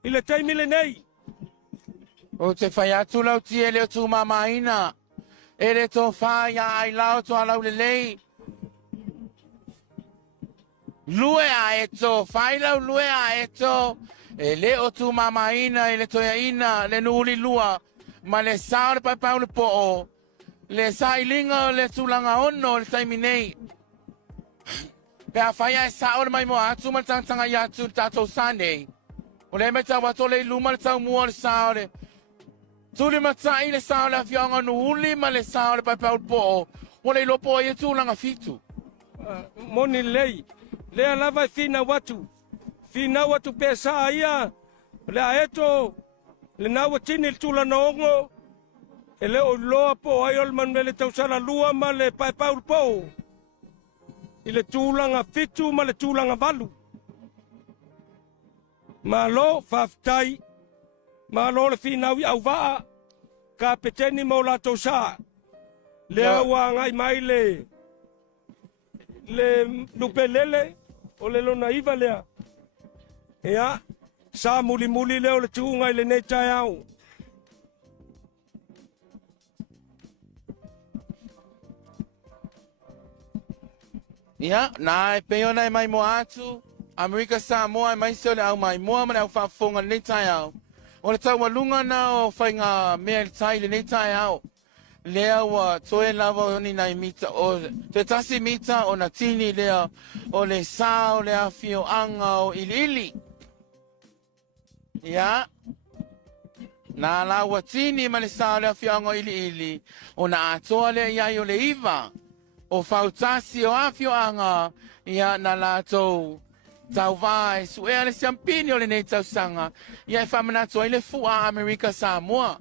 i le taimile nei O te whai atu lau ti ele o tu mamaina. Ele tō whai a ai lau tō alau le lei. Lue a eto, whai lau lue a eto. E le o tu mamaina, ele toia ina, le nuuli lua. Ma le sao le paipau le po o. le sailinga le tulanga ono le taiminei. Pea whaia e sa ora mai mo atu ma tanga i atu tatou Sunday. O le meta wato le luma le tau mua le sa ore. Tuli matai le sa ore a fionga no uli ma le sa ore pai pau po. O le lopo i tulanga fitu. Moni lei. Lea lava fina watu. Fina watu pesa ia. Le aeto. Le nawa tini le tula na ongo. E le o loa po ai ol man le tausala lua ma le pai pau po. I le tūlanga fitu ma le tūlanga valu. Ma lo whaftai, ma lo le whinawi au waa, ka peteni mo la tausa. Lea wa ngai mai le lupelele o le lona iwa lea. Ea, sa muli muli leo le tuunga i le nei tai au. Ia, na e peo nei mai mo atu, Amerika Samoa e mai seo le au mai moa mana au whaafonga le nei tai au. O le tau walunga na o whainga mea le tai le nei tai au. Lea wa toe lava honi nai mita o te tasi mita o na tini lea o le sao le afio anga o ili ili. Ia, na la wa tini ma le sao le afio anga o ili ili o na atoa le iai o le iwa. O Fautasi o afio anga ia na latou tau vai su e ale siampini o le nei tau sanga ia e whamanato ai le fua Amerika Samoa.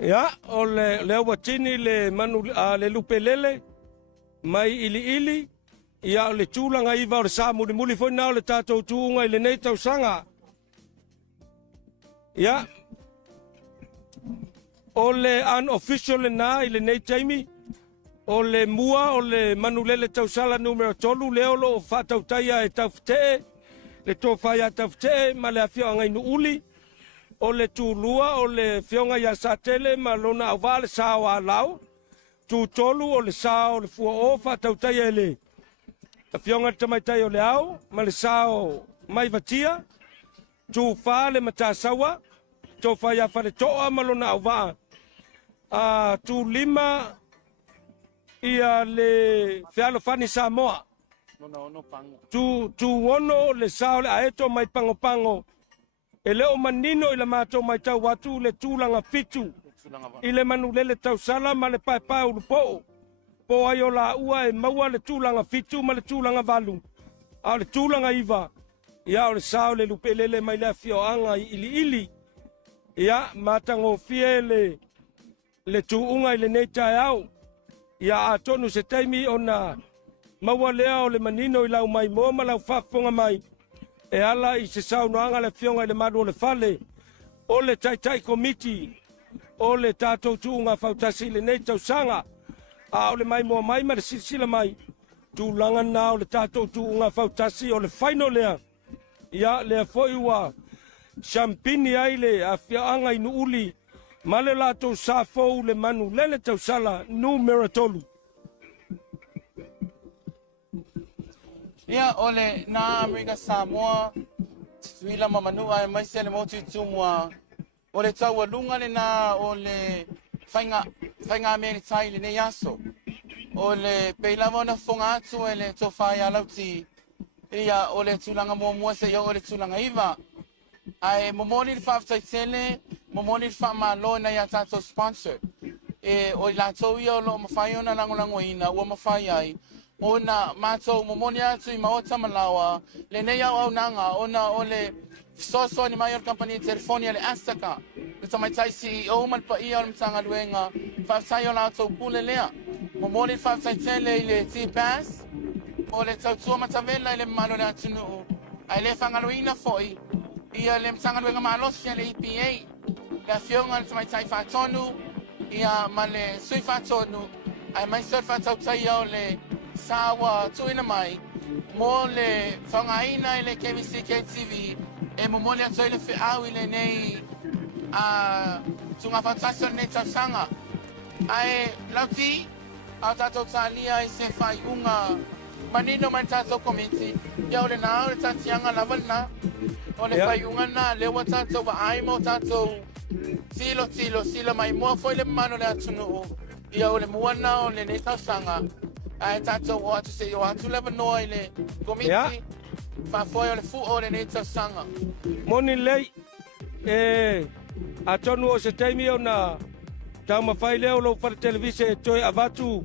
Ia, o le awatini le manu le lupelele, mai ili ili, ia o le tūlanga iwa o le sa muli muli foi nao le tātou tūunga i le nei tau sanga. Ia, o le unofficial le nā i le nei taimi, o le mua o le manulele tausala numero tolu leo lo o whatautaia e taufutee, le tōwhaia taufutee ma le awhio angai nu uli, o le tūlua o le whionga ia satele ma lona au wale sao a lau, tū tolu o le sao o le fua o whatautaia e le whionga tamaitai o le au, ma le sao mai vatia, tū wha le matasawa, tōwhaia whare toa ma lona au wā, tū lima ia le fealo fani Samoa. Tu ono le sao le aeto mai pango pango. E leo manino i le mātou mai tau watu le tūlanga fitu. I le manu le tau sala ma le pai pai ulu po. Po ai o la ua e maua le tūlanga fitu ma le tūlanga valu. A le tūlanga iwa. Ia o le sao le lupelele mai le fio anga i ili ili. Ia matango fie le tuunga i le nei tai au. Ia atonu se taimi ona maua lea o le manino i lau mai mo ma lau whafonga mai. E ala i se saunoanga le fionga i le madu o le fale. O le tai komiti. O le tātou tuunga Fautasi le nei tausanga. A o le mai moa mai ma le silsila mai. Tūlanga na o le tātou tuunga Fautasi o le whaino lea. Ia lea foi ua champini ai le a fianga i nu uli. Ma le latou sa fou le manu lele tausala numero tolu. Ia ole na Amerika Samoa tuila mamanu ai mai se le motu tumua o le tau alunga le na o le whainga meri tai le ne yaso o le peilava na whonga atu e le tofai alauti ia o le tulanga mua se ia o le tulanga iwa ai momoni le whaftai tele momoni le whamalo na ia tato sponsor e o la tau ia o lo mawhai ona langolango ina ua mawhai ai ona matou momoni atu i maota malawa le nei au nanga ona o le soso ni mai o company telefonia le Astaka le tamaitai CEO mal pa ia o le mtanga luenga whaftai o la tau pule lea momoni whaftai tele i le T-Pass o le tautua matavela i le malo le atunu ai le whangaluina foi ia le mtanga luenga malosia le EPA le afionga le tamaitai whatonu ia ma le sui whatonu ai mai sur whatautai o le sawa tuina mai mo le whangaina i le KBC KTV e momoli atu i le whiau i le nei tunga Fautasi o le nei tausanga ai lauti au tatou talia i se whaiunga manino mai tatou komiti ia o le nā o le tatianga lava na o le whaiunga na lewa tatou wa ai mo tatou silo mai mua foi le mano le atunu ia o le muana o le nei tausanga ai tatou o atu se o atu le vanoa i le komiti fa foi o le fu o le nei tausanga moni lei atonu o se taimi ona tama fai leo lo far televise toi avatu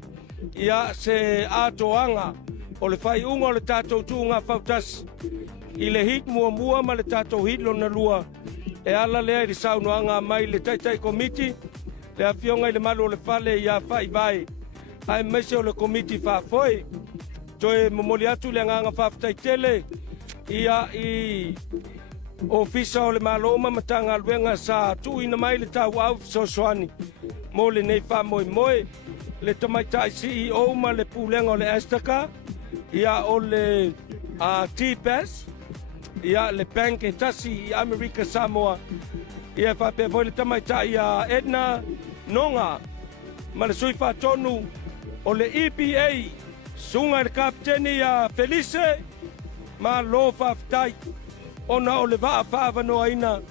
ia se atoanga o le fai unga o le tatou tuunga Fautasi i le hit mua ma le tatou hit lo na lua e ala lea i le saunoanga mai le taitai komiti le afionga i le malu o le fale ia fai vai ai mese o le komiti fa foi toi momoli atu le nganga faafetai tele ia i ofisa o le maloma matanga luenga sa tuina mai le tau au sosoani mo le nei fa moe le tamaita CEO ma le pulenga o le Estaka ia o le T-Pass ia le bank e tasi i Amerika Samoa ia fa pe voi le tamaita ia Edna Nonga ma le sui fa tonu o le EPA sunga le kapteni ia Felice ma lo fa ftai ona o le vaa whaavanoa ina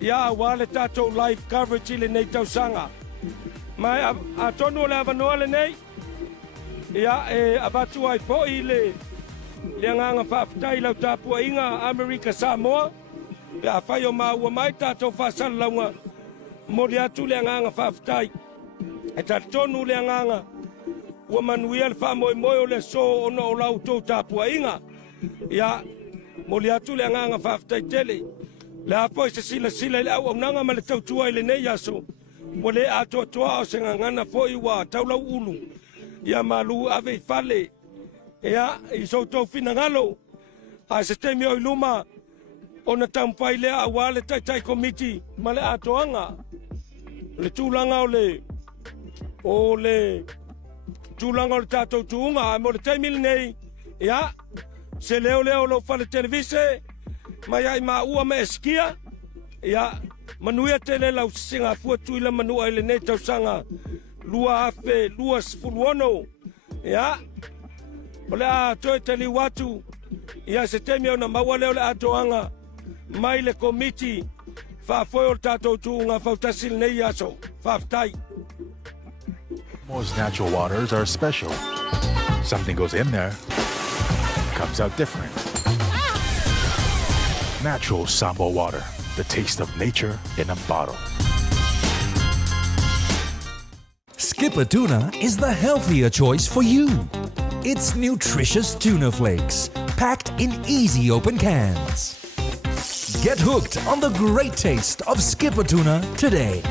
ia wale tatou live coverage le nei tausanga. Mai a tonu o le avanoa le nei ia avatu ai po i le anganga whaafetai lau tapua inga Amerika Samoa ia whai o maua mai tatou whaasalaunga mo le atu le anganga whaafetai e tonu le anganga ua manuia le whaamoe o le so ona o lau tau tapua inga ia mo le atu le anganga whaafetai tele le apo i se sila le au nanga ma le tautua i le nei aso mo le atoa o se ngangana po i wa taulau ulu ia malu ave i fale ia i soutou finagalo a se temi o i luma ona tampai lea aua le taitai komiti ma le atoanga le tūlanga o le tūlanga o le tātou tuunga mo le taimili nei ia se leo lo fale televise mai ai maua me eskia ia manuia tele lau singa fua tuila manua ile nei tausanga lua afe lua sfuluono ia ole a toi teli watu ia se temi ona maua leo le atoanga mai le komiti fa foi o tatou tuunga Fautasi nei aso faafetai. Most natural waters are special. Something goes in there, comes out different. Natural Samoa water, the taste of nature in a bottle. Skipper Tuna is the healthier choice for you. It's nutritious tuna flakes, packed in easy open cans. Get hooked on the great taste of Skipper Tuna today.